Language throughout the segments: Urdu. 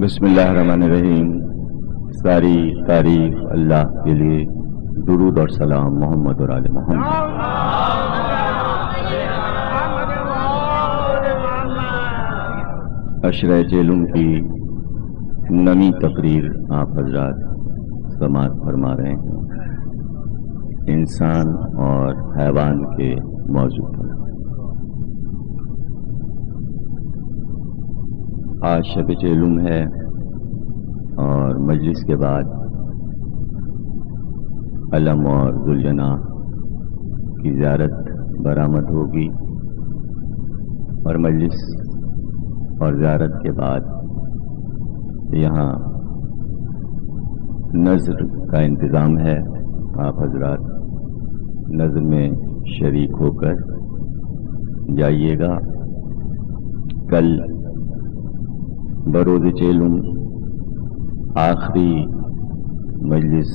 بسم اللہ الرحمن الرحیم۔ ساری تعریف اللہ کے لیے، درود اور سلام محمد اور آل محمد۔ عشرہ جیلم کی نمی تقریر آپ حضرات سماعت فرما رہے ہیں، انسان اور حیوان کے موضوع پر۔ آج شب جیلم ہے اور مجلس کے بعد علم اور ذوالجناح کی زیارت برآمد ہوگی، اور مجلس اور زیارت کے بعد یہاں نذر کا انتظام ہے۔ آپ حضرات نذر میں شریک ہو کر جائیے گا۔ کل بروز جیلم آخری مجلس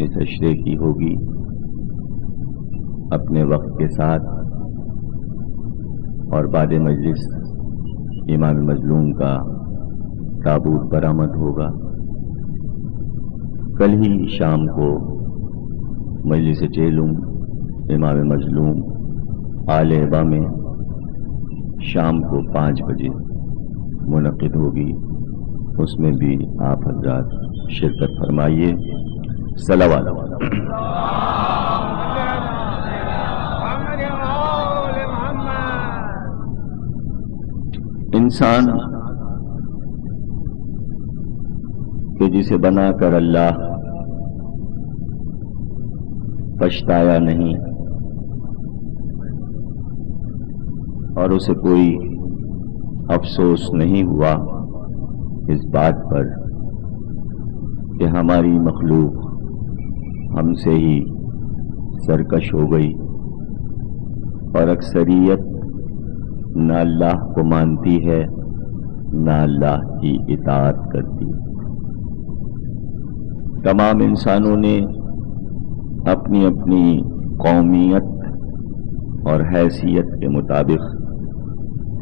اس عشرے کی ہوگی، اپنے وقت کے ساتھ، اور بعد مجلس امام مظلوم کا تابوت برآمد ہوگا۔ کل ہی شام کو مجلس جیلم امام مظلوم آل ہبہ میں شام کو 5 بجے منعقد ہوگی، اس میں بھی آپ حضرات شرکت فرمائیے۔ صلوات۔ انسان کہ جسے بنا کر اللہ پچھتایا نہیں، اور اسے کوئی افسوس نہیں ہوا اس بات پر کہ ہماری مخلوق ہم سے ہی سرکش ہو گئی، اور اکثریت نہ اللہ کو مانتی ہے نہ اللہ کی اطاعت کرتی۔ تمام انسانوں نے اپنی اپنی قومیت اور حیثیت کے مطابق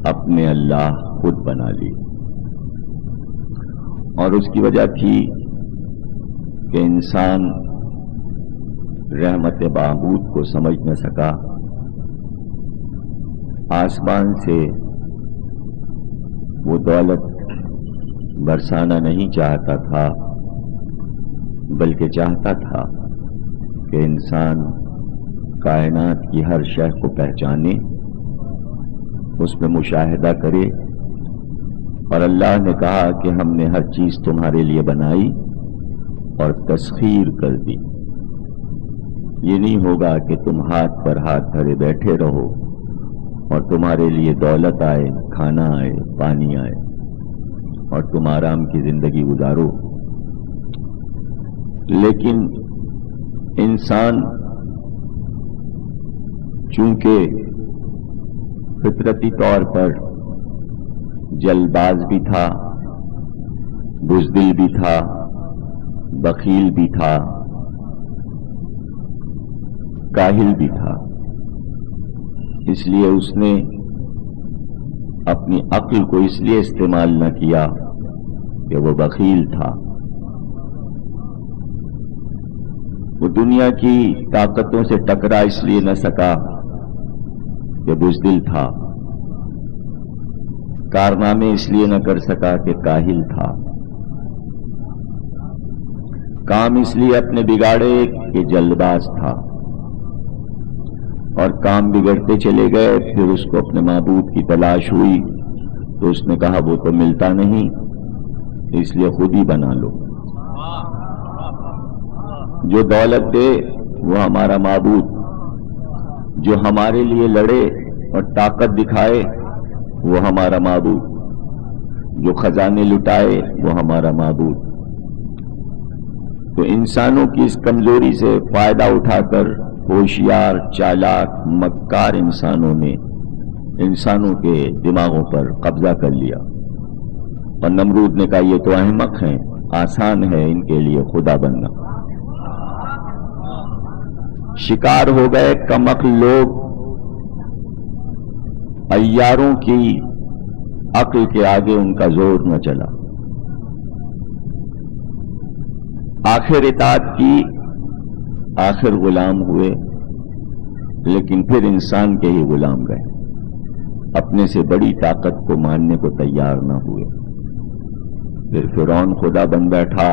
اپنے اللہ خود بنا لی، اور اس کی وجہ تھی کہ انسان رحمت معبود کو سمجھ نہ سکا۔ آسمان سے وہ دولت برسانا نہیں چاہتا تھا، بلکہ چاہتا تھا کہ انسان کائنات کی ہر شے کو پہچانے، اس میں مشاہدہ کرے۔ اور اللہ نے کہا کہ ہم نے ہر چیز تمہارے لیے بنائی اور تسخیر کر دی۔ یہ نہیں ہوگا کہ تم ہاتھ پر ہاتھ دھرے بیٹھے رہو اور تمہارے لیے دولت آئے، کھانا آئے، پانی آئے، اور تم آرام کی زندگی گزارو۔ لیکن انسان چونکہ فطرتی طور پر جلد باز بھی تھا، بزدل بھی تھا، بخیل بھی تھا، کاہل بھی تھا، اس لیے اس نے اپنی عقل کو اس لیے استعمال نہ کیا کہ وہ بخیل تھا۔ وہ دنیا کی طاقتوں سے ٹکرا اس لیے نہ سکا کہ بزدل تھا، کارنامے اس لیے نہ کر سکا کہ کاہل تھا، کام اس لیے اپنے بگاڑے کہ جلد باز تھا، اور کام بگڑتے چلے گئے۔ پھر اس کو اپنے معبود کی تلاش ہوئی تو اس نے کہا وہ تو ملتا نہیں، اس لیے خود ہی بنا لو۔ جو دولت دے وہ ہمارا معبود، جو ہمارے لیے لڑے اور طاقت دکھائے وہ ہمارا معبود، جو خزانے لٹائے وہ ہمارا معبود۔ تو انسانوں کی اس کمزوری سے فائدہ اٹھا کر ہوشیار، چالاک، مکار انسانوں نے انسانوں کے دماغوں پر قبضہ کر لیا، اور نمرود نے کہا یہ تو احمق ہیں، آسان ہے ان کے لیے خدا بننا۔ شکار ہو گئے کمعقل لوگ، عیاروں کی عقل کے آگے ان کا زور نہ چلا۔ آخر اطاعت کی، آخر غلام ہوئے، لیکن پھر انسان کے ہی غلام رہے، اپنے سے بڑی طاقت کو ماننے کو تیار نہ ہوئے۔ پھر فرعون خدا بن بیٹھا،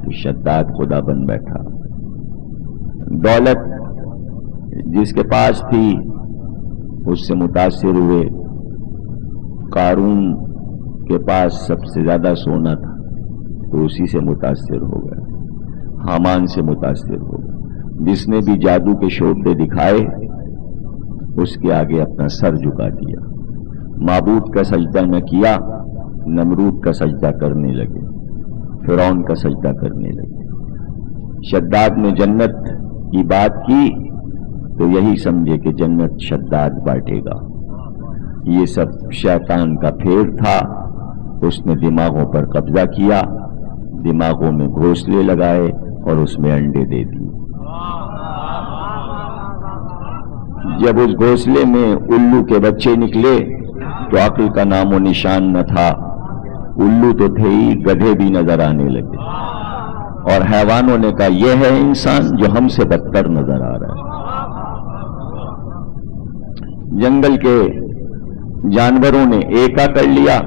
پھر شداد خدا بن بیٹھا۔ دولت جس کے پاس تھی اس سے متاثر ہوئے۔ قارون کے پاس سب سے زیادہ سونا تھا تو اسی سے متاثر ہو گئے، حامان سے متاثر ہو گئے۔ جس نے بھی جادو کے شعبے دکھائے اس کے آگے اپنا سر جھکا دیا، معبود کا سجدہ نہ کیا، نمرود کا سجدہ کرنے لگے، فرعون کا سجدہ کرنے لگے۔ شداد نے جنت کی بات کی تو یہی سمجھے کہ جنت شداد بانٹے گا۔ یہ سب شیطان کا پھیر تھا، اس نے دماغوں پر قبضہ کیا، دماغوں میں گھونسلے لگائے اور اس میں انڈے دے دیے۔ جب اس گھونسلے میں الو کے بچے نکلے تو عقل کا نام و نشان نہ تھا، الو تو تھے ہی، گدھے بھی نظر آنے لگے، اور حیوانوں نے کہا یہ ہے انسان جو ہم سے بدتر نظر آ رہا ہے۔ جنگل کے جانوروں نے ایکا کر لیا،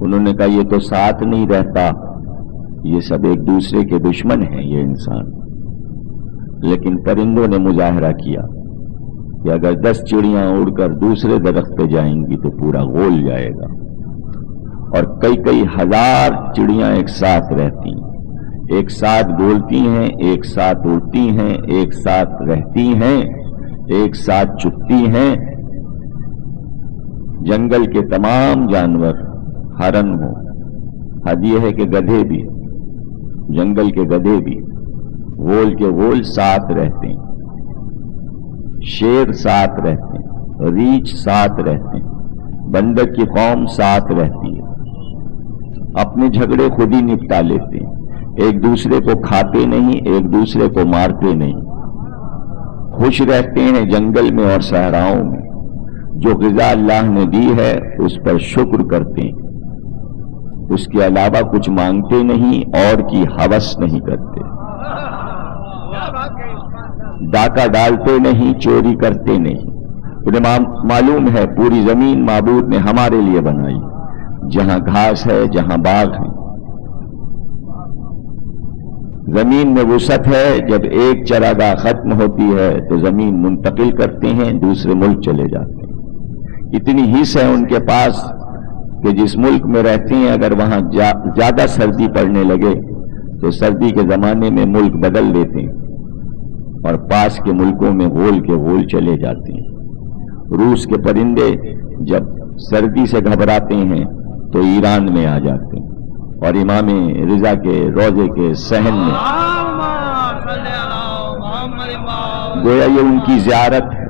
انہوں نے کہا یہ تو ساتھ نہیں رہتا، یہ سب ایک دوسرے کے دشمن ہیں یہ انسان۔ لیکن پرندوں نے مظاہرہ کیا کہ اگر 10 چڑیاں اڑ کر دوسرے درخت پہ جائیں گی تو پورا غول جائے گا، اور کئی ہزار چڑیاں ایک ساتھ رہتی ہیں، ایک ساتھ بولتی ہیں، ایک ساتھ اڑتی ہیں، ایک ساتھ رہتی ہیں، ایک ساتھ چپتی ہیں۔ جنگل کے تمام جانور، ہرن ہو، حد یہ ہے کہ گدھے بھی، جنگل کے گدھے بھی غول کے غول ساتھ رہتے ہیں، شیر ساتھ رہتے ہیں، ریچھ ساتھ رہتے ہیں، بندر کی قوم ساتھ رہتی ہے، اپنے جھگڑے خود ہی نپٹا لیتے ہیں، ایک دوسرے کو کھاتے نہیں، ایک دوسرے کو مارتے نہیں، خوش رہتے ہیں جنگل میں اور صحراؤں میں۔ جو غذا اللہ نے دی ہے اس پر شکر کرتے ہیں، اس کے علاوہ کچھ مانگتے نہیں، اور کی ہوس نہیں کرتے، ڈاکہ ڈالتے نہیں، چوری کرتے نہیں۔ انہیں معلوم ہے پوری زمین معبود نے ہمارے لیے بنائی، جہاں گھاس ہے، جہاں باغ ہے۔ زمین میں وسعت ہے، جب ایک چراگاہ ختم ہوتی ہے تو زمین منتقل کرتے ہیں، دوسرے ملک چلے جاتے ہیں۔ اتنی حص ہے ان کے پاس کہ جس ملک میں رہتے ہیں اگر وہاں زیادہ سردی پڑنے لگے تو سردی کے زمانے میں ملک بدل دیتے ہیں اور پاس کے ملکوں میں غول کے غول چلے جاتے ہیں۔ روس کے پرندے جب سردی سے گھبراتے ہیں تو ایران میں آ جاتے ہیں اور امام رضا کے روضے کے صحن میں گویا یہ ان کی زیارت ہے۔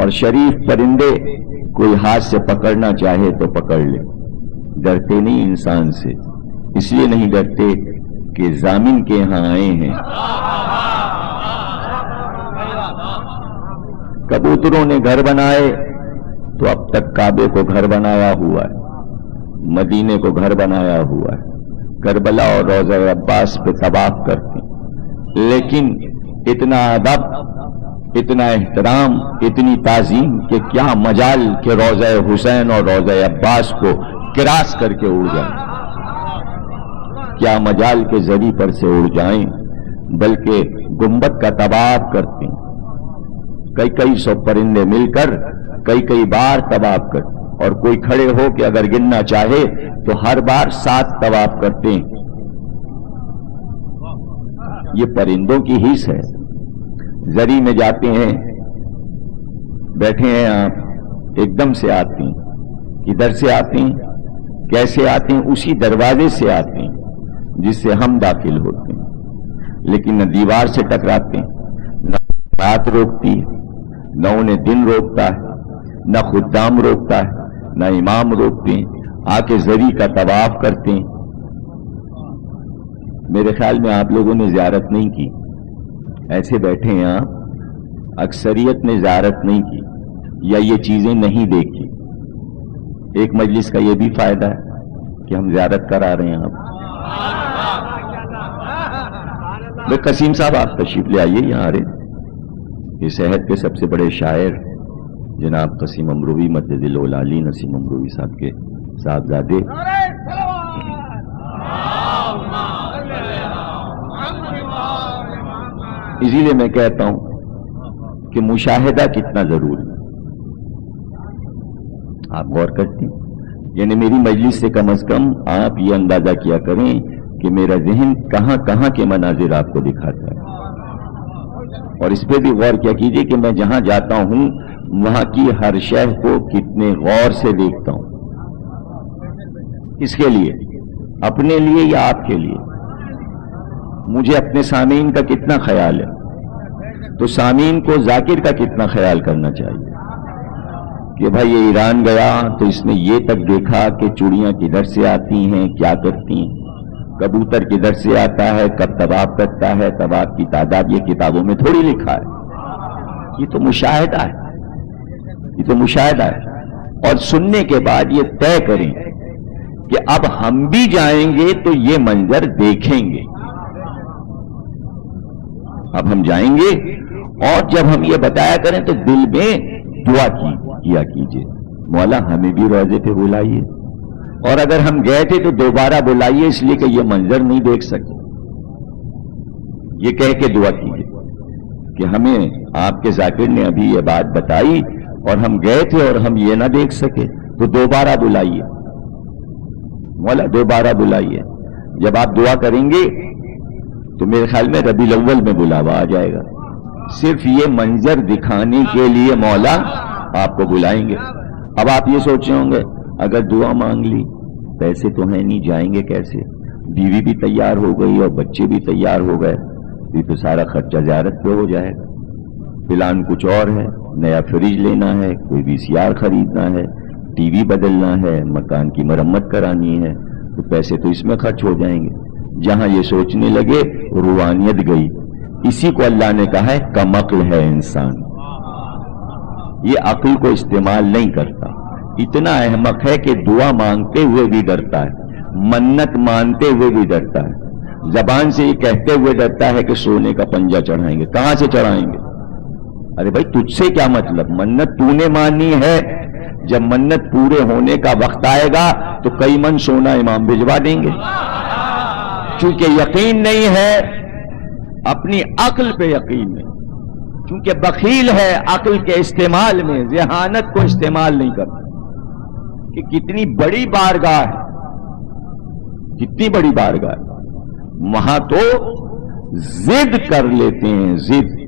اور شریف پرندے کوئی ہاتھ سے پکڑنا چاہے تو پکڑ لے، ڈرتے نہیں انسان سے، اس لیے نہیں ڈرتے کہ ضامن کے ہاں آئے ہیں۔ کبوتروں نے گھر بنائے تو اب تک کعبے کو گھر بنایا ہوا ہے، مدینے کو گھر بنایا ہوا ہے، کربلا اور روضہ عباس پہ طواف کرتے ہیں، لیکن اتنا ادب، اتنا احترام، اتنی تعظیم کہ کیا مجال کہ روضہ حسین اور روضہ عباس کو کراس کر کے اڑ جائیں، کیا مجال کے زری پر سے اڑ جائیں، بلکہ گنبد کا طواف کرتے ہیں۔ کئی سو پرندے مل کر کئی بار طواف کرتے ہیں، اور کوئی کھڑے ہو کہ اگر گننا چاہے تو ہر بار 7 طواف کرتے ہیں۔ یہ پرندوں کی حص ہے۔ زری میں جاتے ہیں، بیٹھے ہیں آپ، ایک دم سے آتے ہیں، کدھر سے آتے ہیں، کیسے آتے ہیں، اسی دروازے سے آتے ہیں جس سے ہم داخل ہوتے ہیں، لیکن نہ دیوار سے ٹکراتے ہیں، نہ رات روکتی ہے، نہ انہیں دن روکتا ہے، نہ خدام روکتا ہے، نہ امام روکتے ہیں، آ کے زری کا طواف کرتے ہیں۔ میرے خیال میں آپ لوگوں نے زیارت نہیں کی، ایسے بیٹھے ہیں آپ، اکثریت نے زیارت نہیں کی یا یہ چیزیں نہیں دیکھی۔ ایک مجلس کا یہ بھی فائدہ ہے کہ ہم زیارت کرا رہے ہیں آپ، بھائی قسیم صاحب آپ تشریف لے آئیے یہاں آ رہے. یہ صحت کے سب سے بڑے شاعر جناب قسیم امروی مدد العلی نسیم امروی صاحب کے صاحبزادے. اسی لیے میں کہتا ہوں کہ مشاہدہ کتنا ضروری. آپ غور کرتے ہیں یعنی میری مجلس سے کم از کم آپ یہ اندازہ کیا کریں کہ میرا ذہن کہاں کہاں کے مناظر آپ کو دکھاتا ہے. اور اس پہ بھی غور کیا کیجئے کہ میں جہاں جاتا ہوں وہاں کی ہر شے کو کتنے غور سے دیکھتا ہوں. اس کے لیے اپنے لیے یا آپ کے لیے مجھے اپنے سامعین کا کتنا خیال ہے, تو سامعین کو ذاکر کا کتنا خیال کرنا چاہیے کہ بھائی یہ ایران گیا تو اس نے یہ تک دیکھا کہ چوڑیاں کدھر سے آتی ہیں, کیا کرتی ہیں, کبوتر کدھر سے آتا ہے, کب طواف کرتا ہے, طواف کی تعداد یہ کتابوں میں تھوڑی لکھا ہے. یہ تو مشاہدہ ہے, یہ تو مشاہدہ ہے. اور سننے کے بعد یہ طے کریں کہ اب ہم بھی جائیں گے تو یہ منظر دیکھیں گے. اب ہم جائیں گے اور جب ہم یہ بتایا کریں تو دل میں دعا کیا کیجئے, مولا ہمیں بھی روضے پہ بلائیے, اور اگر ہم گئے تھے تو دوبارہ بلائیے اس لیے کہ یہ منظر نہیں دیکھ سکتے. یہ کہہ کے دعا کیجئے کہ ہمیں آپ کے ذاکر نے ابھی یہ بات بتائی اور ہم گئے تھے اور ہم یہ نہ دیکھ سکے, تو دوبارہ بلائیے, مولا دوبارہ بلائیے. جب آپ دعا کریں گے تو میرے خیال میں ربیع الاول میں بلاوا آ جائے گا. صرف یہ منظر دکھانے کے لیے مولا آپ کو بلائیں گے. اب آپ یہ سوچے ہوں گے اگر دعا مانگ لی, پیسے تو ہیں نہیں, جائیں گے کیسے, بیوی بھی تیار ہو گئی اور بچے بھی تیار ہو گئے, یہ تو سارا خرچہ زیارت پہ ہو جائے گا. پلان کچھ اور ہے, نیا فریج لینا ہے, کوئی VCR خریدنا ہے, ٹی وی بدلنا ہے, مکان کی مرمت کرانی ہے, تو پیسے تو اس میں خرچ ہو جائیں گے. جہاں یہ سوچنے لگے روحانیت گئی. اسی کو اللہ نے کہا ہے کم عقل ہے انسان, یہ عقل کو استعمال نہیں کرتا. اتنا احمق ہے کہ دعا مانگتے ہوئے بھی ڈرتا ہے, منت مانتے ہوئے بھی ڈرتا ہے, زبان سے یہ کہتے ہوئے ڈرتا ہے کہ سونے کا پنجہ چڑھائیں گے. کہاں سے چڑھائیں گے؟ ارے بھائی تجھ سے کیا مطلب, منت تو نے مانی ہے, جب منت پورے ہونے کا وقت آئے گا تو کئی من سونا امام بھجوا دیں گے. چونکہ یقین نہیں ہے, اپنی عقل پہ یقین نہیں, چونکہ بخیل ہے عقل کے استعمال میں, ذہانت کو استعمال نہیں کرتا. کہ کتنی بڑی بارگاہ ہے, کتنی بڑی بارگاہ ہے. وہاں تو ضد کر لیتے ہیں, ضد.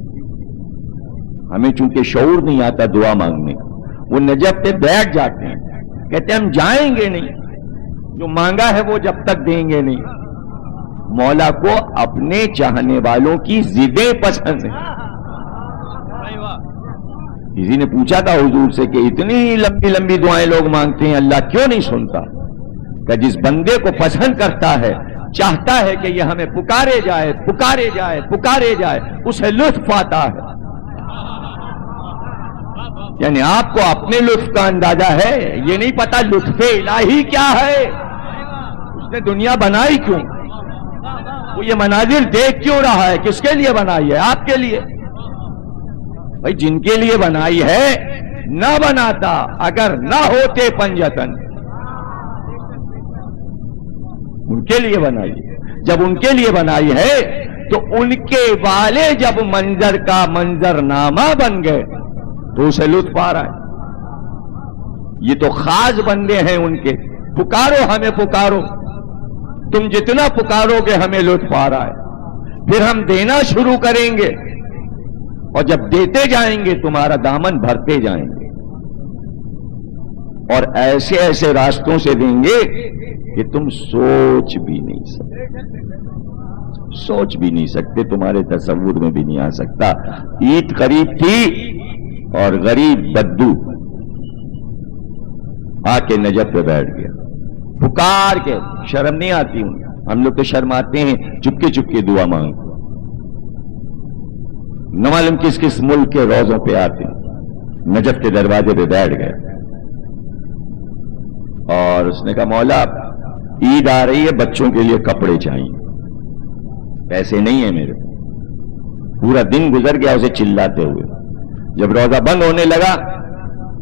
ہمیں چونکہ شعور نہیں آتا دعا مانگنے کا, وہ نجف پہ بیٹھ جاتے ہیں, کہتے ہیں ہم جائیں گے نہیں, جو مانگا ہے وہ جب تک دیں گے نہیں. مولا کو اپنے چاہنے والوں کی ضدیں پسند ہیں. کسی نے پوچھا تھا حضور سے کہ اتنی لمبی لمبی دعائیں لوگ مانگتے ہیں, اللہ کیوں نہیں سنتا؟ کہ جس بندے کو پسند کرتا ہے, چاہتا ہے کہ یہ ہمیں پکارے جائے پکارے جائے پکارے جائے, اسے لطف آتا ہے. یعنی آپ کو اپنے لطف کا اندازہ ہے, یہ نہیں پتا لطف الہی کیا ہے, اس نے دنیا بنائی کیوں, وہ یہ مناظر دیکھ کیوں رہا ہے, کس کے لیے بنائی ہے؟ آپ کے لیے. بھائی جن کے لیے بنائی ہے نہ بناتا, اگر نہ ہوتے پنجتن, ان کے لیے بنائی ہے. جب ان کے لیے بنائی ہے تو ان کے والے جب منظر کا منظر نامہ بن گئے تو اسے لطف آ رہا ہے. یہ تو خاص بندے ہیں ان کے, پکارو ہمیں پکارو, تم جتنا پکارو گے ہمیں لطف آ رہا ہے. پھر ہم دینا شروع کریں گے, اور جب دیتے جائیں گے تمہارا دامن بھرتے جائیں گے, اور ایسے ایسے راستوں سے دیں گے کہ تم سوچ بھی نہیں سکتے, سوچ بھی نہیں سکتے, تمہارے تصور میں بھی نہیں آ سکتا. عید قریب تھی اور غریب بدو آ کے نجف پہ بیٹھ گیا, پکار کے. شرم نہیں آتی ہوں, ہم لوگ تو شرماتے ہیں, چپکے چپکے دعا مانگتے, نہ معلوم کس کس ملک کے روزوں پہ آتے. نجف کے دروازے پہ بیٹھ گئے اور اس نے کہا مولا عید آ رہی ہے, بچوں کے لیے کپڑے چاہیے, پیسے نہیں ہیں میرے, پورا دن گزر گیا اسے چلاتے ہوئے. جب روزہ بند ہونے لگا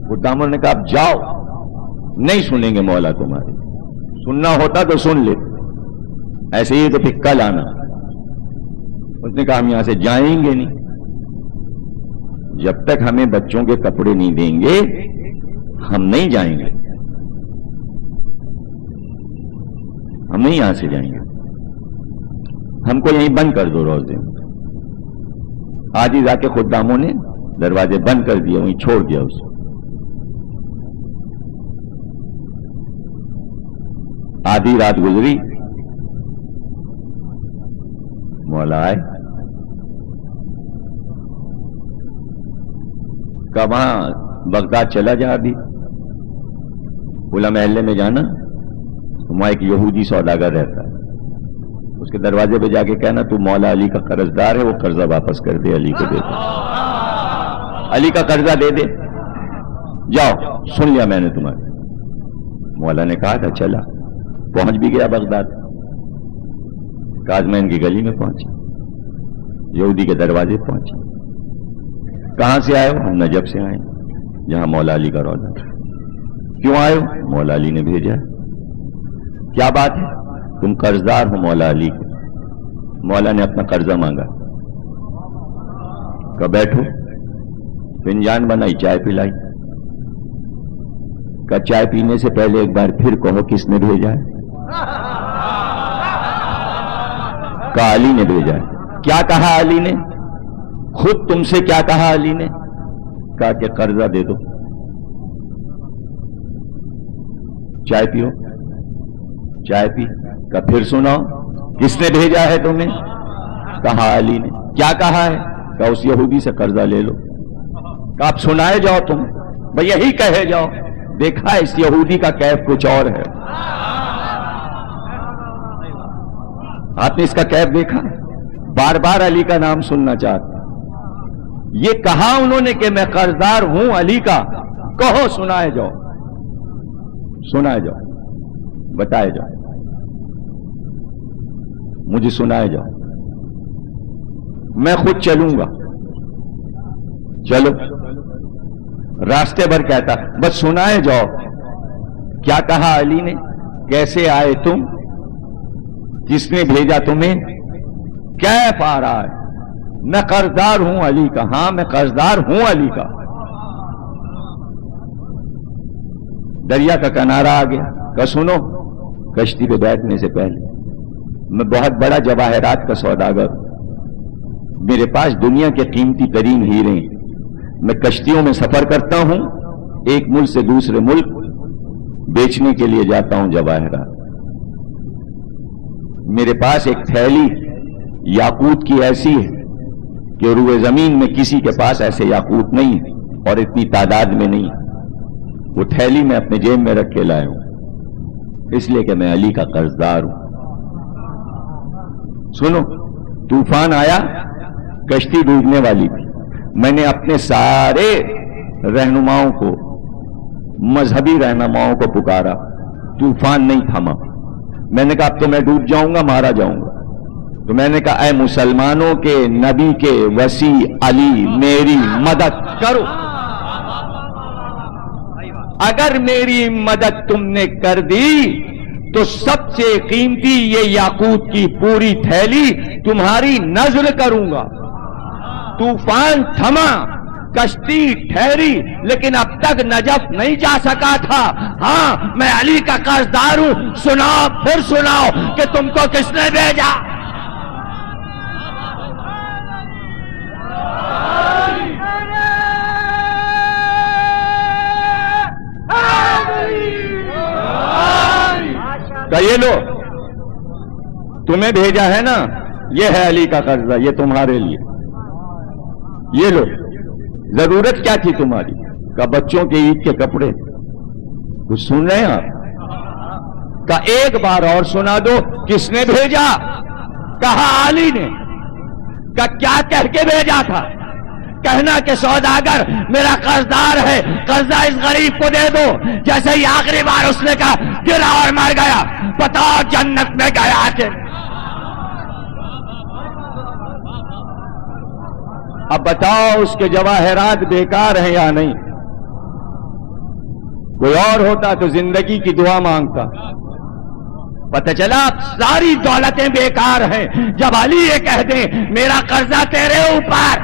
خداموں نے کہا اب جاؤ, نہیں سنیں گے مولا تمہارے, سننا ہوتا تو سن لے, ایسے ہی تو پھر کل آنا. اس نے کہا ہم یہاں سے جائیں گے نہیں, جب تک ہمیں بچوں کے کپڑے نہیں دیں گے ہم نہیں جائیں گے, ہم نہیں یہاں سے جائیں گے, ہم کو یہیں بند کر دو روزے. آج ہی جا کے خداموں نے دروازے بند کر دیے, وہیں چھوڑ دیا اسے. آدھی رات گزری, مولا آئے, کہا وہاں بغداد چلا جا, ابھی بولا محلے میں جانا, وہاں ایک یہودی سوداگر رہتا ہے, اس کے دروازے پہ جا کے کہنا تو مولا علی کا قرض دار ہے, وہ قرضہ واپس کر دے, علی کو دے دے, علی کا قرضہ دے دے, جاؤ سن لیا میں نے تمہارے. مولا نے کہا تھا چلا, پہنچ بھی گیا بغداد. کازمین کی گلی میں پہنچا, یہودی کے دروازے پہنچے. کہاں سے آئے ہو؟ ہم نجف سے آئے, جہاں مولا علی کا روضہ. کیوں آئے ہو؟ مولا علی نے بھیجا. کیا بات ہے؟ تم قرضدار ہو مولا علی کے. مولا نے اپنا قرضہ مانگا, کہا بیٹھو. فنجان بنائی, چائے پلائی. کہا چائے پینے سے پہلے ایک بار پھر کہو کس نے بھیجا ہے؟ کہا علی نے بھیجا ہے. کیا کہا علی نے؟ خود تم سے کیا کہا علی نے؟ کہا کہ قرضہ دے دو, چائے پیو. چائے پی. کہا پھر سناؤ کس نے بھیجا ہے تمہیں؟ کہا علی نے. کیا کہا ہے؟ کہا اس یہودی سے قرضہ لے لو. کہا آپ سنائے جاؤ, تم بھئی یہی کہے جاؤ. دیکھا اس یہودی کا کیف کچھ اور ہے. آپ نے اس کا کیف دیکھا, بار بار علی کا نام سننا چاہتا. یہ کہا انہوں نے کہ میں قرضدار ہوں علی کا, کہو سنائے جاؤ, سنائے جاؤ, بتائے جاؤ, مجھے سنائے جاؤ, میں خود چلوں گا. چلو. راستے بھر کہتا بس سنائے جاؤ. کیا کہا علی نے؟ کیسے آئے تم؟ کس نے بھیجا تمہیں؟ کیف آ رہا ہے؟ میں قرضدار ہوں علی کا. ہاں میں قرضدار ہوں علی کا. دریا کا کنارہ آ گیا. کہ سنو, کشتی پہ بیٹھنے سے پہلے میں بہت بڑا جواہرات کا سوداگر ہوں, میرے پاس دنیا کے قیمتی ترین ہیرے ہیں. میں کشتیوں میں سفر کرتا ہوں, ایک ملک سے دوسرے ملک بیچنے کے لیے جاتا ہوں جواہرات. میرے پاس ایک تھیلی یاقوت کی ایسی ہے کہ روئے زمین میں کسی کے پاس ایسے یاقوت نہیں ہے, اور اتنی تعداد میں نہیں. وہ تھیلی میں اپنے جیب میں رکھ کے لائے ہوں, اس لیے کہ میں علی کا قرضدار ہوں. سنو, طوفان آیا, کشتی ڈوبنے والی تھی. میں نے اپنے سارے رہنماؤں کو, مذہبی رہنماؤں کو پکارا, طوفان نہیں تھما. میں نے کہا اب تو میں ڈوب جاؤں گا, مارا جاؤں گا. تو میں نے کہا اے مسلمانوں کے نبی کے وسیع علی, میری مدد کرو. اگر میری مدد تم نے کر دی تو سب سے قیمتی یہ یاقوت کی پوری تھیلی تمہاری نذر کروں گا. طوفان تھما, کشتی ٹھہری, لیکن اب تک نجف نہیں جا سکا تھا. ہاں میں علی کا قرضدار ہوں. سناؤ, پھر سناؤ کہ تم کو کس نے بھیجا؟ کہ یہ لو, تمہیں بھیجا ہے نا, یہ ہے علی کا قرضہ, یہ تمہارے لیے. یہ لو. ضرورت کیا تھی تمہاری؟ کہ بچوں کے عید کے کپڑے. کچھ سن رہے ہیں آپ؟ کہ ایک بار اور سنا دو, کس نے بھیجا؟ کہا علی نے. کہ کیا کہہ کے بھیجا تھا؟ کہنا کہ سوداگر میرا قرضدار ہے, قرضہ اس غریب کو دے دو. جیسے ہی آخری بار اس نے کہا, گرا اور مر گیا. بتاؤ جنت میں گیا کہ اب بتاؤ اس کے جواہرات بیکار ہیں یا نہیں؟ کوئی اور ہوتا تو زندگی کی دعا مانگتا. پتہ چلا اب ساری دولتیں بیکار ہیں جب علی یہ کہہ دیں میرا قرضہ تیرے اوپر.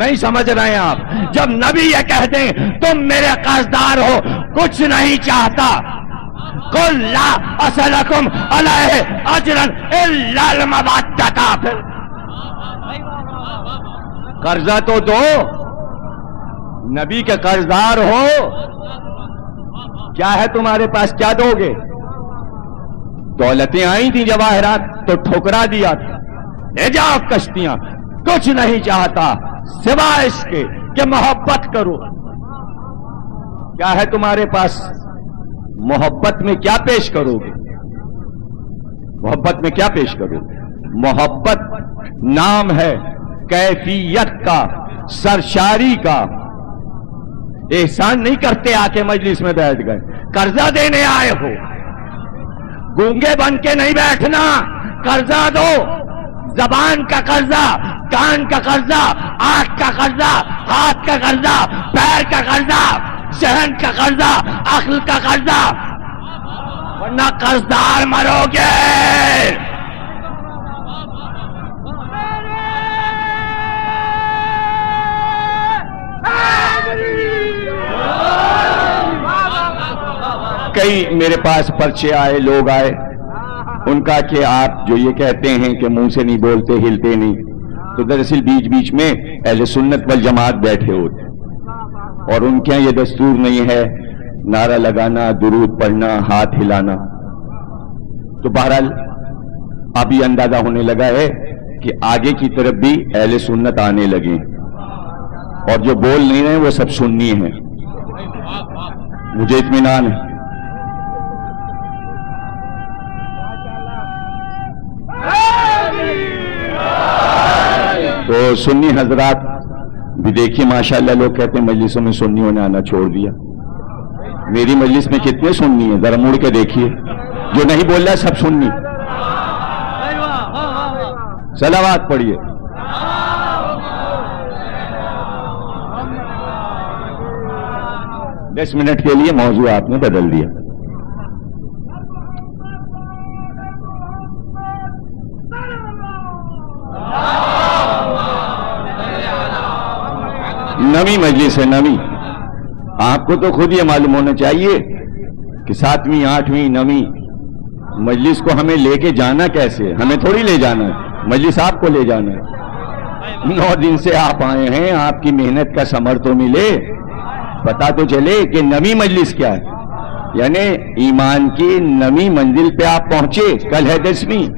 نہیں سمجھ رہے ہیں آپ؟ جب نبی یہ کہہ دیں تم میرے قرضدار ہو، کچھ نہیں چاہتا. قل لا اسألکم علیہ اجرا الا المودۃ. پھر قرضہ تو دو، نبی کے قرضدار ہو. کیا ہے تمہارے پاس؟ کیا دو گے؟ دولتیں آئی تھیں جواہرات تو ٹھکرا دیا تھا. لے جاؤ کشتیاں، کچھ نہیں چاہتا سوائے اس کے کہ محبت کرو. کیا ہے تمہارے پاس؟ محبت میں کیا پیش کرو گے؟ محبت میں کیا پیش کرو گے؟ محبت نام ہے کیفیت کا، سرشاری کا. احسان نہیں کرتے آ کے مجلس میں بیٹھ گئے. قرضہ دینے آئے ہو، گونگے بن کے نہیں بیٹھنا. قرضہ دو، زبان کا قرضہ، کان کا قرضہ، آنکھ کا قرضہ، ہاتھ کا قرضہ، پیر کا قرضہ، ذہن کا قرضہ، عقل کا قرضہ، ورنہ قرضدار مرو گے. کئی میرے پاس پرچے آئے، لوگ آئے، ان کا کہ آپ جو یہ کہتے ہیں کہ منہ سے نہیں بولتے، ہلتے نہیں، تو دراصل بیچ بیچ میں اہل سنت والجماعت بیٹھے ہوتے اور ان کے یہ دستور نہیں ہے نعرہ لگانا، درود پڑھنا، ہاتھ ہلانا. تو بہرحال اب یہ اندازہ ہونے لگا ہے کہ آگے کی طرف بھی اہل سنت آنے لگے اور جو بول نہیں رہے وہ سب سنی ہیں. مجھے اطمینان ہے. تو سنی حضرات بھی دیکھیے ماشاءاللہ، لوگ کہتے ہیں مجلسوں میں سنیوں نے آنا چھوڑ دیا. میری مجلس میں کتنے سنی ہیں ذرا مڑ کے دیکھیے. جو نہیں بول رہا سب سنی. صلوات پڑھیے. دس منٹ کے لیے موضوع آپ نے بدل دیا. نویں مجلس ہے، نویں. آپ کو تو خود یہ معلوم ہونا چاہیے کہ 7ویں 8ویں 9ویں مجلس کو ہمیں لے کے جانا کیسے. ہمیں تھوڑی لے جانا ہے، مجلس آپ کو لے جانا ہے. 9 دن سے آپ آئے ہیں، آپ کی محنت کا ثمر تو ملے، پتا تو چلے کہ نویں مجلس کیا ہے. یعنی ایمان کی نویں منزل پہ آپ پہنچے. کل ہے 10ویں.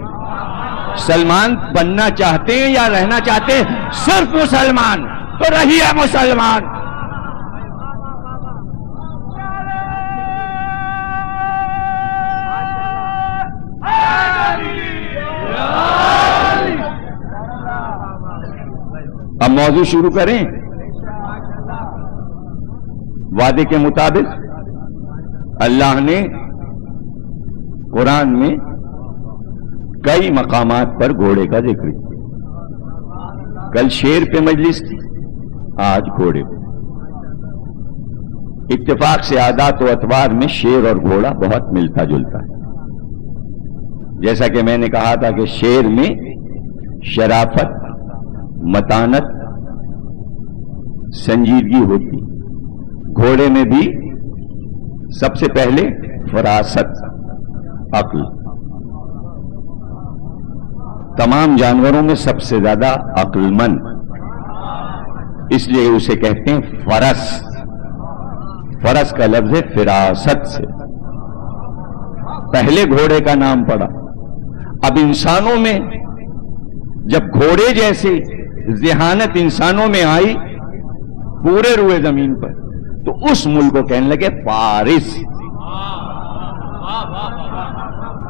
مسلمان بننا چاہتے ہیں یا رہنا چاہتے ہیں؟ صرف مسلمان تو رہیے مسلمان. اب موضوع شروع کریں. وعدے کے مطابق اللہ نے قرآن میں کئی مقامات پر گھوڑے کا ذکر کیا. کل شیر پہ مجلس تھی، آج گھوڑے پہ. اتفاق سے عادات و اطوار میں شیر اور گھوڑا بہت ملتا جلتا ہے. جیسا کہ میں نے کہا تھا کہ شیر میں شرافت، متانت، سنجیدگی ہوتی. گھوڑے میں بھی سب سے پہلے فراست، عقل. تمام جانوروں میں سب سے زیادہ عقل مند، اس لیے اسے کہتے ہیں فرس. فرس کا لفظ ہے فراست سے. پہلے گھوڑے کا نام پڑا. اب انسانوں میں جب گھوڑے جیسے ذہانت انسانوں میں آئی پورے روئے زمین پر، تو اس ملک کو کہنے لگے فارس.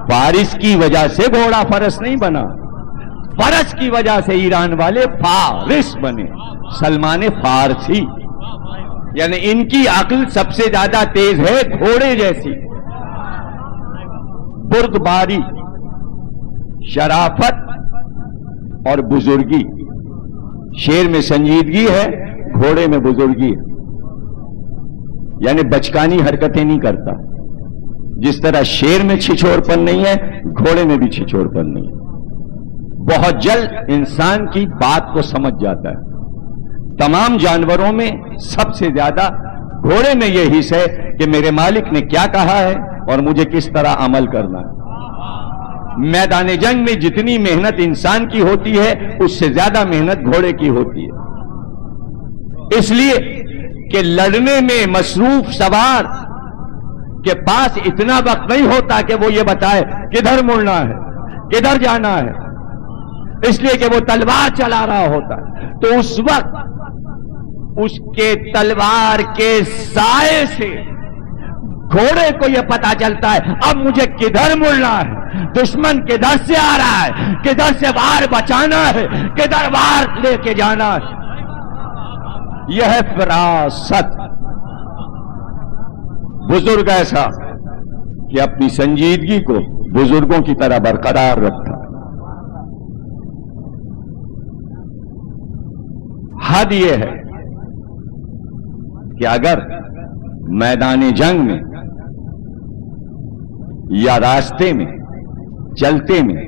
فارس کی وجہ سے گھوڑا فرس نہیں بنا، فرس کی وجہ سے ایران والے فارس بنے، سلمان فارسی. یعنی ان کی عقل سب سے زیادہ تیز ہے گھوڑے جیسی. بردباری، شرافت اور بزرگی، شیر میں سنجیدگی ہے، گھوڑے میں بزرگی ہے، یعنی بچکانی حرکتیں نہیں کرتا. جس طرح شیر میں چھچھوڑ پن نہیں ہے، گھوڑے میں بھی چھچھوڑ پن نہیں ہے. بہت جلد انسان کی بات کو سمجھ جاتا ہے. تمام جانوروں میں سب سے زیادہ گھوڑے میں یہ حص ہے کہ میرے مالک نے کیا کہا ہے اور مجھے کس طرح عمل کرنا ہے. میدان جنگ میں جتنی محنت انسان کی ہوتی ہے اس سے زیادہ محنت گھوڑے کی ہوتی ہے. اس لیے کہ لڑنے میں مصروف سوار کے پاس اتنا وقت نہیں ہوتا کہ وہ یہ بتائے کدھر مڑنا ہے، کدھر جانا ہے، اس لیے کہ وہ تلوار چلا رہا ہوتا ہے. تو اس وقت اس کے تلوار کے سائے سے گھوڑے کو یہ پتا چلتا ہے اب مجھے کدھر مڑنا ہے، دشمن کدھر سے آ رہا ہے، کدھر سے وار بچانا ہے، کدھر وار لے کے جانا ہے. یہ ہے فراست. بزرگ ایسا کہ اپنی سنجیدگی کو بزرگوں کی طرح برقرار رکھتا. حد یہ ہے کہ اگر میدان جنگ میں یا راستے میں چلتے میں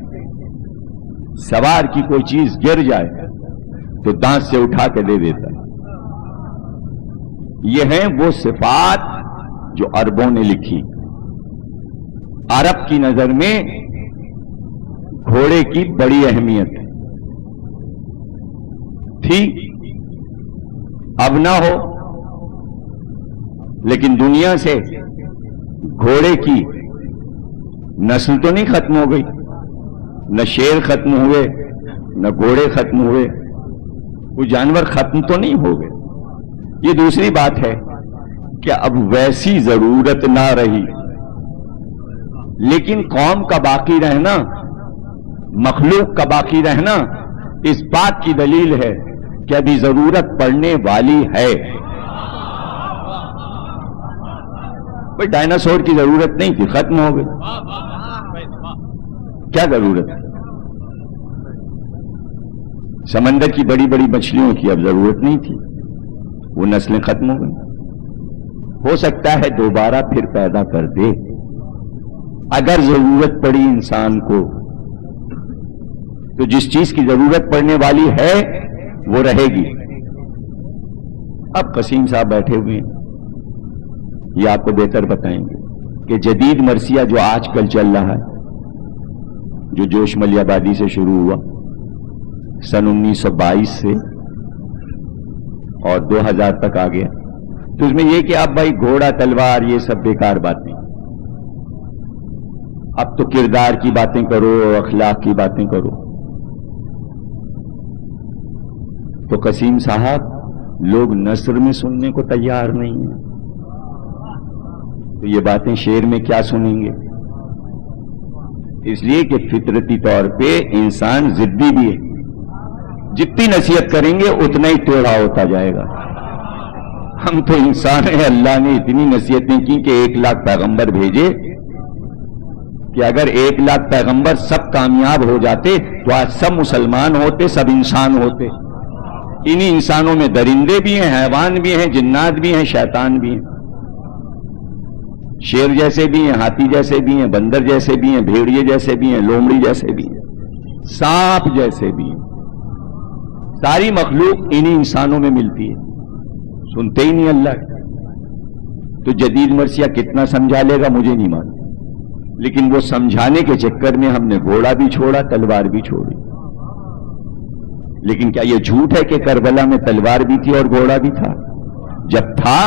سوار کی کوئی چیز گر جائے تو دانت سے اٹھا کے دے دیتا ہے. یہ ہیں وہ صفات جو عربوں نے لکھی. عرب کی نظر میں گھوڑے کی بڑی اہمیت تھی. اب نہ ہو، لیکن دنیا سے گھوڑے کی نسل تو نہیں ختم ہو گئی. نہ شیر ختم ہوئے، نہ گھوڑے ختم ہوئے، وہ جانور ختم تو نہیں ہو گئے. یہ دوسری بات ہے کہ اب ویسی ضرورت نہ رہی، لیکن قوم کا باقی رہنا، مخلوق کا باقی رہنا اس بات کی دلیل ہے کہ ابھی ضرورت پڑنے والی ہے. بھئی ڈائناسور کی ضرورت نہیں تھی، ختم ہو گئی. کیا ضرورت ہے؟ سمندر کی بڑی بڑی مچھلیوں کی اب ضرورت نہیں تھی، وہ نسلیں ختم ہو گئی. ہو سکتا ہے دوبارہ پھر پیدا کر دے اگر ضرورت پڑی انسان کو. تو جس چیز کی ضرورت پڑنے والی ہے وہ رہے گی. اب قسیم صاحب بیٹھے ہوئے ہیں، یہ آپ کو بہتر بتائیں گے کہ جدید مرثیہ جو آج کل چل رہا ہے، جو جوش ملی آبادی سے شروع ہوا سن 1922 سے اور 2000 تک آ گیا، تو اس میں یہ کہ اب بھائی گھوڑا تلوار یہ سب بیکار باتیں. اب تو کردار کی باتیں کرو، اخلاق کی باتیں کرو. تو قسیم صاحب لوگ نثر میں سننے کو تیار نہیں ہیں، تو یہ باتیں شعر میں کیا سنیں گے؟ اس لیے کہ فطرتی طور پہ انسان ضدی بھی ہے. جتنی نصیحت کریں گے اتنا ہی ٹیڑھا ہوتا جائے گا. ہم تو انسان ہیں، اللہ نے اتنی نصیحتیں کی کہ 1 لاکھ پیغمبر بھیجے کہ اگر 1 لاکھ پیغمبر سب کامیاب ہو جاتے تو آج سب مسلمان ہوتے، سب انسان ہوتے. انہی انسانوں میں درندے بھی ہیں، حیوان بھی ہیں، جنات بھی ہیں، شیطان بھی ہیں. شیر جیسے بھی ہیں، ہاتھی جیسے بھی ہیں، بندر جیسے بھی ہیں، بھیڑیے جیسے بھی ہیں، لومڑی جیسے بھی ہیں، سانپ جیسے بھی ہیں. ساری مخلوق انہی انسانوں میں ملتی ہے. سنتے ہی نہیں اللہ. تو جدید مرثیہ کتنا سمجھا لے گا مجھے نہیں معلوم، لیکن وہ سمجھانے کے چکر میں ہم نے گھوڑا بھی چھوڑا، تلوار بھی چھوڑی. لیکن کیا یہ جھوٹ ہے کہ کربلا میں تلوار بھی تھی اور گھوڑا بھی تھا؟ جب تھا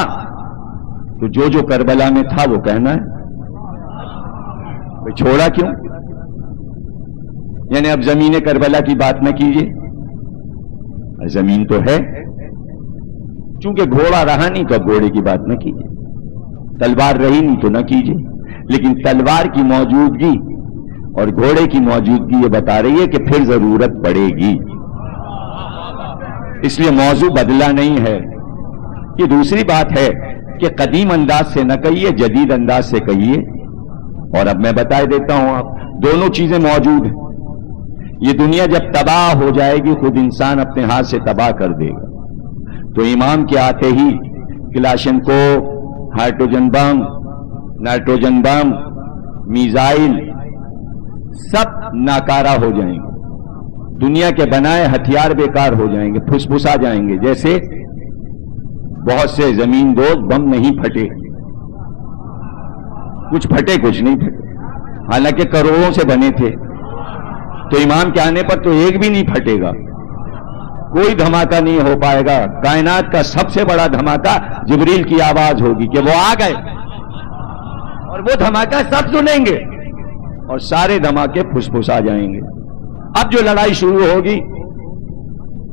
تو جو کربلا میں تھا وہ کہنا ہے. چھوڑا کیوں؟ یعنی اب زمین کربلا کی بات نہ کیجیے. زمین تو ہے، چونکہ گھوڑا رہا نہیں تو اب گھوڑے کی بات نہ کیجیے. تلوار رہی نہیں تو نہ کیجیے. لیکن تلوار کی موجودگی اور گھوڑے کی موجودگی یہ بتا رہی ہے کہ پھر ضرورت پڑے گی. اس لیے موضوع بدلا نہیں ہے. یہ دوسری بات ہے کہ قدیم انداز سے نہ کہیے، جدید انداز سے کہیے. اور اب میں بتا دیتا ہوں، آپ دونوں چیزیں موجود ہیں. یہ دنیا جب تباہ ہو جائے گی خود انسان اپنے ہاتھ سے تباہ کر دے گا. تو امام کے آتے ہی کلاشن کو، ہائیڈروجن بم، نائٹروجن بم، میزائل سب ناکارہ ہو جائیں گے. دنیا کے بنائے ہتھیار بیکار ہو جائیں گے، پھسپھسا جائیں گے. جیسے بہت سے زمین دوز بم نہیں پھٹے، کچھ پھٹے کچھ نہیں پھٹے، حالانکہ کروڑوں سے بنے تھے. تو امام کے آنے پر تو ایک بھی نہیں پھٹے گا، کوئی دھماکہ نہیں ہو پائے گا. کائنات کا سب سے بڑا دھماکہ جبریل کی آواز ہوگی کہ وہ آ گئے، اور وہ دھماکہ سب سنیں گے اور سارے دھماکے پھسپھسا جائیں گے. اب جو لڑائی شروع ہوگی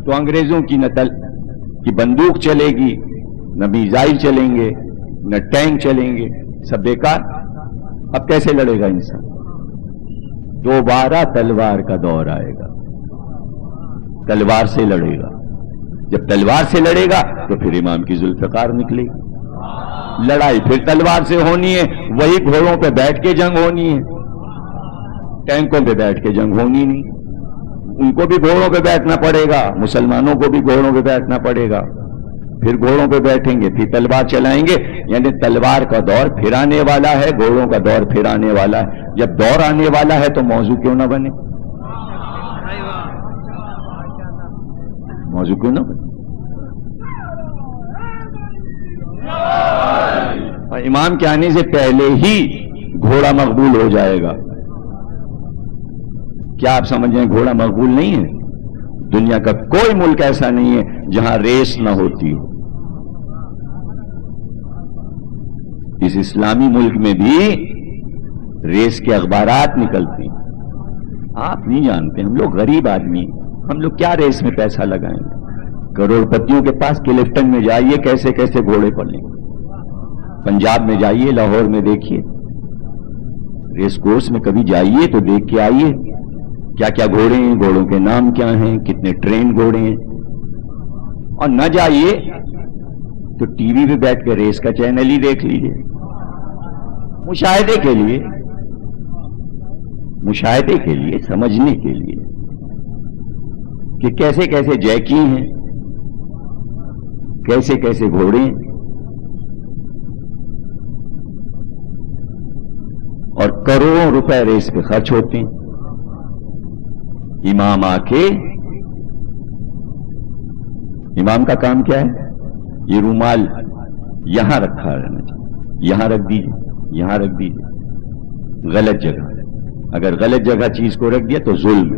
تو انگریزوں کی نہ کی بندوق چلے گی، نہ میزائل چلیں گے، نہ ٹینک چلیں گے، سب بیکار. اب کیسے لڑے گا انسان؟ دوبارہ تلوار کا دور آئے گا، تلوار سے لڑے گا. جب تلوار سے لڑے گا تو پھر امام کی ذوالفقار نکلے گی. لڑائی پھر تلوار سے ہونی ہے، وہی گھوڑوں پہ بیٹھ کے جنگ ہونی ہے، ٹینکوں پہ بیٹھ کے جنگ ہونی نہیں. ان کو بھی گھوڑوں پہ بیٹھنا پڑے گا، مسلمانوں کو بھی گھوڑوں پہ بیٹھنا پڑے گا. پھر گھوڑوں پہ بیٹھیں گے، پھر تلوار چلائیں گے. یعنی تلوار کا دور پھر آنے والا ہے، گھوڑوں کا دور پھر آنے والا ہے. جب دور آنے والا ہے تو موضوع کیوں نہ بنے؟ موضوع کیوں نہ بنے؟ اور امام کے آنے سے پہلے ہی گھوڑا مقبول ہو جائے گا. کیا آپ سمجھیں گھوڑا مقبول نہیں ہے؟ دنیا کا کوئی ملک ایسا نہیں ہے جہاں ریس نہ ہوتی ہو. اس اسلامی ملک میں بھی ریس کے اخبارات نکلتے ہیں. آپ نہیں جانتے، ہم لوگ غریب آدمی، ہم لوگ کیا ریس میں پیسہ لگائیں گے؟ کروڑ پتیوں کے پاس کلفٹن میں جائیے، کیسے کیسے گھوڑے پلیں. پنجاب میں جائیے، لاہور میں دیکھیے، ریس کورس میں کبھی جائیے تو دیکھ کے آئیے کیا کیا گھوڑے ہیں، گھوڑوں کے نام کیا ہیں، کتنے ٹرین گھوڑے ہیں. اور نہ جائیے تو ٹی وی پہ بیٹھ کے ریس کا چینل ہی دیکھ لیجیے، مشاہدے کے لیے سمجھنے کے لیے کہ کیسے کیسے جیکی ہیں، کیسے کیسے گھوڑے ہیں. اور کروڑوں روپے ریس پہ خرچ ہوتے ہیں. امام آ کے، امام کا کام کیا ہے؟ یہ رومال یہاں رکھا رہنا چاہیے، یہاں رکھ دیجیے، یہاں رکھ دیجیے. غلط جگہ، اگر غلط جگہ چیز کو رکھ دیا تو ظلم.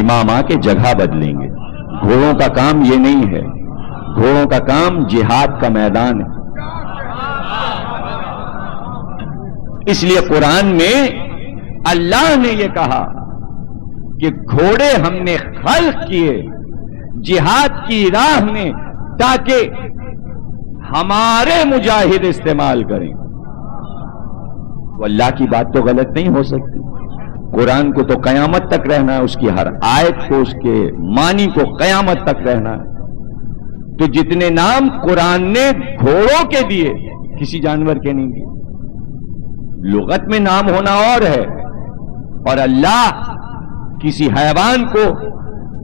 امام آ کے جگہ بدلیں گے. گھوڑوں کا کام یہ نہیں ہے، گھوڑوں کا کام جہاد کا میدان ہے. اس لیے قرآن میں اللہ نے یہ کہا کہ گھوڑے ہم نے خلق کیے جہاد کی راہ میں تاکہ ہمارے مجاہد استعمال کریں. وہ اللہ کی بات تو غلط نہیں ہو سکتی. قرآن کو تو قیامت تک رہنا ہے، اس کی ہر آیت کو، اس کے معنی کو قیامت تک رہنا ہے. تو جتنے نام قرآن نے گھوڑوں کے دیے کسی جانور کے نہیں دیے. لغت میں نام ہونا اور ہے، اور اللہ کسی حیوان کو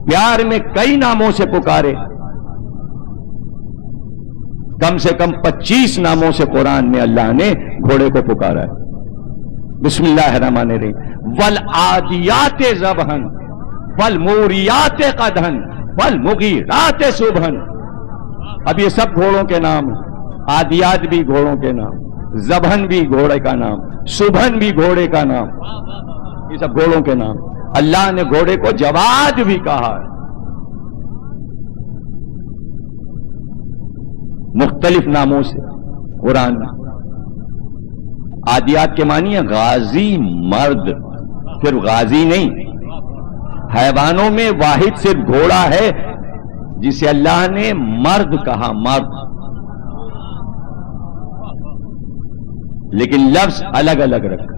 پیار میں کئی ناموں سے پکارے. کم سے کم 25 ناموں سے قرآن میں اللہ نے گھوڑے کو پکارا ہے. بسم اللہ الرحمن الرحیم، والعادیات ضبحا والموریات قدحا والمغیرات صبحا. اب یہ سب گھوڑوں کے نام ہیں. عادیات بھی گھوڑوں کے نام، ضبحن بھی گھوڑے کا نام، صبحن بھی گھوڑے کا نام. یہ سب گھوڑوں کے نام. اللہ نے گھوڑے کو جواد بھی کہا ہے. مختلف ناموں سے قرآن. عادیات کے معنی ہے غازی مرد، صرف غازی نہیں. حیوانوں میں واحد صرف گھوڑا ہے جسے اللہ نے مرد کہا، مرد. لیکن لفظ الگ الگ رکھا.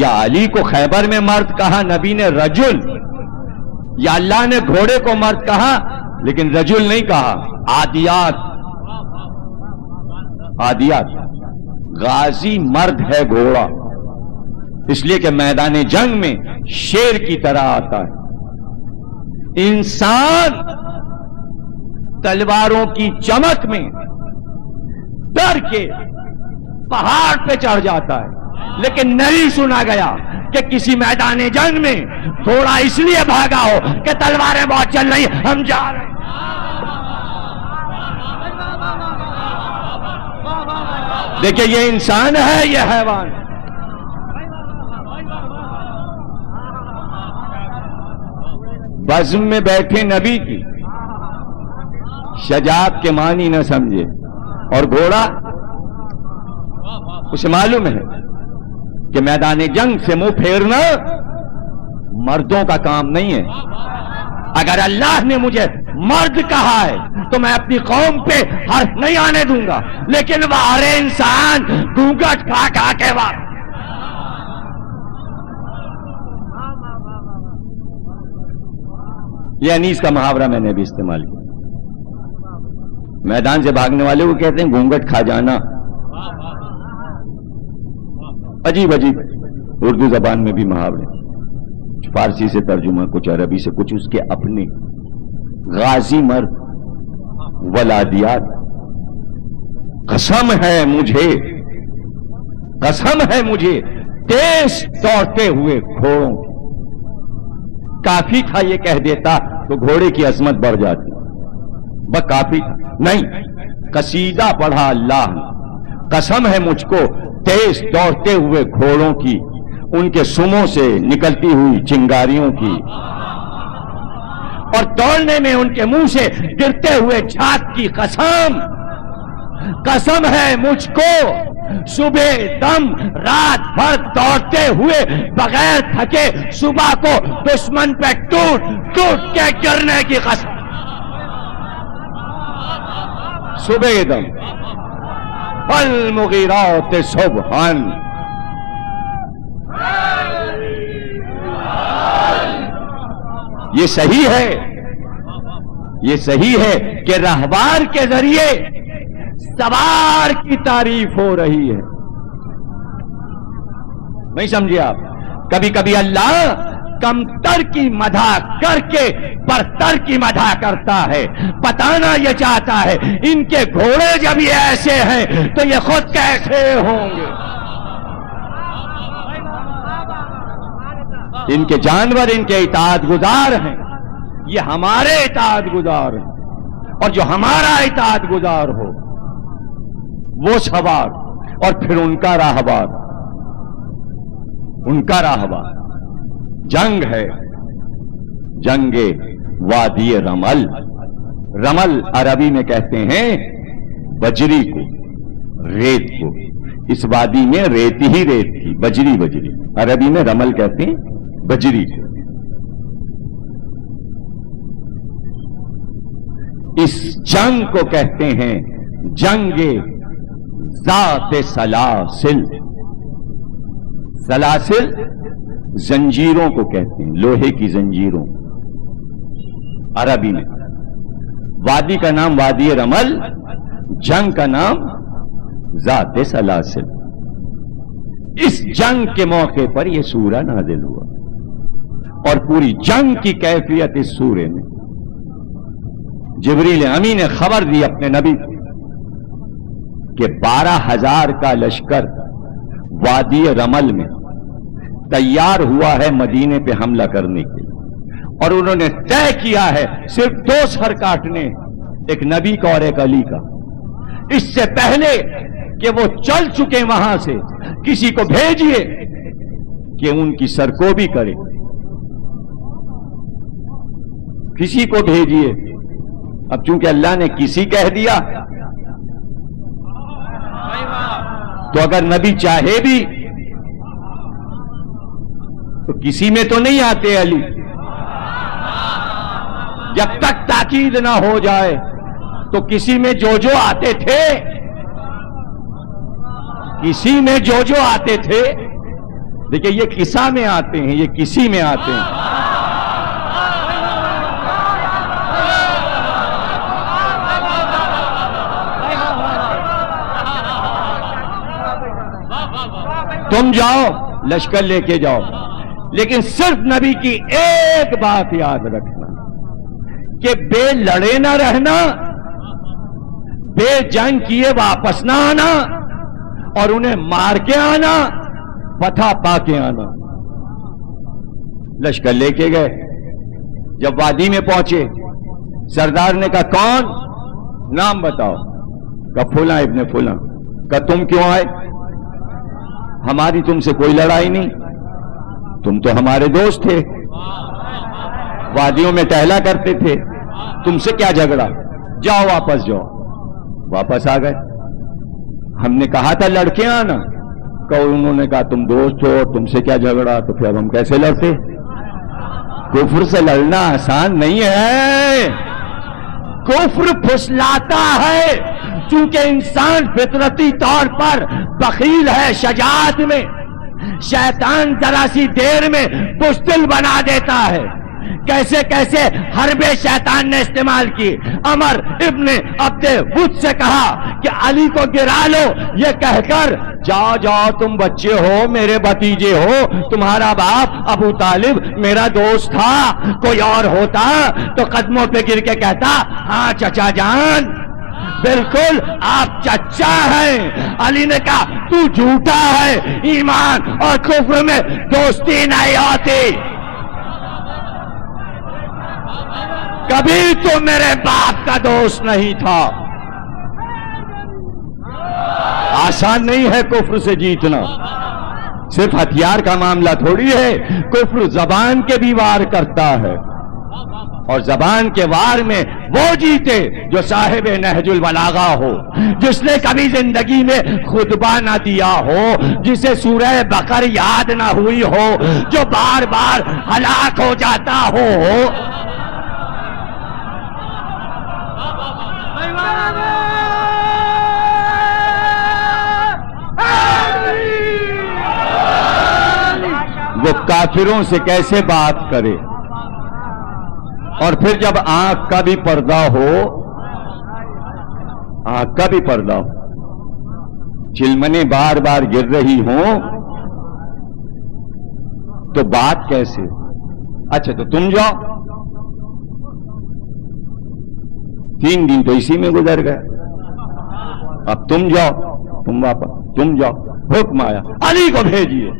یا علی کو خیبر میں مرد کہا، نبی نے رجل. یا اللہ نے گھوڑے کو مرد کہا لیکن رجل نہیں کہا. عادیات، عادیات غازی مرد ہے گھوڑا. اس لیے کہ میدان جنگ میں شیر کی طرح آتا ہے. انسان تلواروں کی چمک میں ڈر کے پہاڑ پہ چڑھ جاتا ہے، لیکن نہیں سنا گیا کہ کسی میدان جنگ میں تھوڑا اس لیے بھاگا ہو کہ تلواریں بہت چل رہی ہیں، ہم جا رہے ہیں. دیکھیں یہ انسان ہے، یہ حیوان. بزم میں بیٹھے نبی کی شجاعت کے معنی نہ سمجھے، اور گھوڑا اسے معلوم ہے کہ میدان جنگ سے منہ پھیرنا مردوں کا کام نہیں ہے. اگر اللہ نے مجھے مرد کہا ہے تو میں اپنی قوم پہ حرف نہیں آنے دوں گا، لیکن وہ ہر انسان گھونگھٹ کھا کھا کے بات. یہ انیس کا محاورہ میں نے بھی استعمال کیا. میدان سے بھاگنے والے کو کہتے ہیں گھونگھٹ کھا جانا. عجیب عجیب اردو زبان میں بھی محاورے، فارسی سے ترجمہ، کچھ عربی سے، کچھ اس کے اپنے. غازی مرد ولادیات. قسم ہے مجھے تیز دوڑتے ہوئے گھوڑوں کی. کافی تھا یہ کہہ دیتا تو گھوڑے کی عظمت بڑھ جاتی، بس کافی تھا. نہیں، قصیدہ پڑھا اللہ نے. قسم ہے مجھ کو تیز دوڑتے ہوئے گھوڑوں کی، ان کے سموں سے نکلتی ہوئی چنگاریوں کی، اور دوڑنے میں ان کے منہ سے گرتے ہوئے جھاگ کی. قسم ہے مجھ کو صبح دم رات بھر دوڑتے ہوئے بغیر تھکے صبح کو دشمن پہ ٹوٹ کے گرنے کی قسم. صبح دم فالمغیرات صبحا. یہ صحیح ہے کہ رہبار کے ذریعے سوار کی تعریف ہو رہی ہے. نہیں سمجھے آپ؟ کبھی کبھی اللہ کمتر کی مدح کر کے برتر کی مدح کرتا ہے. بتانا یہ چاہتا ہے ان کے گھوڑے جب یہ ایسے ہیں تو یہ خود کیسے ہوں گے. ان کے جانور ان کے اطاعت گزار ہیں، یہ ہمارے اطاعت گزار ہیں. اور جو ہمارا اطاعت گزار ہو وہ سوار، اور پھر ان کا راہبار. جنگ ہے، جنگ وادی رمل. رمل عربی میں کہتے ہیں بجری کو، ریت کو. اس وادی میں ریت ہی ریت تھی، بجری. عربی میں رمل کہتے ہیں بجری کو. اس جنگ کو کہتے ہیں جنگ ذات سلاسل. سلاسل زنجیروں کو کہتے ہیں، لوہے کی زنجیروں. عربی میں وادی کا نام وادی رمل، جنگ کا نام ذات سلاسل. اس جنگ کے موقع پر یہ سورہ نازل ہوا، اور پوری جنگ کی کیفیت اس سورے میں. جبریل امین نے خبر دی اپنے نبی کو کہ 12,000 کا لشکر وادی رمل میں تیار ہوا ہے مدینے پہ حملہ کرنے کے لیے، اور انہوں نے طے کیا ہے صرف 2 سر کاٹنے، ایک نبی کا اور ایک علی کا. اس سے پہلے کہ وہ چل چکے وہاں سے، کسی کو بھیجیے کہ ان کی سرکوبی کرے. کسی کو بھیجیے. اب چونکہ اللہ نے کسی کہہ دیا تو اگر نبی چاہے بھی تو کسی میں تو نہیں آتے علی. جب تک تاکید نہ ہو جائے تو کسی میں جو آتے تھے، دیکھیں یہ قصہ میں آتے ہیں، یہ کسی میں آتے ہیں. تم جاؤ لشکر لے کے جاؤ، لیکن صرف نبی کی ایک بات یاد رکھنا کہ بے لڑے نہ رہنا، بے جنگ کیے واپس نہ آنا، اور انہیں مار کے آنا، فتح پا کے آنا۔ لشکر لے کے گئے، جب وادی میں پہنچے سردار نے کہا کون؟ نام بتاؤ۔ کہا فلاں ابن فلاں۔ کہا تم کیوں آئے؟ ہماری تم سے کوئی لڑائی نہیں، تم تو ہمارے دوست تھے، وادیوں میں ٹہلا کرتے تھے، تم سے کیا جھگڑا؟ جاؤ واپس جاؤ۔ واپس آ گئے۔ ہم نے کہا تھا لڑکے آنا، انہوں نے کہا تم دوست ہو، تم سے کیا جھگڑا، تو پھر اب ہم کیسے لڑتے؟ کفر سے لڑنا آسان نہیں ہے، کفر پھسلاتا ہے، چونکہ انسان فطرتی طور پر بخیل ہے شجاعت میں، شیطان ذرا سی دیر میں بزدل بنا دیتا ہے۔ کیسے کیسے حرب شیطان نے استعمال کی۔ عمر ابن عبد ود سے کہا کہ علی کو گرا لو، یہ کہہ کر جاؤ جاؤ تم بچے ہو، میرے بھتیجے ہو، تمہارا باپ ابو طالب میرا دوست تھا، کوئی اور ہوتا تو قدموں پہ گر کے کہتا ہاں چچا جان بالکل آپ چچا ہیں۔ علی نے کہا تو جھوٹا ہے، ایمان اور کفر میں دوستی نہیں ہوتی، کبھی تو میرے باپ کا دوست نہیں تھا۔ آسان نہیں ہے کفر سے جیتنا، صرف ہتھیار کا معاملہ تھوڑی ہے، کفر زبان کے بھی وار کرتا ہے، اور زبان کے وار میں وہ جیتے جو صاحب نہج البلاغہ ہو، جس نے کبھی زندگی میں خطبہ نہ دیا ہو، جسے سورہ بقر یاد نہ ہوئی ہو، جو بار بار ہلاک ہو جاتا ہو۔ وہ کافروں سے کیسے بات کرے، اور پھر جب آنکھ کا بھی پردہ ہو، آنکھ کا بھی پردہ ہو، چلمنے بار بار گر رہی ہوں تو بات کیسے؟ اچھا تو تم جاؤ، 3 دن تو اسی میں گزر گئے، اب تم جاؤ، تم واپس، تم جاؤ، حکم آیا علی کو بھیجیے،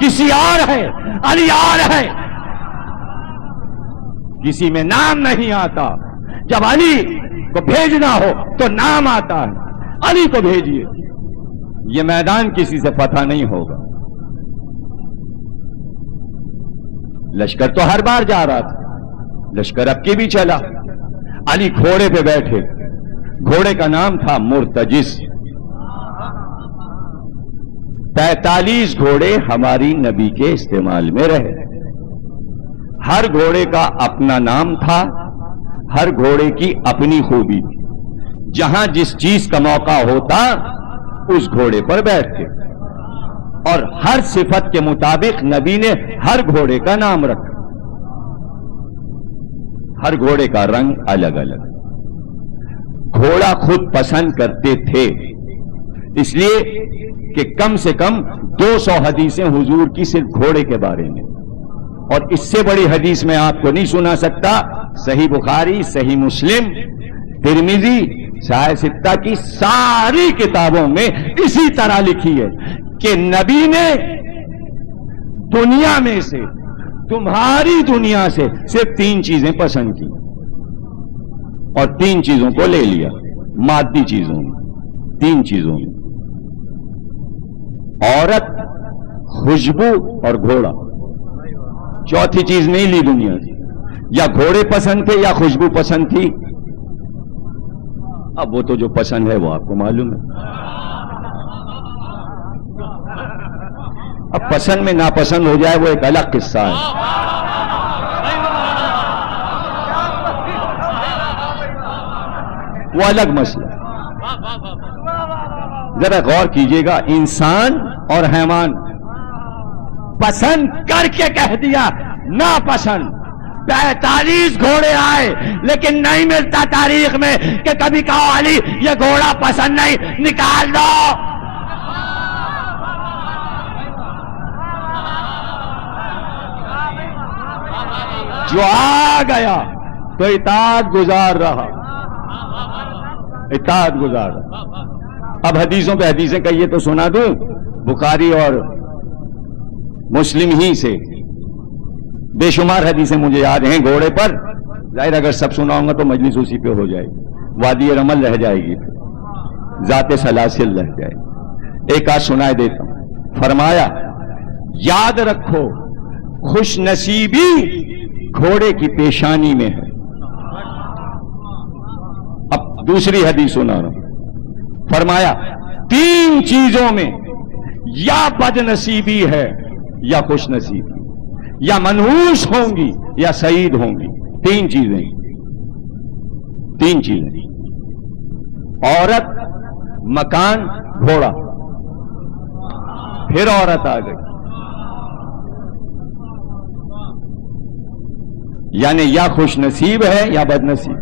کسی اور ہے، علی اور ہے، کسی میں نام نہیں آتا، جب علی کو بھیجنا ہو تو نام آتا ہے، علی کو بھیجیے، یہ میدان کسی سے فتح نہیں ہوگا۔ لشکر تو ہر بار جا رہا تھا، لشکر اب کی بھی چلا، علی گھوڑے پہ بیٹھے، گھوڑے کا نام تھا مرتجس۔ 45 گھوڑے ہماری نبی کے استعمال میں رہے، ہر گھوڑے کا اپنا نام تھا، ہر گھوڑے کی اپنی خوبی تھی، جہاں جس چیز کا موقع ہوتا اس گھوڑے پر بیٹھتے، اور ہر صفت کے مطابق نبی نے ہر گھوڑے کا نام رکھا، ہر گھوڑے کا رنگ الگ الگ، گھوڑا خود پسند کرتے تھے، اس لیے کہ کم سے کم 200 حدیثیں حضور کی صرف گھوڑے کے بارے میں، اور اس سے بڑی حدیث میں آپ کو نہیں سنا سکتا۔ صحیح بخاری، صحیح مسلم، ترمذی، صحیح ستہ کی ساری کتابوں میں اسی طرح لکھی ہے کہ نبی نے دنیا میں سے، تمہاری دنیا سے صرف 3 چیزیں پسند کی، اور 3 چیزوں کو لے لیا، مادی چیزوں میں، 3 چیزوں میں، عورت، خوشبو اور گھوڑا، چوتھی چیز نہیں لی دنیا سے، یا گھوڑے پسند تھے یا خوشبو پسند تھی، اب وہ تو جو پسند ہے وہ آپ کو معلوم ہے، اب پسند میں ناپسند ہو جائے وہ ایک الگ قصہ ہے۔ وہ الگ مسئلہ، ذرا غور کیجئے گا، انسان اور حیوان، پسند کر کے کہہ دیا ناپسند، 45 گھوڑے آئے لیکن نہیں ملتا تاریخ میں کہ کبھی کہو علی یہ گھوڑا پسند نہیں، نکال دو۔ جو آ گیا تو اطاعت گزار رہا، اطاعت گزار رہا۔ اب حدیثوں پہ حدیثیں کہیے تو سنا دوں، بخاری اور مسلم ہی سے بے شمار حدیثیں مجھے یاد ہیں گھوڑے پر۔ ظاہر اگر سب سناؤں گا تو مجلس اسی پہ ہو جائے گی، وادی رمل رہ جائے گی، ذات سلاسل رہ جائے گی۔ ایک آج سنائے دیتا ہوں۔ فرمایا یاد رکھو خوش نصیبی گھوڑے کی پیشانی میں ہے۔ اب دوسری حدیث سنا رہا ہوں۔ فرمایا تین چیزوں میں یا بد نصیبی ہے یا خوش نصیبی، یا منحوس ہوں گی یا سعید ہوں گی۔ تین چیزیں، تین چیزیں، عورت، مکان، گھوڑا۔ پھر عورت آ گئی، یعنی یا خوش نصیب ہے یا بد نصیب۔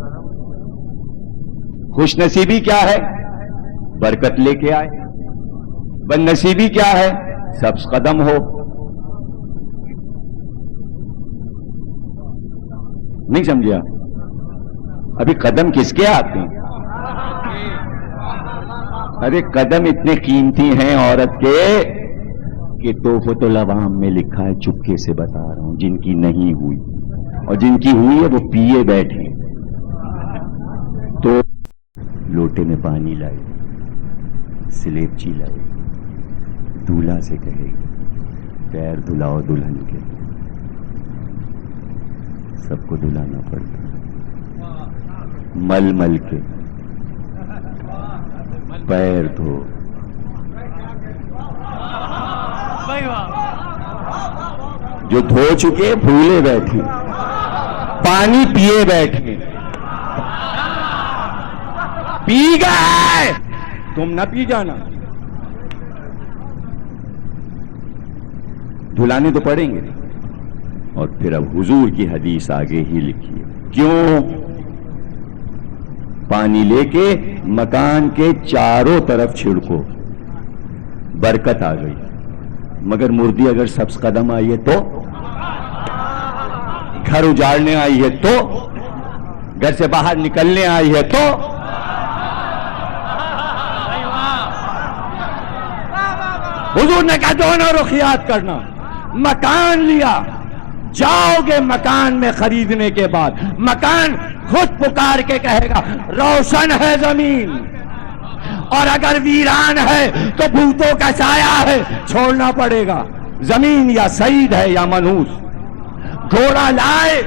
خوش نصیبی کیا ہے؟ برکت لے کے آئے۔ بد نصیبی کیا ہے؟ سبز قدم ہو۔ نہیں سمجھا؟ ابھی قدم کس کے آتے ہیں؟ ارے قدم اتنے قیمتی ہیں عورت کے کہ تحفۃ العوام میں لکھا ہے، چپکے سے بتا رہا ہوں، جن کی نہیں ہوئی اور جن کی ہوئی ہے وہ پیے بیٹھے تو لوٹے میں پانی لائے، سلیپچی لائے، دولہا سے کہے گی پیر دھلاؤ دلہن کے، سب کو دلانا پڑتا، مل مل کے پیر دھو، جو دھو چکے بھولے بیٹھے، پانی پیے بیٹھے، پی گئے تم نہ پی جانا، دھلانے تو پڑیں گے۔ اور پھر اب حضور کی حدیث آگے ہی لکھی ہے، کیوں؟ پانی لے کے مکان کے چاروں طرف چھڑکو، برکت آ گئی۔ مگر مردی اگر سبز قدم آئی ہے تو، گھر اجاڑنے آئی ہے تو، گھر سے باہر نکلنے آئی ہے تو، حضور نے کہا دونوں رخیات کرنا۔ مکان لیا، جاؤ گے مکان میں خریدنے کے بعد، مکان خود پکار کے کہے گا روشن ہے زمین، اور اگر ویران ہے تو بھوتوں کا سایہ ہے، چھوڑنا پڑے گا۔ زمین یا سعید ہے یا منحوس، گھوڑا لائے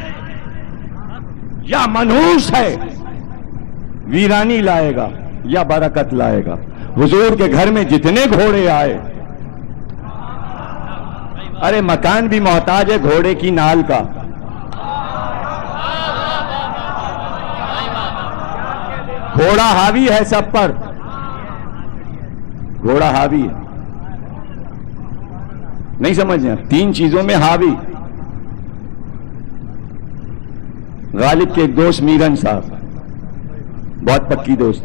یا منحوس ہے، ویرانی لائے گا یا برکت لائے گا۔ حضور کے گھر میں جتنے گھوڑے آئے، ارے مکان بھی محتاج ہے گھوڑے کی نال کا۔ گھوڑا حاوی ہے سب پر، گھوڑا حاوی ہے، نہیں سمجھیں؟ تین چیزوں میں حاوی۔ غالب کے ایک دوست میرن صاحب، بہت پکی دوست،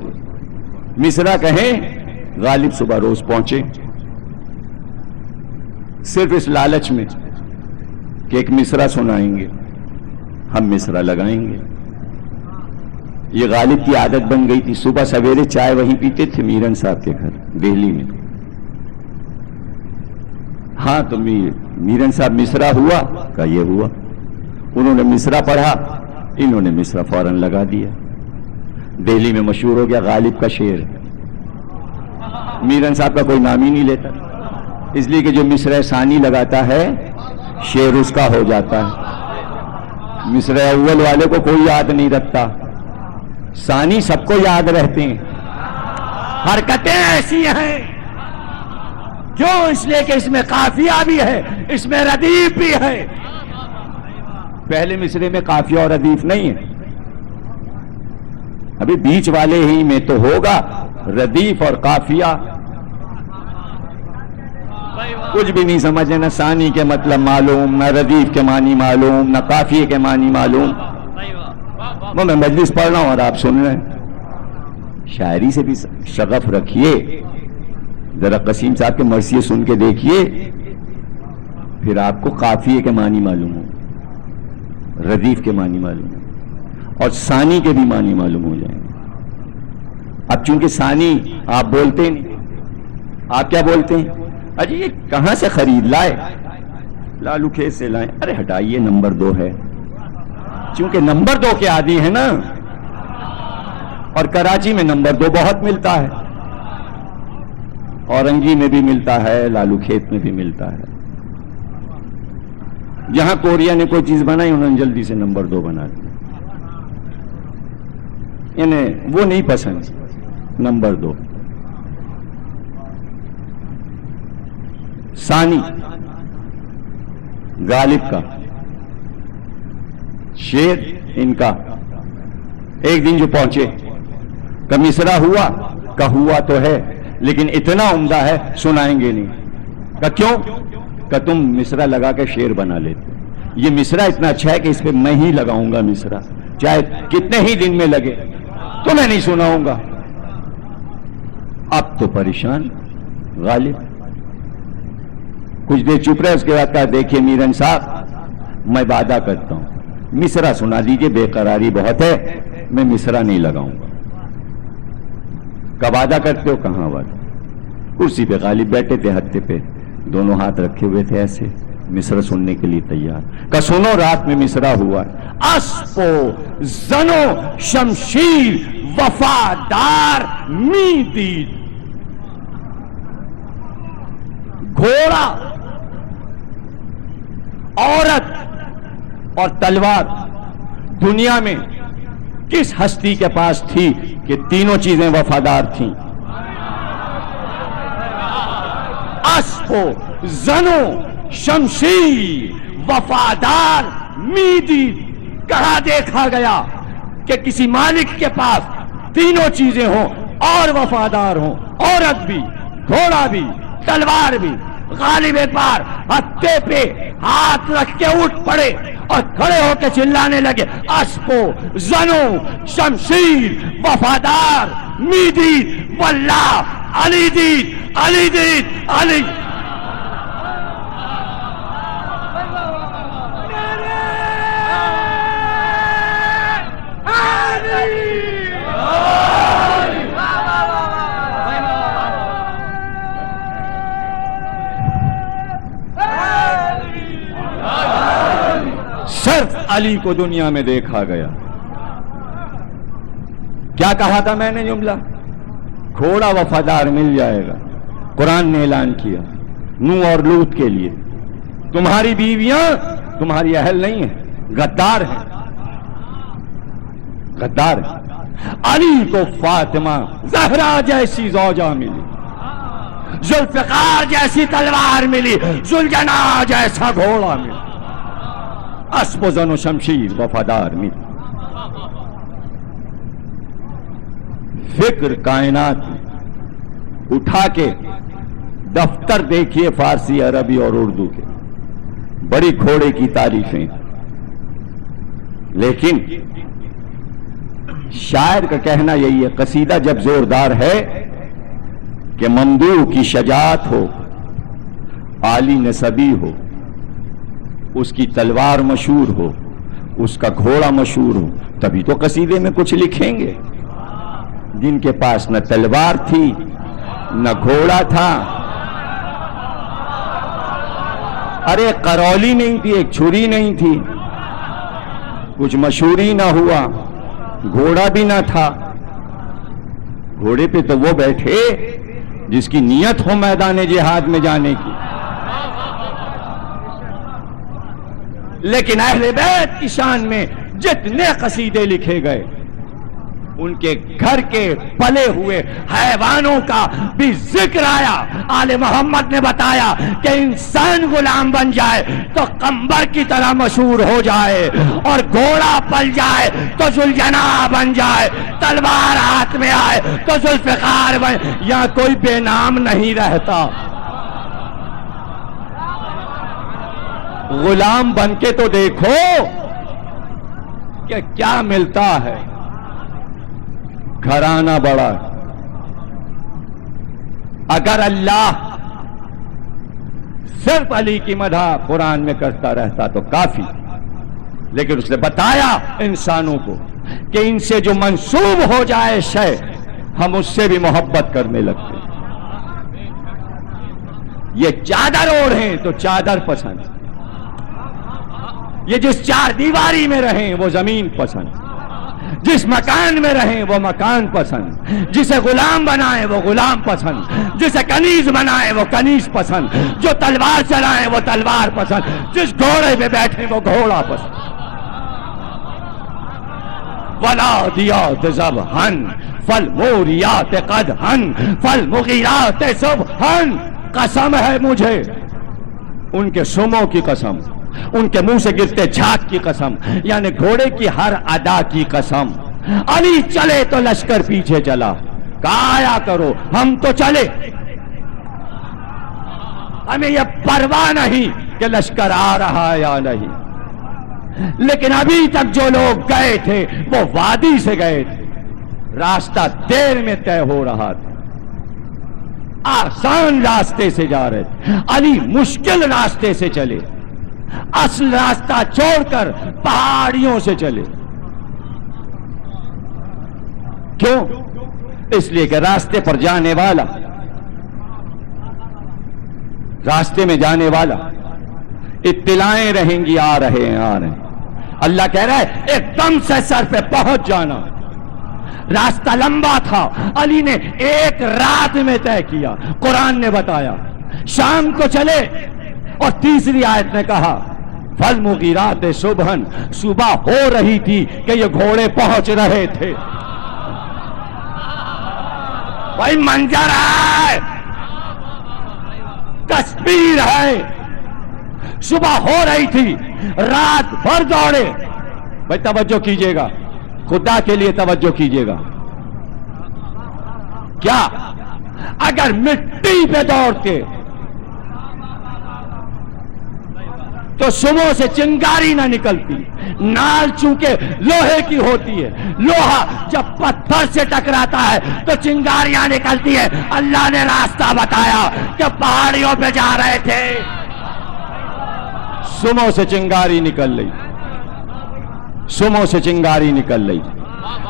مصرع کہیں غالب صبح روز پہنچے، صرف اس لالچ میں کہ ایک مصرع سنائیں گے، ہم مصرع لگائیں گے۔ یہ غالب کی عادت بن گئی تھی، صبح سویرے چائے وہیں پیتے تھے میرن صاحب کے گھر دہلی میں۔ ہاں تو میرن صاحب مصرع ہوا، کہا یہ ہوا، انہوں نے مصرع پڑھا، انہوں نے مصرع فوراً لگا دیا۔ دہلی میں مشہور ہو گیا غالب کا شعر، میرن صاحب کا کوئی نام ہی نہیں لیتا، اس لیے کہ جو مصرع ثانی لگاتا ہے شعر اس کا ہو جاتا ہے۔ مصرع اول والے کو کوئی یاد نہیں رکھتا، ثانی سب کو یاد رہتے ہیں۔ حرکتیں ایسی ہیں، کیوں؟ اس لیے کہ اس میں قافیہ بھی ہے، اس میں ردیف بھی ہے۔ پہلے مصرے میں قافیہ اور ردیف نہیں ہے، ابھی بیچ والے ہی میں تو ہوگا ردیف اور قافیہ۔ کچھ بھی نہیں سمجھے، نہ ثانی کے مطلب معلوم، نہ ردیف کے معنی معلوم، نہ قافیے کے معنی معلوم۔ وہ میں مجلس پڑھ رہا ہوں اور آپ سن رہے ہیں۔ شاعری سے بھی شغف رکھیے، ذرا قسیم صاحب کے مرثیے سن کے دیکھیے، پھر آپ کو قافیے کے معنی معلوم ہو۔ ردیف کے معنی معلوم ہے اور ثانی کے بھی معنی معلوم ہو جائیں گے. اب چونکہ ثانی آپ بولتے نہیں, آپ کیا بولتے ہیں؟ اجی یہ کہاں سے خرید لائے؟ لالو کھیت سے لائے. ارے ہٹائیے, نمبر 2 ہے. چونکہ نمبر 2 کے عادی ہیں نا, اور کراچی میں نمبر 2 بہت ملتا ہے, اورنگی میں بھی ملتا ہے, لالو کھیت میں بھی ملتا ہے. جہاں کوریا نے کوئی چیز بنائی انہوں نے جلدی سے نمبر 2 بنا دی. انہیں وہ نہیں پسند نمبر 2. ثانی غالب کا شعر ان کا. ایک دن جو پہنچے کہ مصرع ہوا, کہ ہوا تو ہے لیکن اتنا عمدہ ہے سنائیں گے نہیں. کہ کیوں؟ کہ تم مصرع لگا کے شعر بنا لیتے. یہ مصرع اتنا اچھا ہے کہ اس پہ میں ہی لگاؤں گا مصرع, چاہے کتنے ہی دن میں لگے, تو میں نہیں سناؤں گا. اب تو پریشان غالب. کچھ دیر چپ رہے, اس کے بعد کہا دیکھیے میرن صاحب میں وعدہ کرتا ہوں مصرع سنا دیجئے, بے قراری بہت ہے, میں مصرع نہیں لگاؤں گا. کب وعدہ کرتے ہو؟ کہاں وعدہ. کرسی پہ غالب بیٹھے تھے, ہتھے پہ دونوں ہاتھ رکھے ہوئے تھے ایسے, مصرع سننے کے لیے تیار. کہ سنو رات میں مصرع ہوا, اسب و زن و شمشیر وفادار می دید. گھوڑا, عورت اور تلوار دنیا میں کس ہستی کے پاس تھی کہ تینوں چیزیں وفادار تھیں؟ اسب و زن و شمشیر وفادار میدی. کہاں دیکھا گیا کہ کسی مالک کے پاس تینوں چیزیں ہوں اور وفادار ہوں, عورت بھی, گھوڑا بھی, تلوار بھی. غالب ایک بار ہتھے پہ ہاتھ رکھ کے اٹھ پڑے اور کھڑے ہو کے چلانے لگے, اسب و زن و شمشیر وفادار میدی واللہ علی دید علی دید علی. صرف علی کو دنیا میں دیکھا گیا. کیا کہا تھا میں نے جملہ؟ گھوڑا وفادار مل جائے گا. قرآن نے اعلان کیا نوح اور لوط کے لیے, تمہاری بیویاں تمہاری اہل نہیں ہیں, غدار ہیں, غدار ہیں. علی کو فاطمہ زہرا جیسی زوجہ ملی, ذوالفقار جیسی تلوار ملی, ذوالجناح جیسا گھوڑا ملا. اسب و زن و شمشیر وفادار ملی. فکر کائنات میں اٹھا کے دفتر دیکھیے فارسی, عربی اور اردو کے, بڑی گھوڑے کی تعریفیں. لیکن شاعر کا کہنا یہی ہے, قصیدہ جب زوردار ہے کہ ممدوح کی شجاعت ہو, عالی نسبی ہو, اس کی تلوار مشہور ہو, اس کا گھوڑا مشہور ہو, تبھی تو قصیدے میں کچھ لکھیں گے. جن کے پاس نہ تلوار تھی نہ گھوڑا تھا, ارے قرولی نہیں تھی, ایک چھری نہیں تھی, کچھ مشہوری نہ ہوا, گھوڑا بھی نہ تھا. گھوڑے پہ تو وہ بیٹھے جس کی نیت ہو میدان جہاد میں جانے کی. لیکن اہل بیت کی شان میں جتنے قصیدے لکھے گئے, ان کے گھر کے پلے ہوئے حیوانوں کا بھی ذکر آیا. آل محمد نے بتایا کہ انسان غلام بن جائے تو قمبر کی طرح مشہور ہو جائے, اور گھوڑا پل جائے تو ذوالجناح بن جائے, تلوار ہاتھ میں آئے تو ذوالفقار بن. یا کوئی بے نام نہیں رہتا. غلام بن کے تو دیکھو کہ کیا ملتا ہے. گھرانہ بڑا. اگر اللہ صرف علی کی مدح قرآن میں کرتا رہتا تو کافی. لیکن اس نے بتایا انسانوں کو کہ ان سے جو منسوب ہو جائے شے ہم اس سے بھی محبت کرنے لگتے ہیں. یہ چادر اوڑھیں تو چادر پسند, یہ جس چار دیواری میں رہیں وہ زمین پسند, جس مکان میں رہیں وہ مکان پسند, جسے غلام بنائے وہ غلام پسند, جسے کنیز بنائے وہ کنیز پسند, جو تلوار چلائے وہ تلوار پسند, جس گھوڑے پہ بیٹھے وہ گھوڑا پسند. والعادیات ضبحًا فالموریات قدحًا فالمغیرات صبحًا. قسم ہے مجھے ان کے سموں کی قسم, ان کے منہ سے گرتے جھاگ کی قسم, یعنی گھوڑے کی ہر ادا کی قسم. علی چلے تو لشکر پیچھے چلا, کہا آیا کرو ہم تو چلے, ہمیں یہ پرواہ نہیں کہ لشکر آ رہا یا نہیں. لیکن ابھی تک جو لوگ گئے تھے وہ وادی سے گئے تھے, راستہ دیر میں طے ہو رہا تھا, آسان راستے سے جا رہے تھے. علی مشکل راستے سے چلے, اصل راستہ چھوڑ کر پہاڑیوں سے چلے. کیوں؟ اس لیے کہ راستے پر جانے والا, راستے میں جانے والا اطلاعیں رہیں گی آ رہے ہیں آ رہے ہیں. اللہ کہہ رہا ہے ایک دم سے سر پہ پہنچ جانا. راستہ لمبا تھا, علی نے ایک رات میں طے کیا. قرآن نے بتایا شام کو چلے, اور تیسری آیت نے کہا فالمغیرات صبحًا, صبح ہو رہی تھی کہ یہ گھوڑے پہنچ رہے تھے. بھائی منظر ہے, تصویر ہے. صبح ہو رہی تھی, رات بھر دوڑے. بھائی توجہ کیجئے گا, خدا کے لیے توجہ کیجئے گا. کیا اگر مٹی پہ دوڑتے تو سموں سے چنگاری نہ نکلتی. نال چونکہ لوہے کی ہوتی ہے, لوہا جب پتھر سے ٹکراتا ہے تو چنگاریاں نکلتی ہے. اللہ نے راستہ بتایا کہ پہاڑیوں پہ جا رہے تھے, سموں سے چنگاری نکل رہی, سموں سے چنگاری نکل رہی.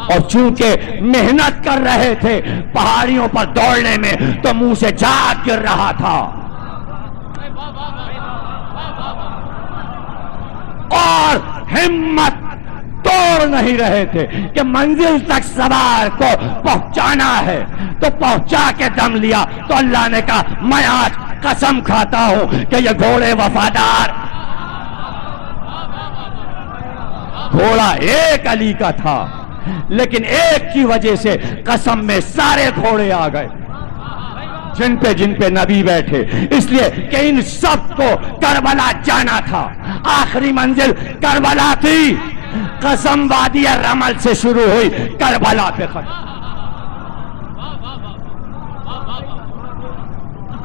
اور چونکہ محنت کر رہے تھے پہاڑیوں پر دوڑنے میں تو منہ سے جھاگ گر رہا تھا. اور ہمت توڑ نہیں رہے تھے کہ منزل تک سوار کو پہنچانا ہے تو پہنچا کے دم لیا. تو اللہ نے کہا میں آج قسم کھاتا ہوں کہ یہ گھوڑے وفادار. گھوڑا ایک علی کا تھا, لیکن ایک کی وجہ سے قسم میں سارے گھوڑے آ گئے جن پہ نبی بیٹھے. اس لیے کہ ان سب کو کربلا جانا تھا, آخری منزل کربلا تھی. قسم وادی رمل سے شروع ہوئی, کربلا پہ ختم.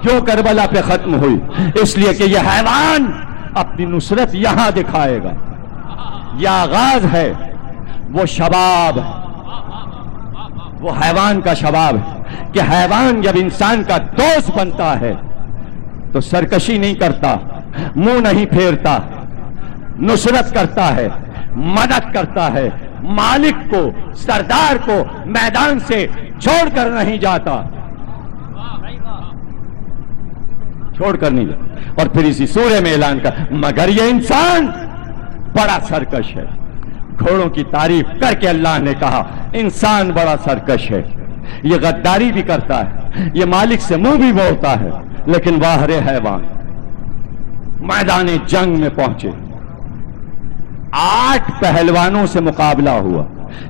کیوں کربلا پہ ختم ہوئی؟ اس لیے کہ یہ حیوان اپنی نصرت یہاں دکھائے گا. یہ آغاز ہے, وہ شباب ہے, وہ حیوان کا شباب ہے کہ حیوان جب انسان کا دوست بنتا ہے تو سرکشی نہیں کرتا, منہ نہیں پھیرتا, نصرت کرتا ہے, مدد کرتا ہے, مالک کو, سردار کو میدان سے چھوڑ کر نہیں جاتا, چھوڑ کر نہیں جاتا. اور پھر اسی سورہ میں اعلان کر مگر یہ انسان بڑا سرکش ہے. گھوڑوں کی تعریف کر کے اللہ نے کہا انسان بڑا سرکش ہے, یہ غداری بھی کرتا ہے, یہ مالک سے منہ بھی موڑتا ہے, لیکن باہر حیوان. میدان جنگ میں پہنچے, 8 پہلوانوں سے مقابلہ ہوا.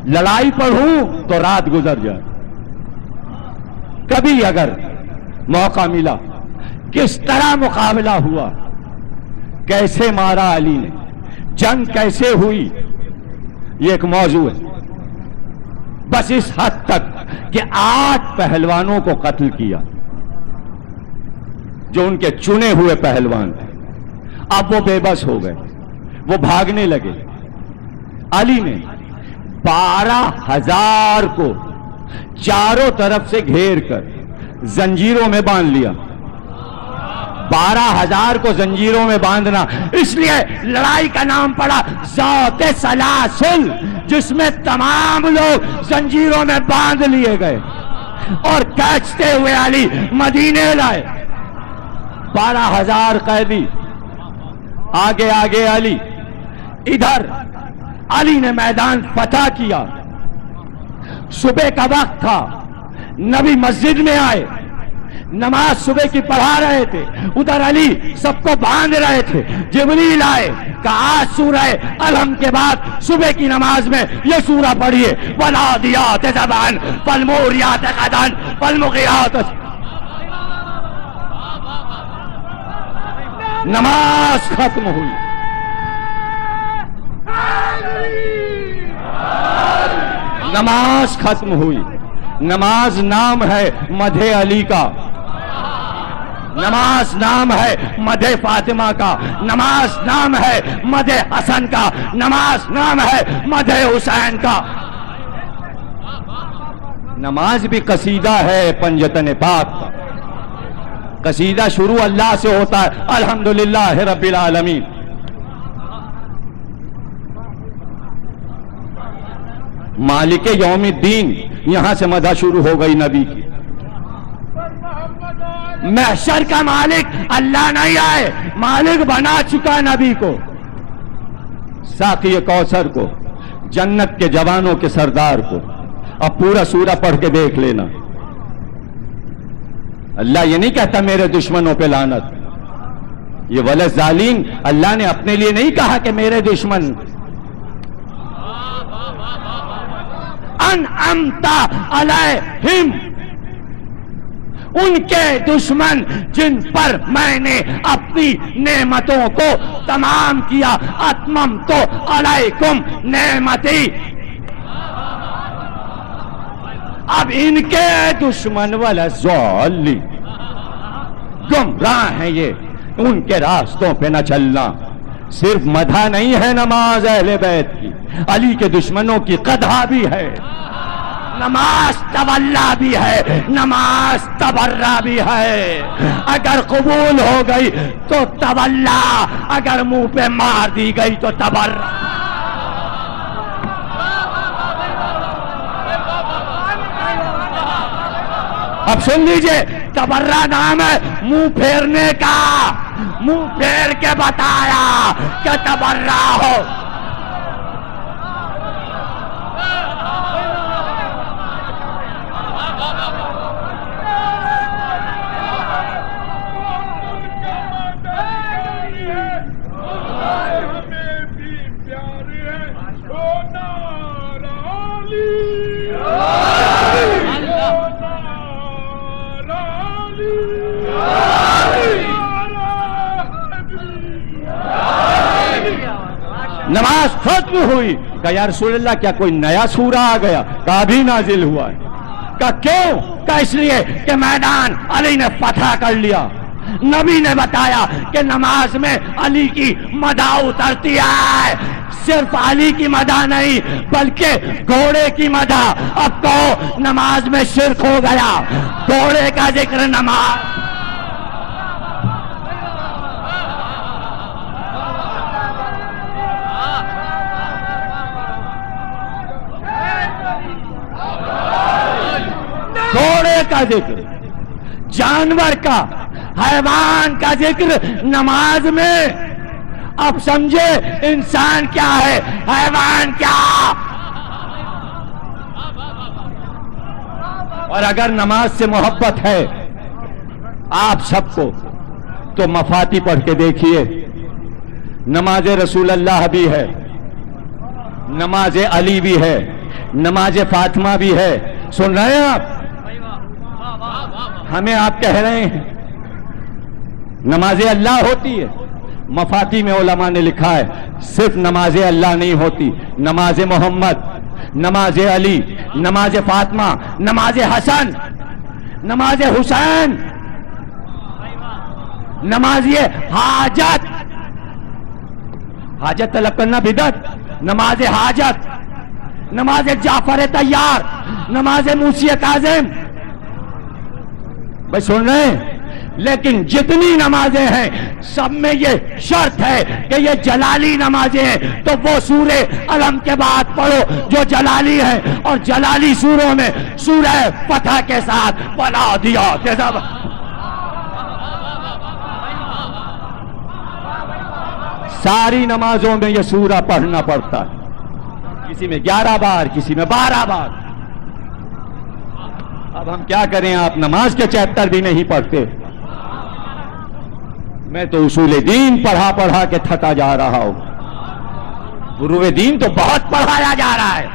لڑائی پڑھوں تو رات گزر جائے. کبھی اگر موقع ملا کس طرح مقابلہ ہوا, کیسے مارا علی نے, جنگ کیسے ہوئی, یہ ایک موضوع ہے. بس اس حد تک کہ 8 پہلوانوں کو قتل کیا جو ان کے چنے ہوئے پہلوان تھے. اب وہ بے بس ہو گئے, وہ بھاگنے لگے. علی نے 12,000 کو چاروں طرف سے گھیر کر زنجیروں میں باندھ لیا. 12,000 کو زنجیروں میں باندھنا، اس لیے لڑائی کا نام پڑا ذات سلاسل، جس میں تمام لوگ زنجیروں میں باندھ لیے گئے اور کھینچتے ہوئے علی مدینے لائے۔ 12,000 قیدی، آگے آگے علی، ادھر علی نے میدان فتح کیا۔ صبح کا وقت تھا، نبی مسجد میں آئے، نماز صبح کی پڑھا رہے تھے، ادھر علی سب کو باندھ رہے تھے۔ جبریل آئے، کہا آج سورہ الحم کے بعد صبح کی نماز میں یہ سورہ پڑھیے، والعادیات ضبحا فالموریات قدحا فالمغیرات۔ نماز ختم ہوئی۔ نماز ختم ہوئی۔ نماز نام ہے مدح علی کا، نماز نام ہے مدح فاطمہ کا، نماز نام ہے مدح حسن کا، نماز نام ہے مدح حسین کا۔ نماز بھی قصیدہ ہے پنجتن پاک کا۔ قصیدہ شروع اللہ سے ہوتا ہے، الحمدللہ رب العالمین۔ مالک یوم الدین، یہاں سے مدح شروع ہو گئی نبی کی۔ محشر کا مالک اللہ نہیں آئے، مالک بنا چکا نبی کو، ساقی کوثر کو، جنت کے جوانوں کے سردار کو۔ اب پورا سورہ پڑھ کے دیکھ لینا۔ اللہ یہ نہیں کہتا میرے دشمنوں پہ لعنت، یہ وللظالین اللہ نے اپنے لیے نہیں کہا کہ میرے دشمن۔ انعمت علیہم، ان کے دشمن جن پر میں نے اپنی نعمتوں کو تمام کیا۔ اتممت علیکم نعمتی، اب ان کے دشمن والضالین، گمراہ ہیں یہ، ان کے راستوں پہ نہ چلنا۔ صرف مدح نہیں ہے نماز اہل بیت کی، علی کے دشمنوں کی قدح بھی ہے، نماز تولا بھی ہے، نماز تبرہ بھی ہے۔ اگر قبول ہو گئی تو تولا، اگر منہ پہ مار دی گئی تو تبرہ۔ اب سن لیجئے، تبرہ نام ہے منہ پھیرنے کا، منہ پھیر کے بتایا کہ تبرہ ہو۔ نماز ختم ہوئی، کہا یا رسول اللہ کیا کوئی نیا سورہ آ گیا؟ کہا ابھی نازل ہوا ہے۔ کہا کیوں؟ کہا اس لیے کہ میدان علی نے فتح کر لیا۔ نبی نے بتایا کہ نماز میں علی کی مدح اترتی ہے، صرف علی کی مدح نہیں بلکہ گھوڑے کی مدح۔ اب کہو نماز میں شرک ہو گیا، گھوڑے کا ذکر نماز۔ گھوڑے کا ذکر، جانور کا، حیوان کا ذکر نماز میں۔ اب سمجھے انسان کیا ہے، حیوان کیا۔ اور اگر نماز سے محبت ہے آپ سب کو تو مفاتی پڑھ کے دیکھیے، نماز رسول اللہ بھی ہے، نماز علی بھی ہے، نماز فاطمہ بھی ہے۔ سن رہے ہیں آپ؟ ہمیں آپ کہہ رہے ہیں نماز اللہ ہوتی ہے، مفاتی میں علماء نے لکھا ہے صرف نماز اللہ نہیں ہوتی، نماز محمد، نماز علی، نماز فاطمہ، نماز حسن، نماز حسین، نماز حاجت، حاجت طلب کرنا بدعت، نماز حاجت، نماز جعفر طیار، نماز موسی کاظم۔ بھائی سن رہے ہیں؟ لیکن جتنی نمازیں ہیں سب میں یہ شرط ہے کہ یہ جلالی نمازیں ہیں، تو وہ سورہ علم کے بعد پڑھو جو جلالی ہے، اور جلالی سوروں میں سورہ فتح کے ساتھ والعادیات ساری نمازوں میں یہ سورہ پڑھنا پڑتا ہے، کسی میں 11 بار، کسی میں 12 بار۔ اب ہم کیا کریں، آپ نماز کے چیپٹر بھی نہیں پڑھتے۔ میں تو اصول دین پڑھا پڑھا کے تھکا جا رہا ہوں، فروع دین تو بہت پڑھایا جا رہا ہے،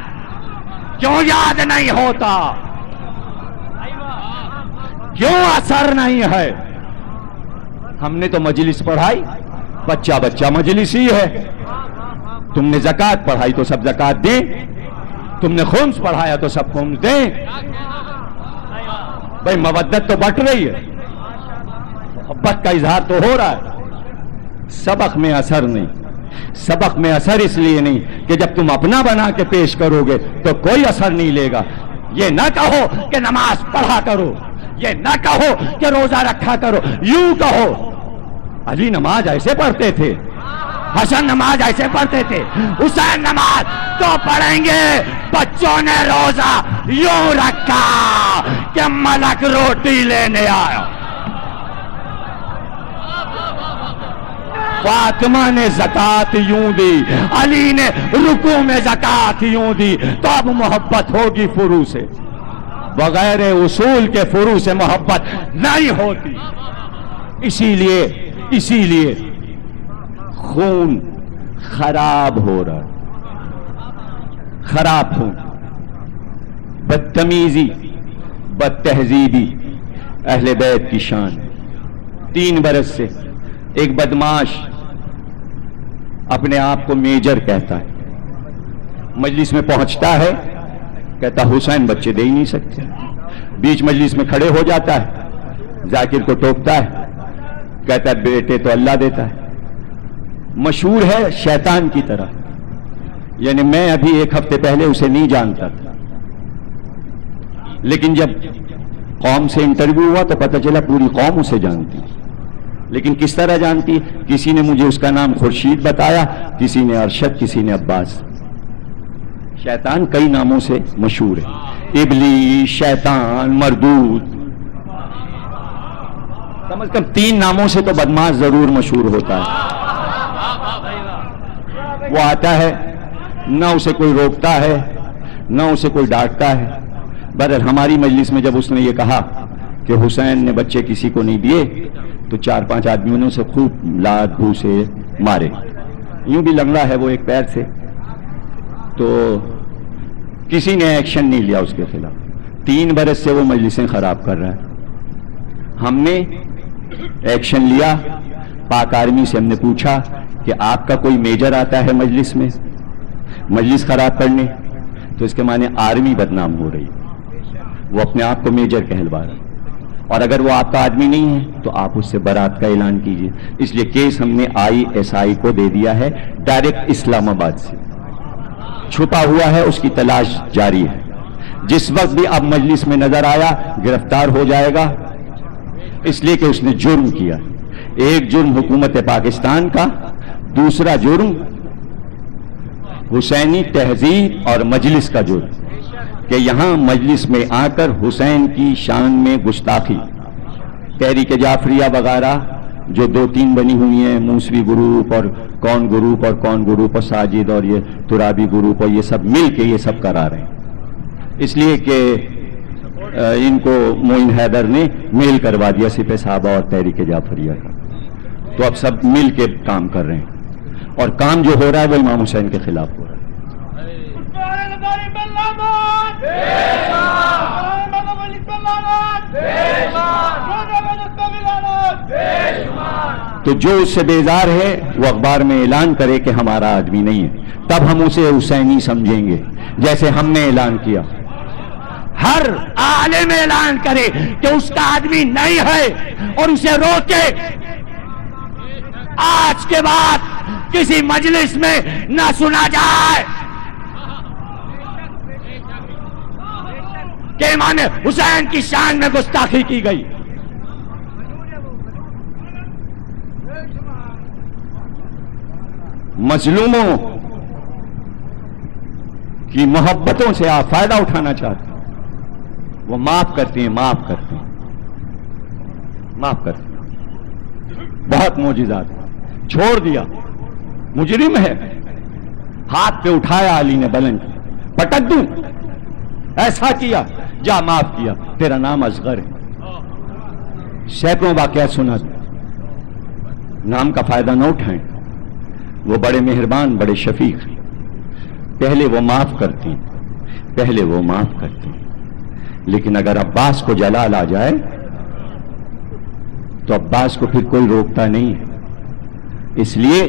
کیوں یاد نہیں ہوتا، کیوں اثر نہیں ہے؟ ہم نے تو مجلس پڑھائی، بچہ بچہ مجلس ہی ہے۔ تم نے زکوٰۃ پڑھائی تو سب زکوٰۃ دیں، تم نے خمس پڑھایا تو سب خمس دیں۔ بھائی مودت تو بٹ رہی ہے، محبت کا اظہار تو ہو رہا ہے، سبق میں اثر نہیں۔ سبق میں اثر اس لیے نہیں کہ جب تم اپنا بنا کے پیش کرو گے تو کوئی اثر نہیں لے گا۔ یہ نہ کہو کہ نماز پڑھا کرو، یہ نہ کہو کہ روزہ رکھا کرو، یوں کہو علی نماز ایسے پڑھتے تھے، حسن نماز ایسے پڑھتے تھے، حسین نماز تو پڑھیں گے، بچوں نے روزہ یوں رکھا کہ ملک روٹی لینے آیا، فاطمہ نے زکوٰۃ یوں دی، علی نے رکوع میں زکوٰۃ یوں دی، تو اب محبت ہوگی فروع سے، بغیر اصول کے فروع سے محبت نہیں ہوتی۔ اسی لیے خون خراب ہو رہا ہے، خراب خون، بدتمیزی، بدتہذیبی اہل بیت کی شان۔ 3 برس سے ایک بدماش اپنے آپ کو میجر کہتا ہے، مجلس میں پہنچتا ہے، کہتا حسین بچے دے ہی نہیں سکتے، بیچ مجلس میں کھڑے ہو جاتا ہے، ذاکر کو ٹوکتا ہے، کہتا ہے بیٹے تو اللہ دیتا ہے۔ مشہور ہے شیطان کی طرح، یعنی میں ابھی 1 ہفتے پہلے اسے نہیں جانتا تھا، لیکن جب قوم سے انٹرویو ہوا تو پتہ چلا پوری قوم اسے جانتی۔ لیکن کس طرح جانتی؟ کسی نے مجھے اس کا نام خورشید بتایا، کسی نے ارشد، کسی نے عباس۔ شیطان کئی ناموں سے مشہور ہے، ابلیس، شیطان، مردود، کم از کم 3 ناموں سے تو بدماش ضرور مشہور ہوتا ہے۔ وہ آتا ہے، نہ اسے کوئی روکتا ہے، نہ اسے کوئی ڈانٹتا ہے۔ بہرحال ہماری مجلس میں جب اس نے یہ کہا کہ حسین نے بچے کسی کو نہیں دیے، تو 4-5 آدمیوں نے اسے خوب لات گھوسے مارے، یوں بھی لنگڑا ہے وہ ایک پیر سے، تو کسی نے ایکشن نہیں لیا اس کے خلاف۔ 3 برس سے وہ مجلسیں خراب کر رہا ہے۔ ہم نے ایکشن لیا، پاک آرمی سے ہم نے پوچھا کہ آپ کا کوئی میجر آتا ہے مجلس میں مجلس خراب کرنے؟ تو اس کے معنی آرمی بدنام ہو رہی، وہ اپنے آپ کو میجر کہلوا رہا، اور اگر وہ آپ کا آدمی نہیں ہے تو آپ اس سے برات کا اعلان کیجئے۔ اس لیے کیس ہم نے ISI کو دے دیا ہے، ڈائریکٹ اسلام آباد سے، چھپا ہوا ہے، اس کی تلاش جاری ہے، جس وقت بھی اب مجلس میں نظر آیا گرفتار ہو جائے گا، اس لیے کہ اس نے جرم کیا۔ ایک جرم حکومت پاکستان کا، دوسرا جرم حسینی تہذیب اور مجلس کا جرم، کہ یہاں مجلس میں آ کر حسین کی شان میں گستاخی، تحریک جعفریہ وغیرہ جو 2-3 بنی ہوئی ہیں، موسوی گروپ اور کون گروپ اور ساجد اور یہ ترابی گروپ، اور یہ سب مل کے یہ سب کرا رہے ہیں، اس لیے کہ ان کو معین حیدر نے میل کروا دیا سپہ صحابہ اور تحریک جعفریہ کا، تو اب سب مل کے کام کر رہے ہیں، اور کام جو ہو رہا ہے وہ امام حسین کے خلاف ہو رہا ہے۔ تو جو اس سے بیزار ہے وہ اخبار میں اعلان کرے کہ ہمارا آدمی نہیں ہے، تب ہم اسے حسینی سمجھیں گے، جیسے ہم نے اعلان کیا۔ ہر عالم اعلان کرے کہ اس کا آدمی نہیں ہے اور اسے روکے، آج کے بعد کسی مجلس میں نہ سنا جائے کہ امام حسین کی شان میں گستاخی کی گئی۔ مظلوموں کی محبتوں سے آپ فائدہ اٹھانا چاہتے ہیں، وہ معاف کرتے ہیں، معاف کرتے ہیں، معاف کرتے ہیں۔ بہت معجزات چھوڑ دیا، مجرم ہے، ہاتھ پہ اٹھایا علی نے بلند، پٹک دوں، ایسا کیا، جا معاف کیا، تیرا نام اصغر ہے۔ سینکڑوں واقعات سنا دوں، نام کا فائدہ نہ اٹھائیں۔ وہ بڑے مہربان، بڑے شفیق، پہلے وہ معاف کرتی، پہلے وہ معاف کرتی۔ لیکن اگر عباس کو جلال آ جائے تو عباس کو پھر کوئی روکتا نہیں ہے۔ اس لیے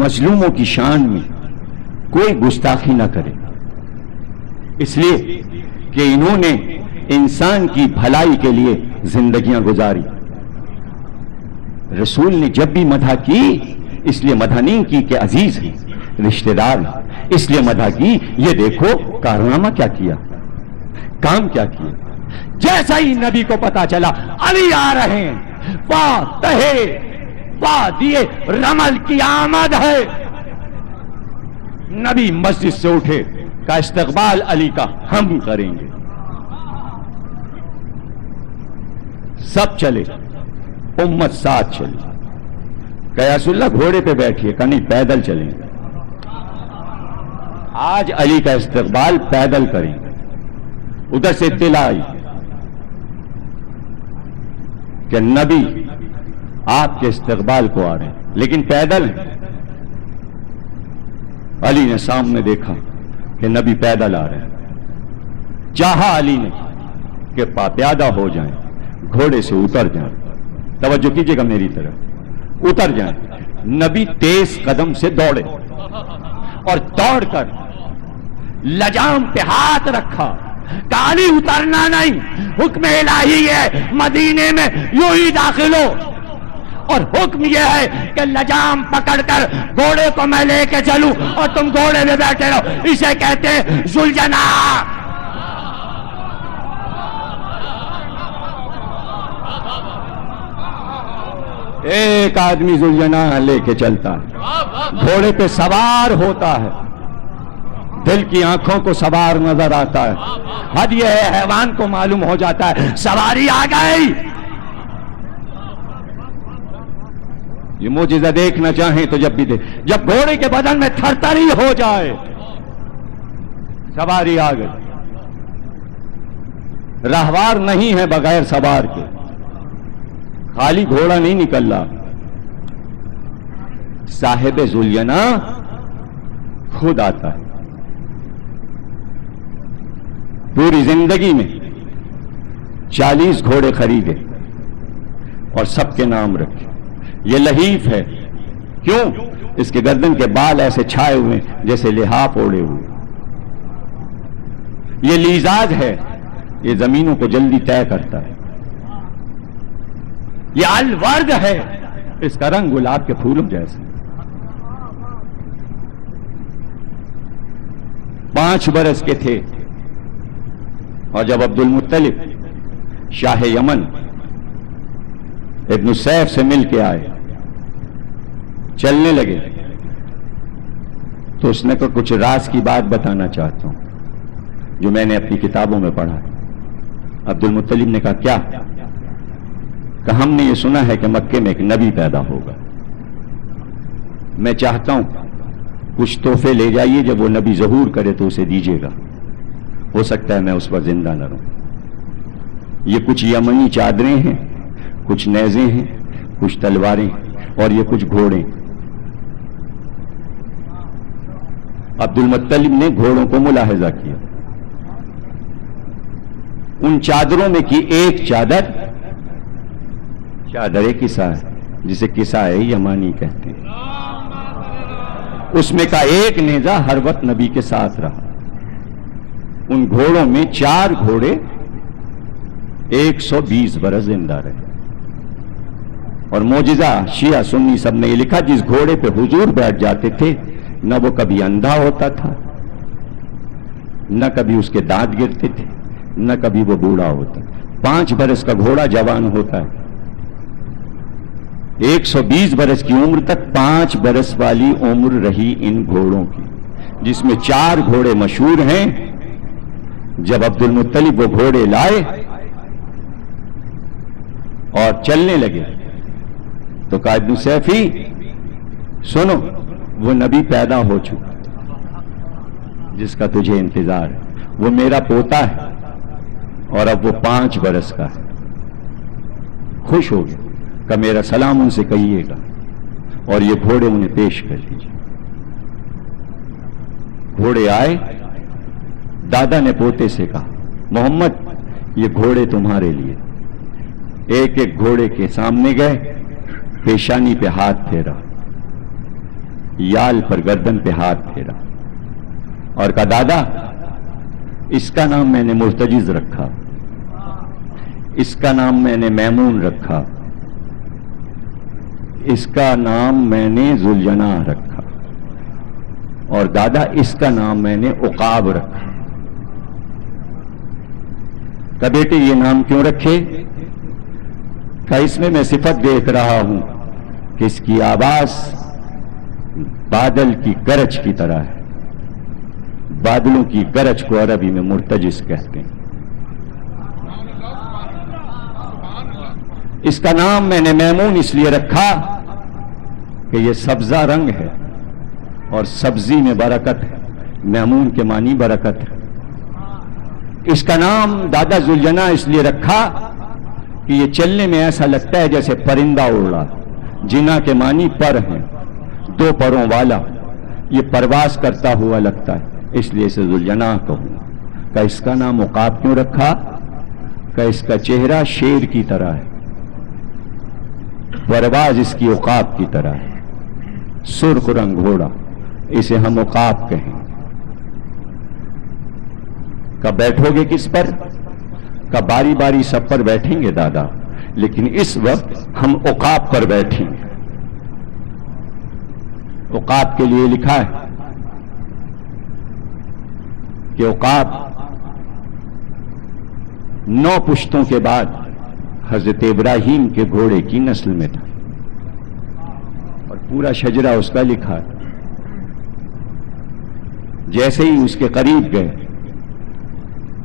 مظلوموں کی شان میں کوئی گستاخی نہ کرے، اس لیے کہ انہوں نے انسان کی بھلائی کے لیے زندگیاں گزاری۔ رسول نے جب بھی مدح کی، اس لیے مدح نہیں کی کہ عزیز ہیں، رشتہ دار ہیں، اس لیے مدح کی یہ دیکھو کارنامہ کیا کیا، کام کیا کیا۔ جیسا ہی نبی کو پتا چلا علی آ رہے ہیں، وادی رمل کی آمد ہے، نبی مسجد سے اٹھے، کا استقبال علی کا ہم کریں گے۔ سب چلے، امت ساتھ چلی۔ کہ یا رسول اللہ گھوڑے پہ بیٹھیے، کہ نہیں پیدل چلیں گے۔ آج علی کا استقبال پیدل کریں گے۔ ادھر سے اطلاع آئی کہ نبی آپ کے استقبال کو آ رہے ہیں، لیکن پیدل ہیں۔ علی نے سامنے دیکھا کہ نبی پیدل آ رہے ہیں، چاہا علی نے کہ پیادہ ہو جائیں، گھوڑے سے اتر جائیں۔ توجہ کیجئے گا میری طرف، اتر جائیں۔ نبی تیز قدم سے دوڑے اور دوڑ کر لجام پہ ہاتھ رکھا، کالی اترنا نہیں، حکم الہی ہے، مدینے میں یوں ہی داخل ہو، اور حکم یہ ہے کہ لجام پکڑ کر گھوڑے کو میں لے کے چلوں اور تم گھوڑے میں بیٹھے رہو۔ اسے کہتے ہیں ذوالجناح۔ ایک آدمی ذوالجناح لے کے چلتا ہے، گھوڑے پہ سوار ہوتا ہے، دل کی آنکھوں کو سوار نظر آتا ہے، حد یہ ہے حیوان کو معلوم ہو جاتا ہے سواری آ گئی۔ یہ معجزہ دیکھنا چاہیں تو جب بھی دیکھ، جب گھوڑے کے بدن میں تھرتھری ہو جائے، سواری آ گئی۔ راہوار نہیں ہے بغیر سوار کے، خالی گھوڑا نہیں نکل رہا، صاحب ذوالجناح خود آتا ہے۔ پوری زندگی میں 40 گھوڑے خریدے اور سب کے نام رکھے۔ یہ لحیف ہے، کیوں؟ اس کے گردن کے بال ایسے چھائے ہوئے جیسے لحاف اوڑے ہوئے۔ یہ لیزاج ہے، یہ زمینوں کو جلدی طے کرتا ہے۔ یہ الورد ہے، اس کا رنگ گلاب کے پھولوں جیسا۔ 5 برس کے تھے، اور جب عبد المطلب شاہ یمن ابن سیف سے مل کے آئے، چلنے لگے، تو اس نے کہا کچھ راز کی بات بتانا چاہتا ہوں جو میں نے اپنی کتابوں میں پڑھا۔ عبد المطلب نے کہا کیا؟ کہ ہم نے یہ سنا ہے کہ مکے میں ایک نبی پیدا ہوگا، میں چاہتا ہوں کچھ تحفے لے جائیے، جب وہ نبی ظہور کرے تو اسے دیجیے گا، ہو سکتا ہے میں اس پر زندہ نہ رہوں۔ یہ کچھ یمنی چادریں ہیں، کچھ نیزیں ہیں، کچھ تلواریں اور یہ کچھ گھوڑے۔ عبد المطلب نے گھوڑوں کو ملاحظہ کیا، ان چادروں میں کی ایک چادر کسا ہے، جسے کسا ہے یمانی کہتے ہیں، اس میں کا ایک نیزہ ہر وقت نبی کے ساتھ رہا۔ ان گھوڑوں میں 4 گھوڑے 120 برس زندہ رہے۔ اور معجزہ شیعہ سنی سب نے یہ لکھا، جس گھوڑے پہ حضور بیٹھ جاتے تھے نہ وہ کبھی اندھا ہوتا تھا، نہ کبھی اس کے دانت گرتے تھے، نہ کبھی وہ بوڑھا ہوتا۔ 5 برس کا گھوڑا جوان ہوتا ہے، 120 برس کی عمر تک 5 برس والی عمر رہی ان گھوڑوں کی، جس میں 4 گھوڑے مشہور ہیں۔ جب عبد المطلب وہ گھوڑے لائے اور چلنے لگے تو کہا ابن سیفی سنو، وہ نبی پیدا ہو چکا جس کا تجھے انتظار ہے، وہ میرا پوتا ہے اور اب وہ 5 برس کا ہے۔ خوش ہو گیا کہ میرا سلام ان سے کہیے گا، اور یہ گھوڑے انہیں پیش کر دیجیے۔ گھوڑے آئے، دادا نے پوتے سے کہا محمد یہ گھوڑے تمہارے لیے۔ ایک ایک گھوڑے کے سامنے گئے، پیشانی پہ ہاتھ پھیرا، یال پر گردن پہ ہاتھ پھیرا اور کہا دادا اس کا نام میں نے مرتجز رکھا، اس کا نام میں نے میمون رکھا، اس کا نام میں نے ذوالجناح رکھا، اور دادا اس کا نام میں نے عقاب رکھا۔ کہ بیٹے یہ نام کیوں رکھے؟ کہ اس میں میں صفت دیکھ رہا ہوں کہ اس کی آواز بادل کی گرج کی طرح ہے۔ بادلوں کی گرج کو عربی میں مرتجز کہتے ہیں۔ اس کا نام میں نے میمون اس لیے رکھا کہ یہ سبزہ رنگ ہے اور سبزی میں برکت ہے، میمون کے معنی برکت ہے۔ اس کا نام دادا ذوالجناح اس لیے رکھا کہ یہ چلنے میں ایسا لگتا ہے جیسے پرندہ اڑ رہا، جنا کے معنی پر ہیں، 2 پروں والا، یہ پرواز کرتا ہوا لگتا ہے، اس لیے اسے ذوالجناح کہوں۔ کہ اس کا نام عقاب کیوں رکھا؟ کہ اس کا چہرہ شیر کی طرح ہے، پرواز اس کی عقاب کی طرح ہے، سرخ رنگ گھوڑا، اسے ہم عقاب کہیں۔ کہ بیٹھو گے کس پر؟ کہ باری باری سب پر بیٹھیں گے دادا، لیکن اس وقت ہم عقاب پر بیٹھیں گے۔ عقاب کے لیے لکھا ہے کہ عقاب 9 پشتوں کے بعد حضرت ابراہیم کے گھوڑے کی نسل میں تھا، اور پورا شجرہ اس کا لکھا ہے۔ جیسے ہی اس کے قریب گئے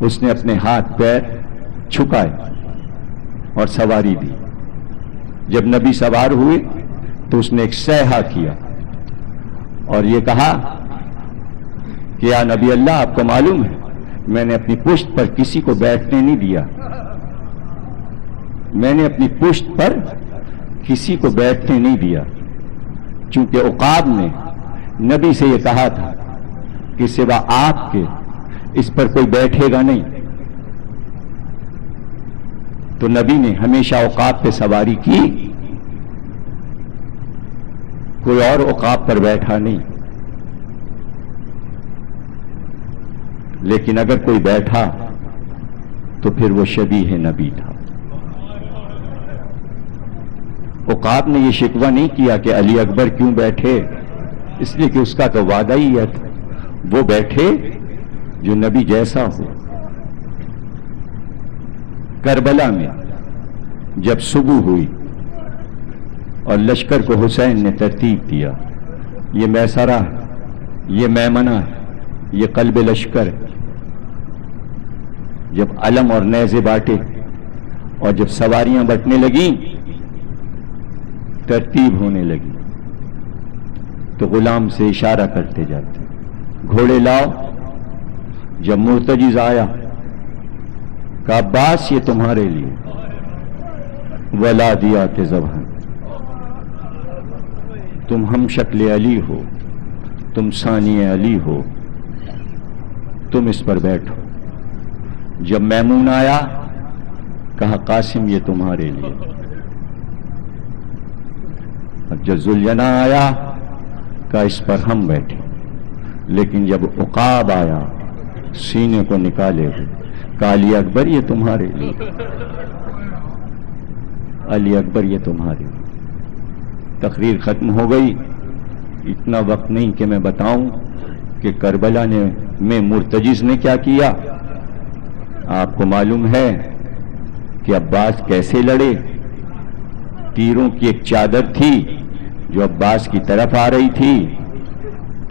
اس نے اپنے ہاتھ پیر چھکائے اور سواری دی۔ جب نبی سوار ہوئے تو اس نے ایک سیحہ کیا اور یہ کہا کہ یا نبی اللہ آپ کو معلوم ہے میں نے اپنی پشت پر کسی کو بیٹھنے نہیں دیا، میں نے اپنی پشت پر کسی کو بیٹھنے نہیں دیا، چونکہ عقاب نے نبی سے یہ کہا تھا کہ سوا آپ کے اس پر کوئی بیٹھے گا نہیں، تو نبی نے ہمیشہ عقاب پہ سواری کی، کوئی اور عقاب پر بیٹھا نہیں۔ لیکن اگر کوئی بیٹھا تو پھر وہ شبیہ نبی تھا۔ عقاب نے یہ شکوہ نہیں کیا کہ علی اکبر کیوں بیٹھے، اس لیے کہ اس کا تو وعدہ ہی ہے، وہ بیٹھے جو نبی جیسا ہو۔ کربلا میں جب صبح ہوئی اور لشکر کو حسین نے ترتیب دیا، یہ میسرہ ہے، یہ میمنہ ہے، یہ قلب لشکر ہے، جب علم اور نیزے بانٹے اور جب سواریاں بٹنے لگیں، ترتیب ہونے لگی، تو غلام سے اشارہ کرتے جاتے گھوڑے لاؤ۔ جب مرتجز آیا کہ عباس یہ تمہارے لیے، ولادیات ذبح، تم ہم شکل علی ہو، تم ثانی علی ہو، تم اس پر بیٹھو۔ جب میمون آیا کہا قاسم یہ تمہارے لیے، اور جب ذوالجناح آیا کہا اس پر ہم بیٹھے۔ لیکن جب عقاب آیا سینے کو نکالے ہوئے کہا علی اکبر یہ تمہارے لیے، علی اکبر یہ تمہارے لیے۔ تقریر ختم ہو گئی، اتنا وقت نہیں کہ میں بتاؤں کہ کربلا میں مرتجز نے کیا کیا۔ آپ کو معلوم ہے کہ عباس کیسے لڑے؟ تیروں کی ایک چادر تھی جو عباس کی طرف آ رہی تھی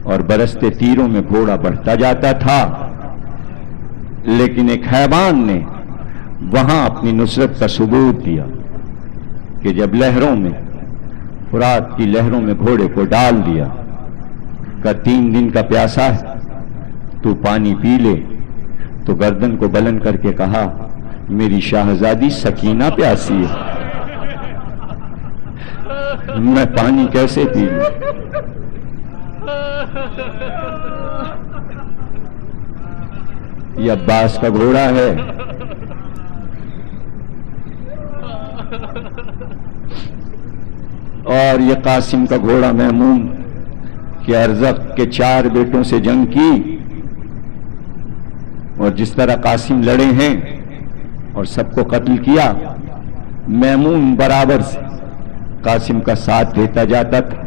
اور برستے تیروں میں گھوڑا بڑھتا جاتا تھا، لیکن ایک حیوان نے وہاں اپنی نصرت کا ثبوت دیا کہ جب لہروں میں، فرات کی لہروں میں گھوڑے کو ڈال دیا، کہ 3 دن کا پیاسا ہے تو پانی پی لے، تو گردن کو بلند کر کے کہا میری شاہزادی سکینہ پیاسی ہے، میں پانی کیسے پی لوں؟ یہ عباس کا گھوڑا ہے، اور یہ قاسم کا گھوڑا میمون کہ ارزق کے 4 بیٹوں سے جنگ کی، اور جس طرح قاسم لڑے ہیں اور سب کو قتل کیا، میمون برابر سے قاسم کا ساتھ دیتا جاتا تھا،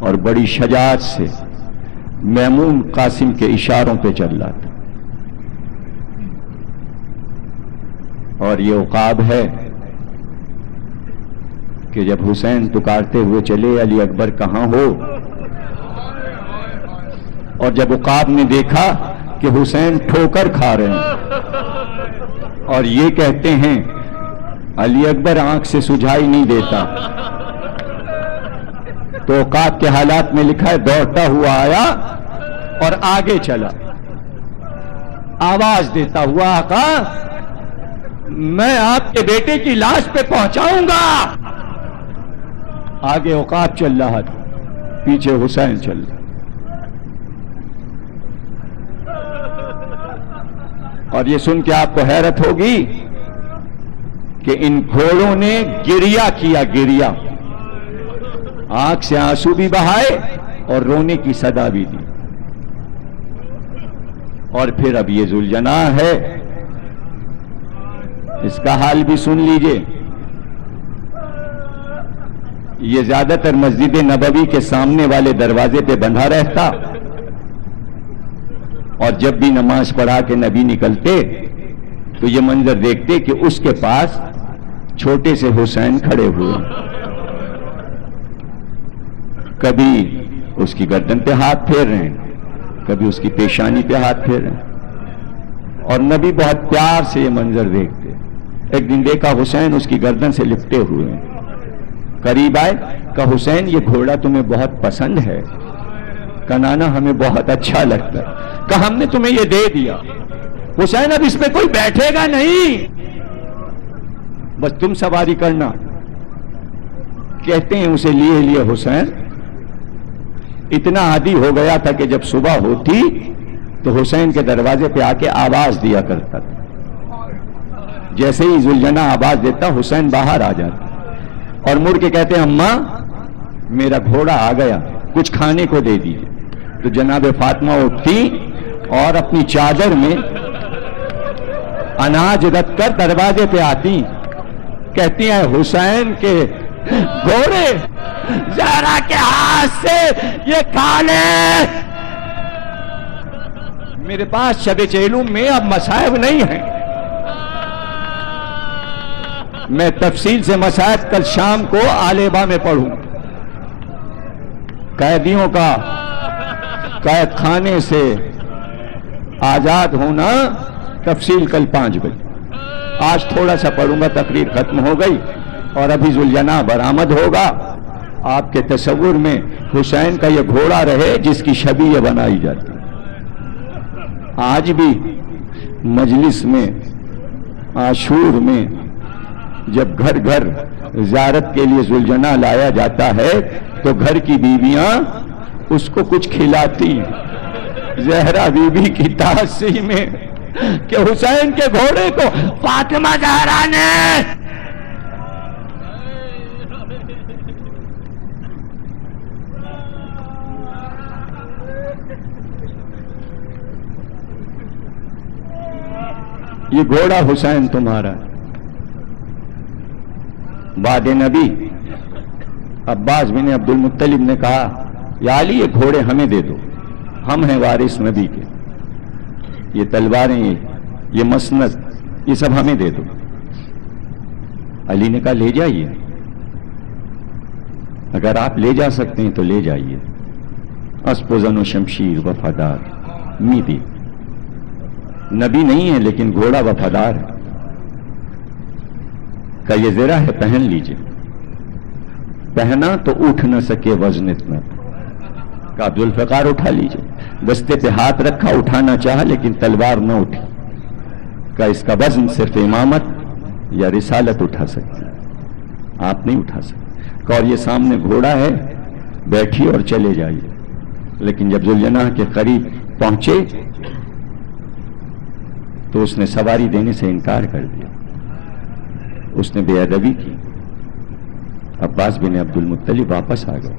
اور بڑی شجاعت سے میمون قاسم کے اشاروں پہ چل رہا تھا۔ اور یہ عقاب ہے کہ جب حسین پکارتے ہوئے چلے علی اکبر کہاں ہو، اور جب عقاب نے دیکھا کہ حسین ٹھوکر کھا رہے ہیں اور یہ کہتے ہیں علی اکبر آنکھ سے سجھائی نہیں دیتا، تو عقاب کے حالات میں لکھا ہے دوڑتا ہوا آیا اور آگے چلا، آواز دیتا ہوا آقا میں آپ کے بیٹے کی لاش پہ پہنچاؤں گا۔ آگے عقاب چل رہا تھا، پیچھے حسین چل رہا، اور یہ سن کے آپ کو حیرت ہوگی کہ ان گھوڑوں نے گریا کیا، گریا، آنکھ سے آنسو بھی بہائے اور رونے کی صدا بھی دی۔ اور پھر اب یہ ذوالجناح ہے، اس کا حال بھی سن لیجئے۔ یہ زیادہ تر مسجد نبوی کے سامنے والے دروازے پہ بندھا رہتا، اور جب بھی نماز پڑھا کے نبی نکلتے تو یہ منظر دیکھتے کہ اس کے پاس چھوٹے سے حسین کھڑے ہوئے، کبھی اس کی گردن پہ ہاتھ پھیر رہے ہیں، کبھی اس کی پیشانی پہ ہاتھ پھیر رہے ہیں، اور نبی بہت پیار سے یہ منظر دیکھتے۔ ایک دن دیکھا حسین اس کی گردن سے لپٹے ہوئے ہیں، قریب آئے، کہا حسین یہ گھوڑا تمہیں بہت پسند ہے؟ کہا نانا ہمیں بہت اچھا لگتا ہے۔ کہا ہم نے تمہیں یہ دے دیا حسین، اب اس پہ کوئی بیٹھے گا نہیں، بس تم سواری کرنا۔ کہتے ہیں اسے لیے لیے حسین اتنا عادی ہو گیا تھا کہ جب صبح ہوتی تو حسین کے دروازے پہ آ کے آواز دیا کرتا تھا، جیسے ہی ذوالجناح آواز دیتا حسین باہر آ جاتا اور مڑ کے کہتے ہیں اماں میرا گھوڑا آ گیا، کچھ کھانے کو دے دیجیے۔ تو جناب فاطمہ اٹھتی اور اپنی چادر میں اناج رکھ کر دروازے پہ آتی، کہتی ہیں حسین کے گھوڑے زہرا کے ہاتھ سے یہ کھا لے۔ میرے پاس شب چیلوم میں اب مصائب نہیں ہیں، میں تفصیل سے مصائب کل شام کو آلیبا میں پڑھوں۔ قیدیوں کا قید خانے سے آزاد ہونا تفصیل کل 5 بجے، آج تھوڑا سا پڑھوں گا، تقریر ختم ہو گئی اور ابھی ذوالجناح برآمد ہوگا۔ آپ کے تصور میں حسین کا یہ گھوڑا رہے جس کی شبیہ بنائی جاتی۔ آج بھی مجلس میں عاشور میں جب گھر گھر زیارت کے لیے ذوالجناح لایا جاتا ہے تو گھر کی بیویاں اس کو کچھ کھلاتی، زہرا بی بی کی تاسی میں کہ حسین کے گھوڑے کو فاطمہ زہرا نے یہ گھوڑا حسین تمہارا۔ بعد نبی عباس بن عبد المطلب نے کہا یا علی یہ گھوڑے ہمیں دے دو، ہم ہیں وارث نبی کے، یہ تلواریں یہ مسند یہ سب ہمیں دے دو۔ علی نے کہا لے جائیے، اگر آپ لے جا سکتے ہیں تو لے جائیے. اسب و زن و شمشیر وفادار میدی. نبی نہیں ہے لیکن گھوڑا وفادار ہے. کہ یہ زرہ ہے پہن لیجئے. پہنا تو اٹھ نہ سکے وزن اتنا. کہ ذوالفقار اٹھا لیجئے. دستے پہ ہاتھ رکھا, اٹھانا چاہا لیکن تلوار نہ اٹھی. کہ اس کا وزن صرف امامت یا رسالت اٹھا سکتی ہے, آپ نہیں اٹھا سکتے. کہ اور یہ سامنے گھوڑا ہے, بیٹھیے اور چلے جائیے. لیکن جب ذوالجناح کے قریب پہنچے تو اس نے سواری دینے سے انکار کر دیا. اس نے بے ادبی کی. عباس بن عبد المطلب واپس آ گئے.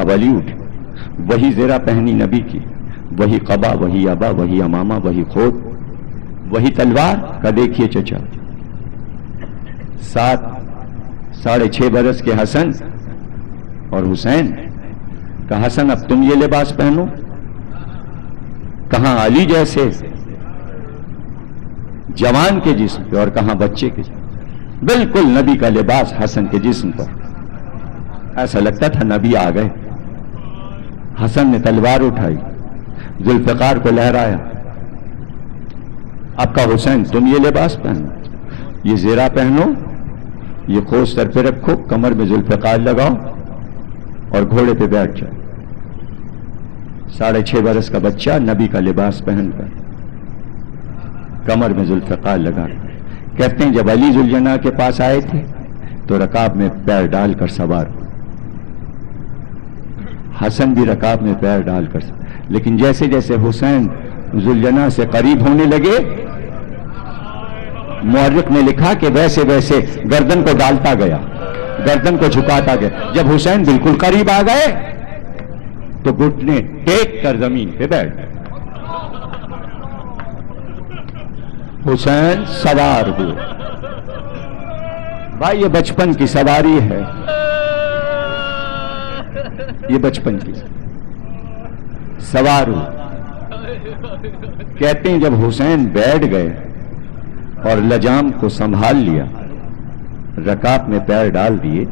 اب علی اٹھے. وہی زرہ پہنی نبی کی, وہی قبا, وہی ابا, وہی امامہ, وہی خود, وہی تلوار. کا دیکھیے چچا, 7.5 برس کے حسن اور حسین. کہ حسن اب تم یہ لباس پہنو. کہاں علی جیسے جوان کے جسم پہ اور کہاں بچے کے جسم. بالکل نبی کا لباس حسن کے جسم پر. ایسا لگتا تھا نبی آ گئے. حسن نے تلوار اٹھائی, ذوالفقار کو لہرایا. اب کہا حسین تم یہ لباس پہنو, یہ زیرہ پہنو, یہ خوش سر پہ رکھو, کمر میں ذوالفقار لگاؤ اور گھوڑے پہ بیٹھ جاؤ. 6.5 برس کا بچہ نبی کا لباس پہن کر, کمر میں ذوالفقار لگا. کہتے ہیں جب علی ذوالجناح کے پاس آئے تھے تو رکاب میں پیر ڈال کر سوار. حسن بھی رکاب میں پیر ڈال کر سوار. لیکن جیسے جیسے حسین ذوالجناح سے قریب ہونے لگے, مورخ نے لکھا کہ ویسے ویسے گردن کو ڈالتا گیا, گردن کو جھکاتا گیا. جب حسین بالکل قریب آ گئے تو گھٹنے ٹیک کر زمین پہ بیٹھ گئے. حسین سوار ہوئے. بھائی یہ بچپن کی سواری ہے, یہ بچپن کی سوار ہوئے. کہتے ہیں جب حسین بیٹھ گئے اور لجام کو سنبھال لیا, رکاب میں پیر ڈال دیے.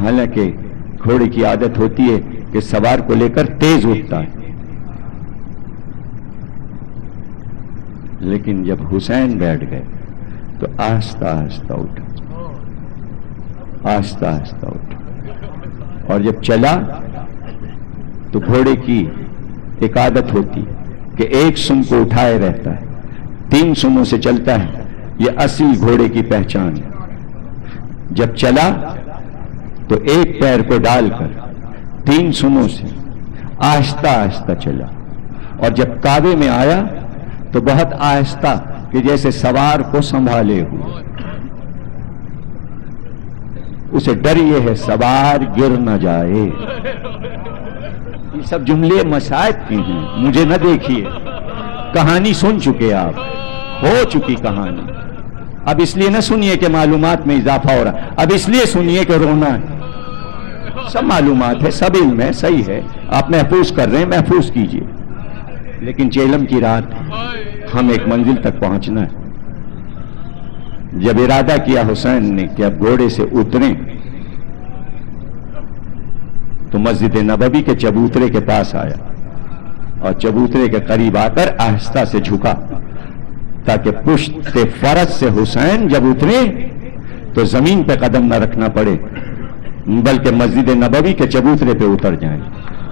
حالانکہ گھوڑے کی عادت ہوتی ہے کہ سوار کو لے کر تیز اٹھتا ہے, لیکن جب حسین بیٹھ گئے تو آہستہ آہستہ اٹھا, آہستہ آہستہ اٹھا. اور جب چلا تو گھوڑے کی ایک عادت ہوتی کہ ایک سم کو اٹھائے رہتا ہے, 3 سموں سے چلتا ہے. یہ اصل گھوڑے کی پہچان ہے. جب چلا تو ایک پیر کو ڈال کر 3 سموں سے آہستہ آہستہ چلا. اور جب کعبے میں آیا تو بہت آہستہ, کہ جیسے سوار کو سنبھالے ہوئے. اسے ڈر یہ ہے سوار گر نہ جائے. یہ سب جملے مسائب کی ہیں, مجھے نہ دیکھیے. کہانی سن چکے آپ, ہو چکی کہانی. اب اس لیے نہ سنیے کہ معلومات میں اضافہ ہو رہا, اب اس لیے سنیے کہ رونا ہے. سب معلومات ہے, سب علم ہے, صحیح ہے, آپ محفوظ کر رہے ہیں, محفوظ کیجئے. لیکن چیلم کی رات, ہم ایک منزل تک پہنچنا ہے. جب ارادہ کیا حسین نے کہ اب گھوڑے سے اتریں, تو مسجد نبوی کے چبوترے کے پاس آیا اور چبوترے کے قریب آ کر آہستہ سے جھکا, تاکہ پشت فرس سے حسین جب اترے تو زمین پہ قدم نہ رکھنا پڑے, بلکہ مسجد نبوی کے چبوترے پہ اتر جائیں,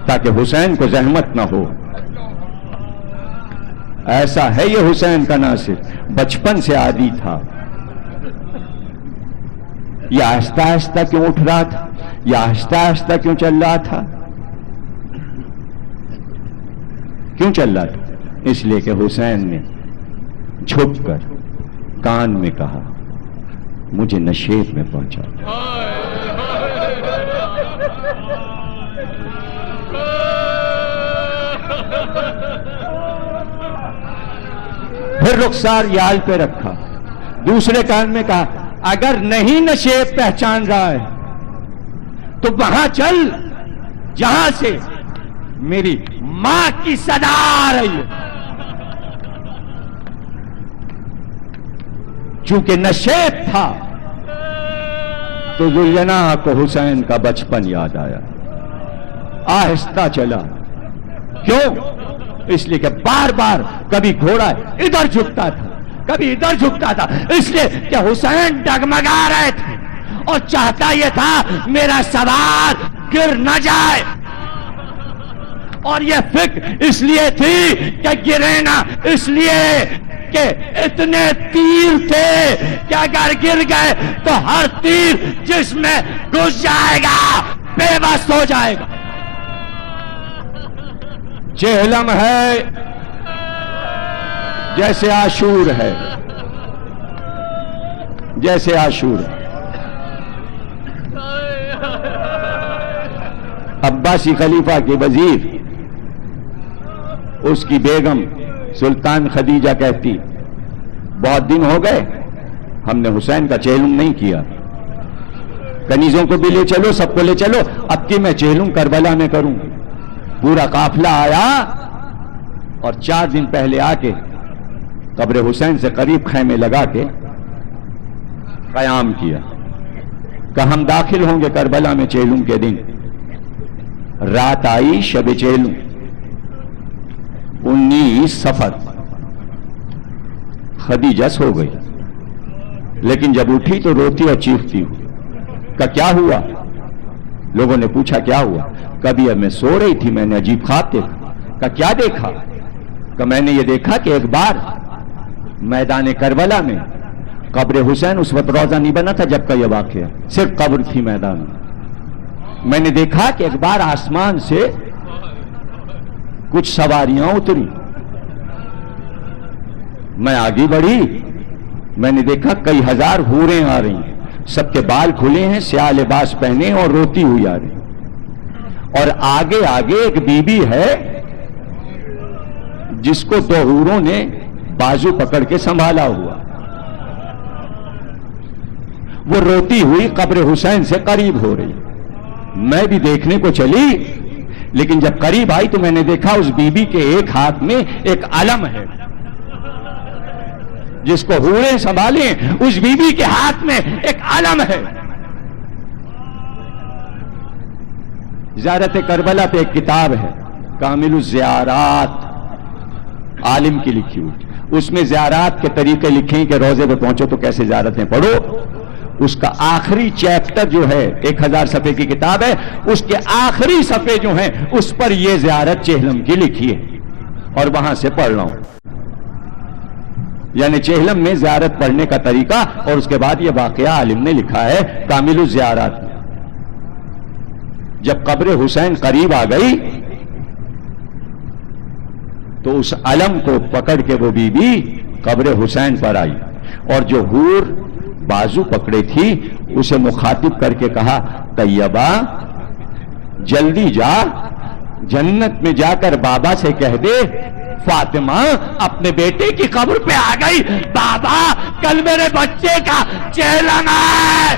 تاکہ حسین کو زحمت نہ ہو. ایسا ہے یہ حسین کا ناصر, بچپن سے عادی تھا. یہ آہستہ آہستہ کیوں اٹھ رہا تھا, یہ آہستہ آہستہ کیوں چل رہا تھا, کیوں چل رہا تھا؟ اس لیے کہ حسین نے جھک کر کان میں کہا مجھے نشیب میں پہنچا. پھر رخسار یال پہ رکھا, دوسرے کان میں کہا اگر نہیں نشیب پہچان رہا ہے تو وہاں چل جہاں سے میری ماں کی صدا آ رہی ہے. چونکہ نشیب تھا تو ذوالجناح کو حسین کا بچپن یاد آیا. آہستہ چلا. کیوں؟ اس لیے کہ بار بار کبھی گھوڑا ادھر جھکتا تھا کبھی ادھر جھکتا تھا، اس لیے کہ حسین ڈگمگا رہے تھے اور چاہتا یہ تھا میرا سوار گر نہ جائے. اور یہ فکر اس لیے تھی کہ گرے نہ، اس لیے کہ اتنے تیر تھے کہ اگر گر گئے تو ہر تیر جس میں گھس جائے گا بے بس ہو جائے گا. جہلم ہے جیسے عاشور ہے، جیسے عاشور ہے. عباسی خلیفہ کے وزیر اس کی بیگم سلطان خدیجہ کہتی بہت دن ہو گئے ہم نے حسین کا چہلم نہیں کیا، کنیزوں کو بھی لے چلو، سب کو لے چلو، اب کی میں چہلم کربلا میں کروں. پورا قافلہ آیا اور 4 دن پہلے آ کے قبر حسین سے قریب خیمے لگا کے قیام کیا کہ ہم داخل ہوں گے کربلا میں چہلم کے دن. رات آئی شب چہلم 19 صفر. خدیجہ سو گئی لیکن جب اٹھی تو روتی اور چیختی ہوئی کہ کیا ہوا؟ لوگوں نے پوچھا کیا ہوا؟ کبھی اب میں سو رہی تھی، میں نے عجیب خواب دیکھا. کہ کیا دیکھا؟ کہ میں نے یہ دیکھا کہ ایک بار میدان کربلا میں قبر حسین، اس وقت روضہ نہیں بنا تھا جب کا یہ واقعہ، صرف قبر تھی میدان میں. میں نے دیکھا کہ ایک بار آسمان سے کچھ سواریاں اتری. میں آگے بڑھی، میں نے دیکھا کئی ہزار حوریں آ رہی ہیں، سب کے بال کھلے ہیں، سیاہ لباس پہنے اور روتی ہوئی آ رہی. اور آگے آگے ایک بی بی ہے جس کو 2 حوروں نے بازو پکڑ کے سنبھالا ہوا، وہ روتی ہوئی قبر حسین سے قریب ہو رہی. میں بھی دیکھنے کو چلی لیکن جب قریب آئی تو میں نے دیکھا اس بی بی کے ایک ہاتھ میں ایک علم ہے، جس کو حوریں سنبھالیں اس بی بی کے ہاتھ میں ایک علم ہے. زیارت کربلا پہ ایک کتاب ہے کامل الزیارات، عالم کی لکھی ہوئی، اس میں زیارات کے طریقے لکھے ہیں کہ روزے پہ پہنچو تو کیسے زیارتیں پڑھو. اس کا آخری چیپٹر جو ہے 1000 صفحے کی کتاب ہے، اس کے آخری صفحے جو ہیں اس پر یہ زیارت چہلم کی لکھی ہے اور وہاں سے پڑھ رہا ہوں. یعنی چہلم میں زیارت پڑھنے کا طریقہ اور اس کے بعد یہ واقعہ عالم نے لکھا ہے کامل الزیارات. جب قبر حسین قریب آ گئی تو اس علم کو پکڑ کے وہ بی بی قبر حسین پر آئی اور جو حور بازو پکڑے تھی اسے مخاطب کر کے کہا طیبہ جلدی جا، جنت میں جا کر بابا سے کہہ دے فاطمہ اپنے بیٹے کی قبر پہ آ گئی، بابا کل میرے بچے کا چہلم ہے.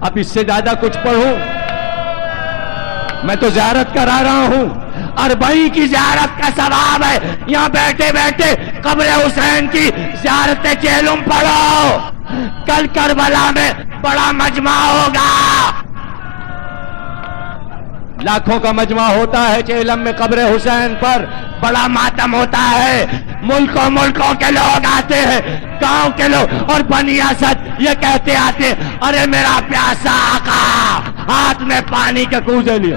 اب اس سے زیادہ کچھ پڑھوں؟ میں تو زیارت کرا رہا ہوں، اربعین کی زیارت کا ثواب ہے. یہاں بیٹھے بیٹھے قبر حسین کی زیارت چہلم پڑھو. کل کربلا میں بڑا مجمع ہوگا، لاکھوں کا مجمع ہوتا ہے چہلم میں قبر حسین پر، بڑا ماتم ہوتا ہے. ملکوں کے لوگ آتے ہیں، گاؤں کے لوگ، اور بنی اسد یہ کہتے آتے ارے میرا پیاسا آقا، ہاتھ میں پانی کے کوزے لیے.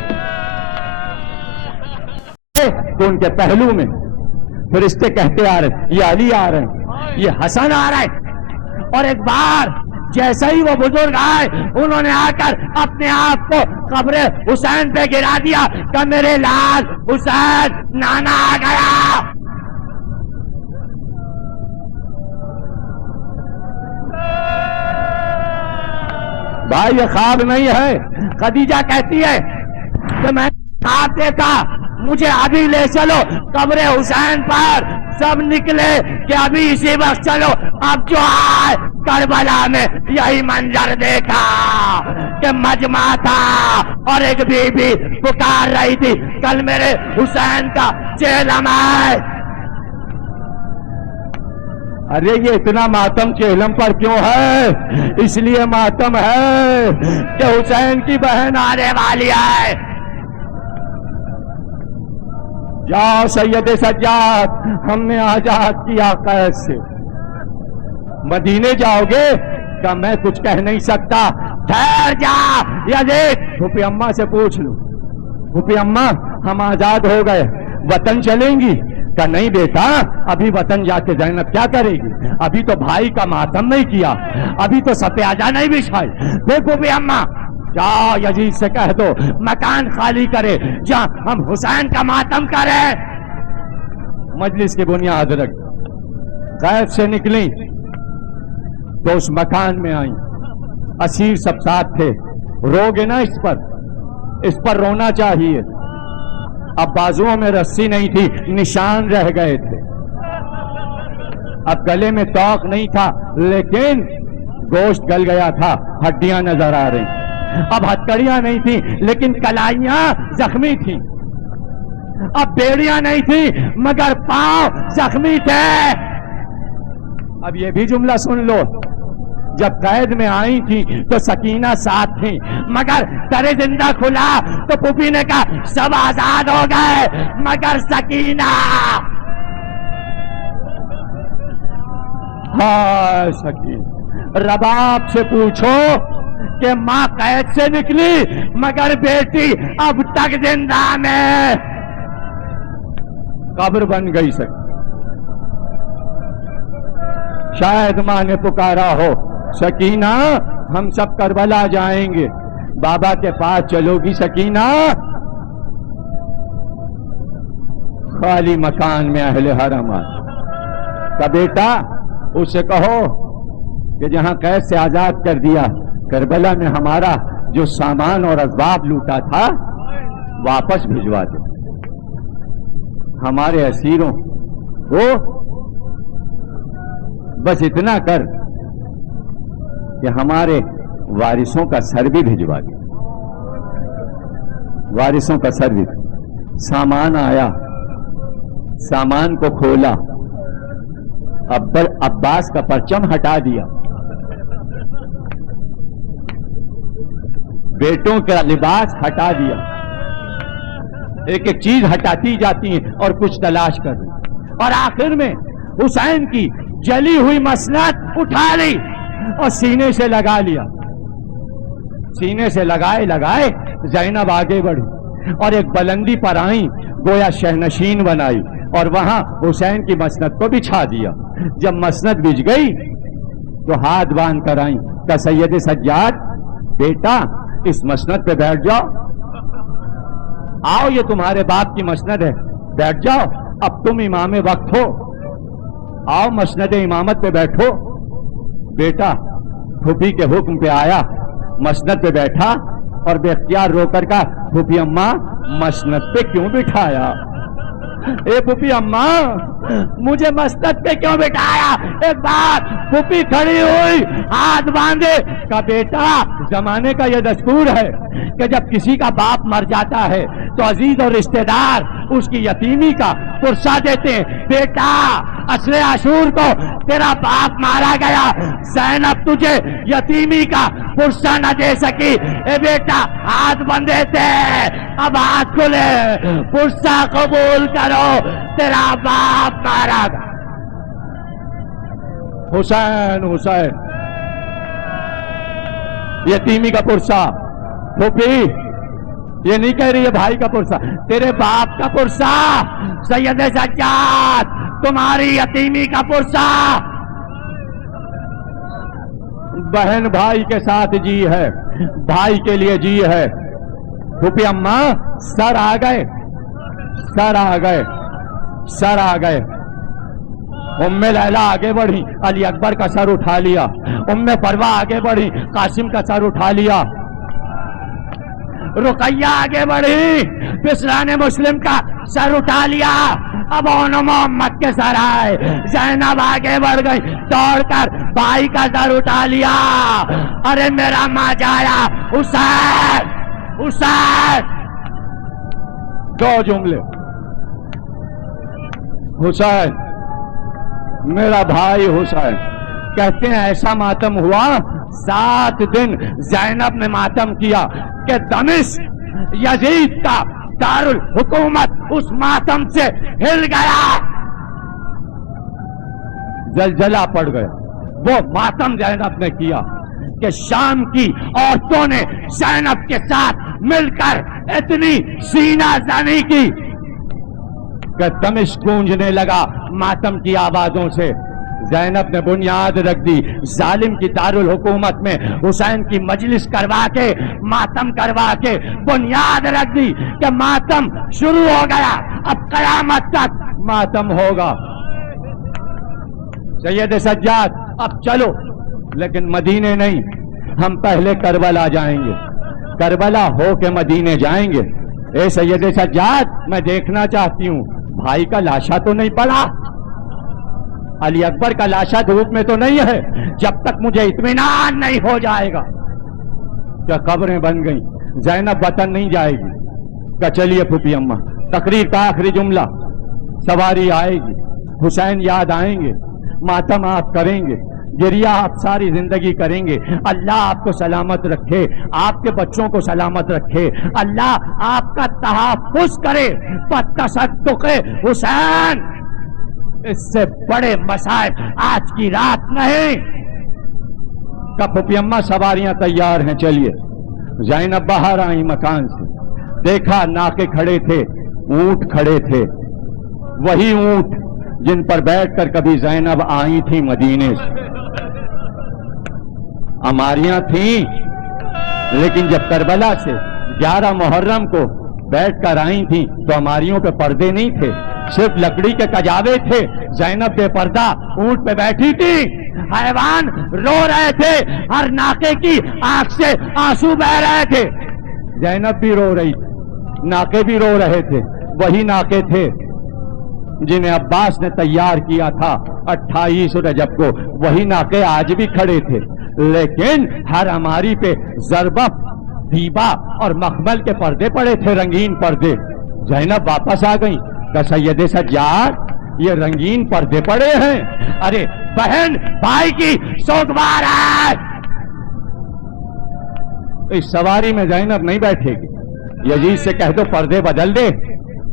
تو ان کے پہلو میں فرشتے کہتے آ رہے یہ علی آ رہے ہیں، یہ حسن آ رہا ہے. اور ایک بار جیسے ہی وہ بزرگ آئے انہوں نے آ کر اپنے آپ کو قبر حسین پہ گرا دیا کہ میرے لال حسین نانا آ گیا. بھائی یہ خواب نہیں ہے. خدیجہ کہتی ہے کہ میں خواب دیکھا، مجھے ابھی لے چلو قبر حسین پر. سب نکلے کہ ابھی اسی وقت چلو. اب جو آئے کربلا میں یہی منظر دیکھا کہ مجمع تھا اور ایک بی بی پکار رہی تھی کل میرے حسین کا چہلم ہے. ارے یہ اتنا ماتم چہلم پر کیوں ہے؟ اس لیے ماتم ہے کہ حسین کی بہن آنے والی ہے۔ جاؤ سید سجاد، ہم نے آزاد کیا قید سے۔ مدینے جاؤ گے؟ کہ میں کچھ کہہ نہیں سکتا۔ ٹھہر جا یزید، پھوپھی اماں سے پوچھ لو۔ پھوپھی اماں ہم آزاد ہو گئے، وطن چلیں گی؟ کہ نہیں بیٹا، ابھی وطن جا کے زینب کیا کرے گی؟ ابھی تو بھائی کا ماتم نہیں کیا، ابھی تو سفیاجا نہیں بچھائی۔ دیکھو بھی اماں، جاؤ یزید سے کہہ دو مکان خالی کرے جہاں ہم حسین کا ماتم کریں۔ مجلس کی بنیاد رکھ، قید سے نکلی تو اس مکان میں آئیں، اسیر سب ساتھ تھے۔ رو گے نا اس پر رونا چاہیے۔ اب بازوؤں میں رسی نہیں تھی، نشان رہ گئے تھے۔ اب گلے میں توق نہیں تھا، لیکن گوشت گل گیا تھا، ہڈیاں نظر آ رہی۔ اب ہتکڑیاں نہیں تھیں، لیکن کلائیاں زخمی تھیں۔ اب بیڑیاں نہیں تھیں، مگر پاؤں زخمی تھے۔ اب یہ بھی جملہ سن لو، جب قید میں آئی تھی تو سکینہ ساتھ تھی، مگر در زندہ کھلا تو پھوپھی نے کہا سب آزاد ہو گئے مگر سکینہ۔ ہائے سکینہ، رباب سے پوچھو کہ ماں قید سے نکلی مگر بیٹی اب تک زندہ میں۔ قبر بن گئی سکینہ۔ شاید ماں نے پکارا ہو، سکینہ ہم سب کربلا جائیں گے، بابا کے پاس چلو گی سکینہ؟ خالی مکان میں اہل حرم کا بیٹا، اسے کہو کہ جہاں قید سے آزاد کر دیا، کربلا میں ہمارا جو سامان اور اسباب لوٹا تھا واپس بھجوا دے۔ ہمارے اسیروں کو بس اتنا کر کہ ہمارے وارثوں کا سر بھی بھجوا دے۔ وارثوں کا سر بھی۔ سامان آیا، سامان کو کھولا، عباس کا پرچم ہٹا دیا، بیٹوں کا لباس ہٹا دیا، ایک ایک چیز ہٹاتی جاتی ہیں اور کچھ تلاش کر رہی، اور آخر میں حسین کی جلی ہوئی مسند اٹھا لی اور سینے سے لگا لیا۔ سینے سے لگائے زینب آگے بڑھی اور ایک بلندی پر آئیں، گویا شہنشین بنائی، اور وہاں حسین کی مسند کو بچھا دیا۔ جب مسند بچھ گئی تو ہاتھ باندھ کر آئیں کہ سید سجاد بیٹا اس مسند پہ بیٹھ جاؤ، آؤ یہ تمہارے باپ کی مسند ہے، بیٹھ جاؤ، اب تم امام وقت ہو، آؤ مسند امامت پہ بیٹھو۔ بیٹا پھوپھی کے حکم پہ آیا، مسند پہ بیٹھا اور بے اختیار رو کر کہا پھوپھی اماں مسند پہ کیوں بٹھایا؟ اے پھوپھی اماں مجھے مسند پہ کیوں بٹھایا؟ ایک بات پھوپھی کھڑی ہوئی، ہاتھ باندھے، کہا بیٹا زمانے کا یہ دستور ہے کہ جب کسی کا باپ مر جاتا ہے تو عزیز اور رشتہ دار اس کی یتیمی کا پرسہ دیتے ہیں۔ بیٹا عصر عاشور کو تیرا باپ مارا گیا، زینب تجھے یتیمی کا پرسہ نہ دے سکی، اے بیٹا ہاتھ بندھے تھے، اب ہاتھ کھلے، پرسہ قبول کرو، تیرا باپ مارا گیا۔ حسین یتیمی کا پرسہ، پھوپھی یہ نہیں کہہ رہی ہے بھائی کا پرسہ، تیرے باپ کا پرسہ، سید سجاد تمہاری یتیمی کا پرسہ۔ بہن بھائی کے ساتھ جی ہے، بھائی کے لیے جی ہے۔ پھوپھی اماں سر آ گئے۔ ام لیلہ آگے بڑھی، علی اکبر کا سر اٹھا لیا، ام پروا آگے بڑھی، قاسم کا سر اٹھا لیا، رقیہ آگے بڑھی، بسران مسلم کا سر اٹھا لیا، اب محمد کے سر آئے، زینب آگے بڑھ گئی، دوڑ کر بھائی کا سر اٹھا لیا، ارے میرا ماں جایا، حسین، دو جملے، میرا بھائی حسین. کہتے ہیں ایسا ماتم ہوا 7 دن زینب نے ماتم کیا کہ دمشق یزید کا دارالحکومت اس ماتم سے ہل گیا، زلزلہ پڑ گیا. وہ ماتم زینب نے کیا کہ شام کی عورتوں نے زینب کے ساتھ مل کر اتنی سینہ زنی کی کہ دمشق گونجنے لگا ماتم کی آوازوں سے. زینب نے بنیاد رکھ دی، ظالم کی دارالحکومت میں حسین کی مجلس کروا کے ماتم کروا کے بنیاد رکھ دی کہ ماتم شروع ہو گیا، اب قیامت تک ماتم ہوگا. سید سجاد اب چلو، لیکن مدینے نہیں، ہم پہلے کربلا جائیں گے، کربلا ہو کے مدینے جائیں گے. اے سید سجاد میں دیکھنا چاہتی ہوں بھائی کا لاشا تو نہیں پڑا، علی اکبر کا لاشا دھوپ میں تو نہیں ہے. جب تک مجھے اطمینان نہیں ہو جائے گا کیا قبریں بن گئیں، زینب وطن نہیں جائے گی. کہ چلیے پھوپھی اماں، تقریر کا آخری جملہ، سواری آئے گی، حسین یاد آئیں گے، ماتم آپ کریں گے، گریہ آپ ساری زندگی کریں گے. اللہ آپ کو سلامت رکھے، آپ کے بچوں کو سلامت رکھے، اللہ آپ کا تحفظ کرے. تصدق حسین، اس سے بڑے مصائب آج کی رات نہیں. پھوپھی اماں سواریاں تیار ہیں، چلیے. زینب باہر آئی مکان سے، دیکھا ناکے کھڑے تھے، اونٹ کھڑے تھے، وہی اونٹ جن پر بیٹھ کر کبھی زینب آئی تھی مدینے سے. اماریاں تھیں، لیکن جب کربلا سے 11 محرم کو بیٹھ کر آئی تھیں تو اماریوں پہ پردے نہیں تھے، صرف لکڑی کے کجاوے تھے. زینب بے پردہ اونٹ پہ بیٹھی تھی، حیوان رو رہے تھے، ہر ناکے کی آنکھ سے آنسو بہ رہے تھے. زینب بھی رو رہی تھی، ناکے بھی رو رہے تھے. وہی ناکے تھے جنہیں عباس نے تیار کیا تھا 28 رجب کو، وہی ناکے آج بھی کھڑے تھے. لیکن ہر ہماری پہ ضربت، دیبا اور مخمل کے پردے پڑے تھے، رنگین پردے. زینب واپس آ گئیں کہ سید سجاد یہ رنگین پردے پڑے ہیں. ارے بہن بھائی کی سوگوار ہے. اس سواری میں زینب نہیں بیٹھے گی. یزید سے کہہ دو پردے بدل دے،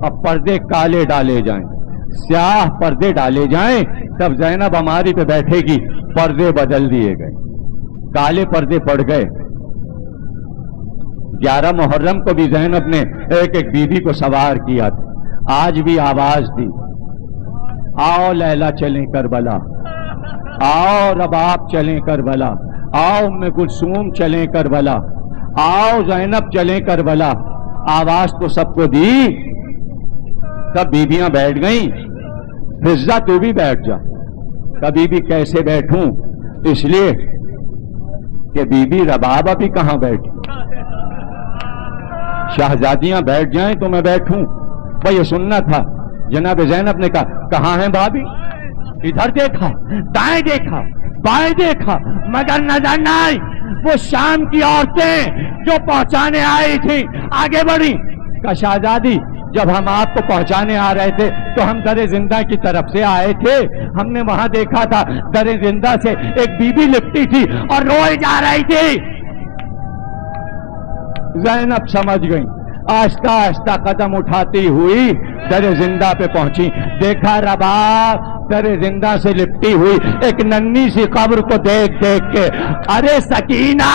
اب پردے کالے ڈالے جائیں، سیاہ پردے ڈالے جائیں، تب زینب ہماری پہ بیٹھے گی. پردے بدل دیے گئے، کالے پردے پڑ گئے. 11 محرم کو بھی زینب نے ایک ایک بیوی کو سوار کیا تھا. آج بھی آواز دی، آؤ لیلا چلیں کربلا، آؤ رباب چلیں کربلا، آؤ ام کلثوم چلیں کربلا، آؤ زینب چلیں کربلا. آواز تو سب کو دی، سب بیویاں بیٹھ گئیں. فضہ تو بھی بیٹھ جا. کبھی بھی کیسے بیٹھوں، اس لیے کہ بی بی رباب ابھی کہاں بیٹھی. شہزادیاں بیٹھ جائیں تو میں بیٹھوں. بھئی یہ سننا تھا. جناب زینب نے کہا کہاں ہیں بھابی؟ ادھر دیکھا، دائیں دیکھا، بائیں دیکھا، مگر نظر نہ آئی. وہ شام کی عورتیں جو پہنچانے آئی تھیں آگے بڑھی. کہ شہزادی جب ہم آپ کو پہنچانے آ رہے تھے تو ہم در زندہ کی طرف سے آئے تھے، ہم نے وہاں دیکھا تھا در زندہ سے ایک بی بی لپٹی تھی اور روئے جا رہی تھی. زینب سمجھ گئی، آہستہ آہستہ قدم اٹھاتی ہوئی در زندہ پہ پہنچی. دیکھا رباب در زندہ سے لپٹی ہوئی ایک ننھی سی قبر کو دیکھ دیکھ کے، ارے سکینہ،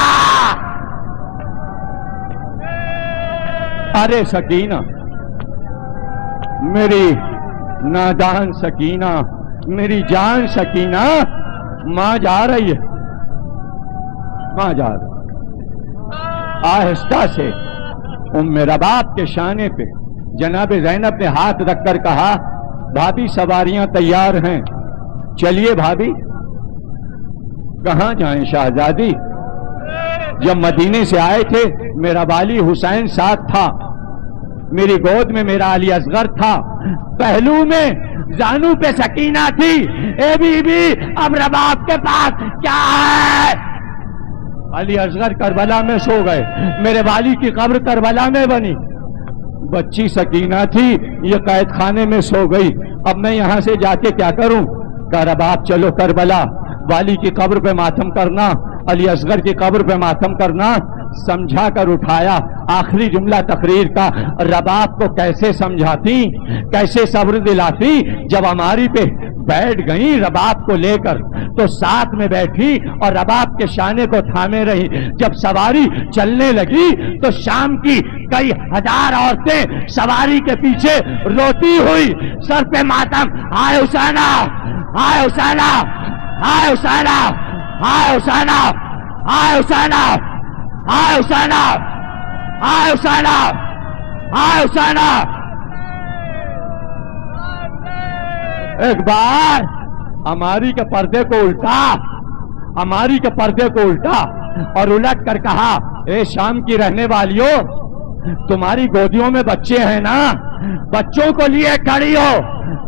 ارے سکینہ، میری نادان سکینہ، میری جان سکینہ، ماں جا رہی ہے، ماں جا رہی. آہستہ سے ام رباب کے شانے پہ جناب زینب نے ہاتھ رکھ کر کہا بھابی سواریاں تیار ہیں، چلیے بھابی. کہاں جائیں شہزادی؟ جب مدینے سے آئے تھے میرا والی حسین ساتھ تھا، میری گود میں میرا علی اصغر تھا، پہلو میں زانو پہ سکینہ تھی. اے بی بی اب رباب کے پاس کیا ہے؟ علی اصغر کربلا میں سو گئے، میرے والی کی قبر کربلا میں بنی. بچی سکینہ تھی، یہ قید خانے میں سو گئی. اب میں یہاں سے جا کے کیا کروں؟ کہا رباب چلو کربلا، والی کی قبر پہ ماتم کرنا، علی اصغر کی قبر پہ ماتم کرنا، سمجھا کر اٹھایا۔ آخری جملہ تقریر کا، رباب کو کیسے سمجھاتی، کیسے صبر دلاتی، جب ہماری پہ بیٹھ گئی رباب کو لے کر تو ساتھ میں بیٹھی اور رباب کے شانے کو تھامے رہی۔ جب سواری چلنے لگی تو شام کی کئی ہزار عورتیں سواری کے پیچھے روتی ہوئی سر پہ ماتم، ہائے حسینہ، ہائے حسینہ، ہائے حسینہ، ہائے حسینہ، ہائے حسینہ، ہائے حسینہ، ہائے حسینہ، ہائے حسینہ۔ ایک بار ہماری کے پردے کو الٹا، ہماری کے پردے کو الٹا اور الٹ کر کہا، اے شام کی رہنے والیوں، تمہاری گودیوں میں بچے ہیں نا، بچوں کو لیے کھڑی ہو،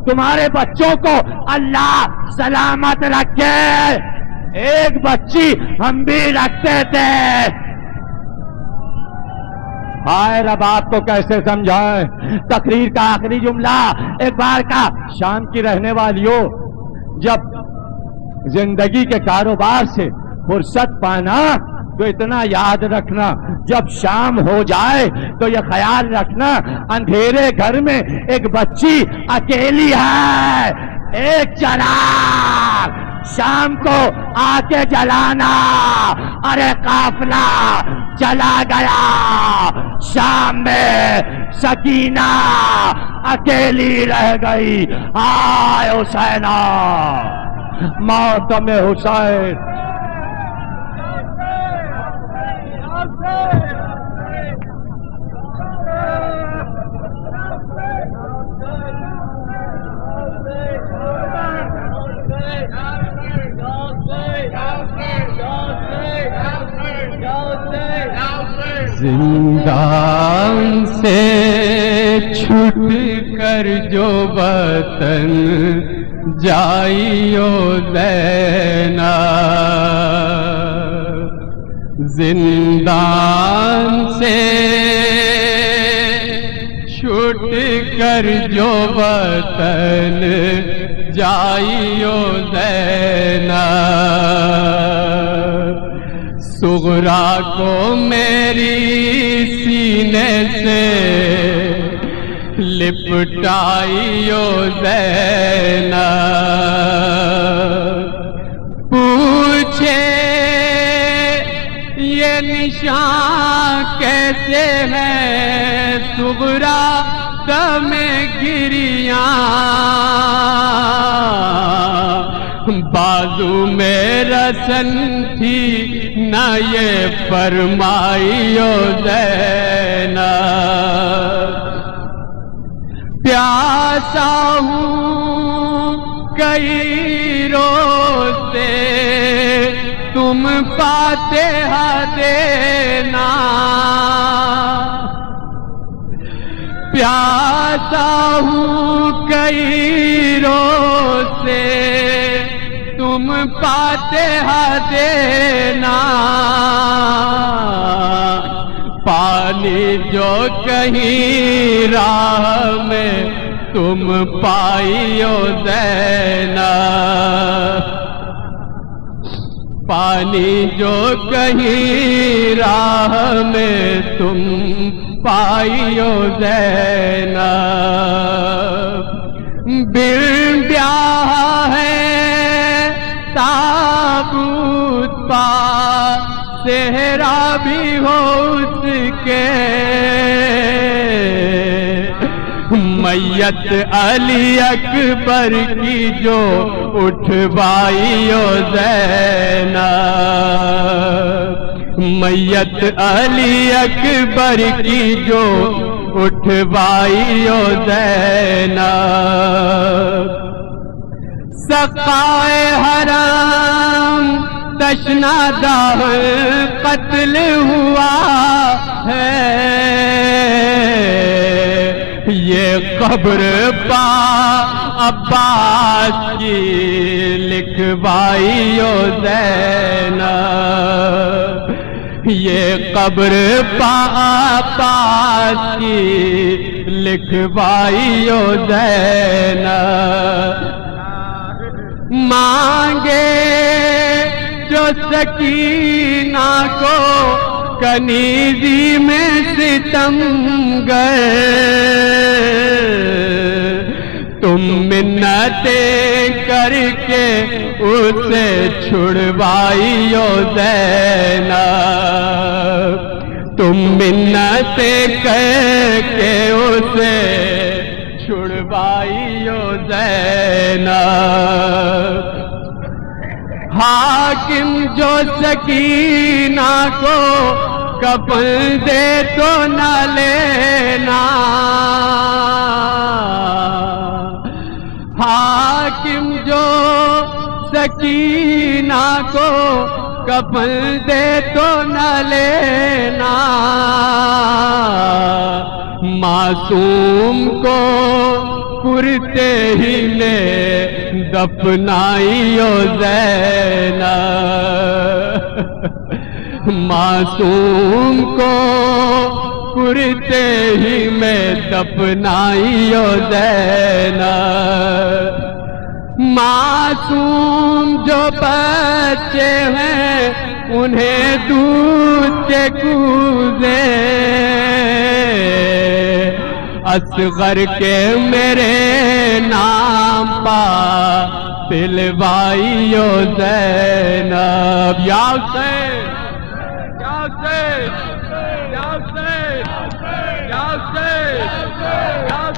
تمہارے بچوں کو اللہ سلامت رکھے۔ ایک بچی ہم بھی رکھتے تھے۔ ہائے رباب کو کیسے سمجھائیں۔ تقریر کا آخری جملہ ایک بار کا، شام کی رہنے والیوں، جب زندگی کے کاروبار سے فرصت پانا تو اتنا یاد رکھنا، جب شام ہو جائے تو یہ خیال رکھنا اندھیرے گھر میں ایک بچی اکیلی ہے، ایک چراغ شام کو آ کے جلانا۔ ارے قافلہ چلا گیا، شام میں سکینہ اکیلی رہ گئی۔ ہائے حسینہ، ماتم حسین۔ زندان سے چھٹ کر جو وطن جائیو زینب، زندان سے چھٹ کر جو وطن جائیو زینب، صغرا کو میری سینے سے لپٹائیو زینب، پوچھے یہ نشان کیسے ہے صغرا دم گریاں، بازو میں رسن تھی نہ یہ فرمائیو زینب، پیاسا ہوں کئی روز سے تم فاتحہ دینا، پیاسا ہوں کئی روز سے تم فاتحہ دینا، پانی جو کہیں راہ میں تم پائیو زینب، پانی جو کہیں راہ میں تم پائیو زینب، بن بیاہ ہے تابوت پا صحرا بھی ہو اس کے، میت علی اکبر کی جو اٹھوائیو زینب، میت علی اکبر کی جو اٹھوائیو زینب، سقائے حرم تشنا داہ قتل ہوا ہے، یہ قبر پا عباس کی لکھوائیو زینب، یہ قبر پا عباس کی لکھوائیو زینب، مانگے جو سکینہ کو کنیزی میں ستمگر، تم منتیں کر کے اسے چھڑوائیو زینب، تم منتیں کر کے اسے چھڑوائیو زینب۔ حاکم جو سکینہ کو کفن دے تو نہ لینا، حاکم جو سکینہ کو کفن دے تو نہ لینا، معصوم کو کرتے ہی میں دفنائیو زینب، معصوم کو کرتے ہی میں دفنائیو زینب۔ معصوم جو بچے ہیں انہیں دودھ کے کوزے، اصغر کے میرے نام پا پلوائیو زینب۔ یا حسین یا حسین یا حسین یا حسین یا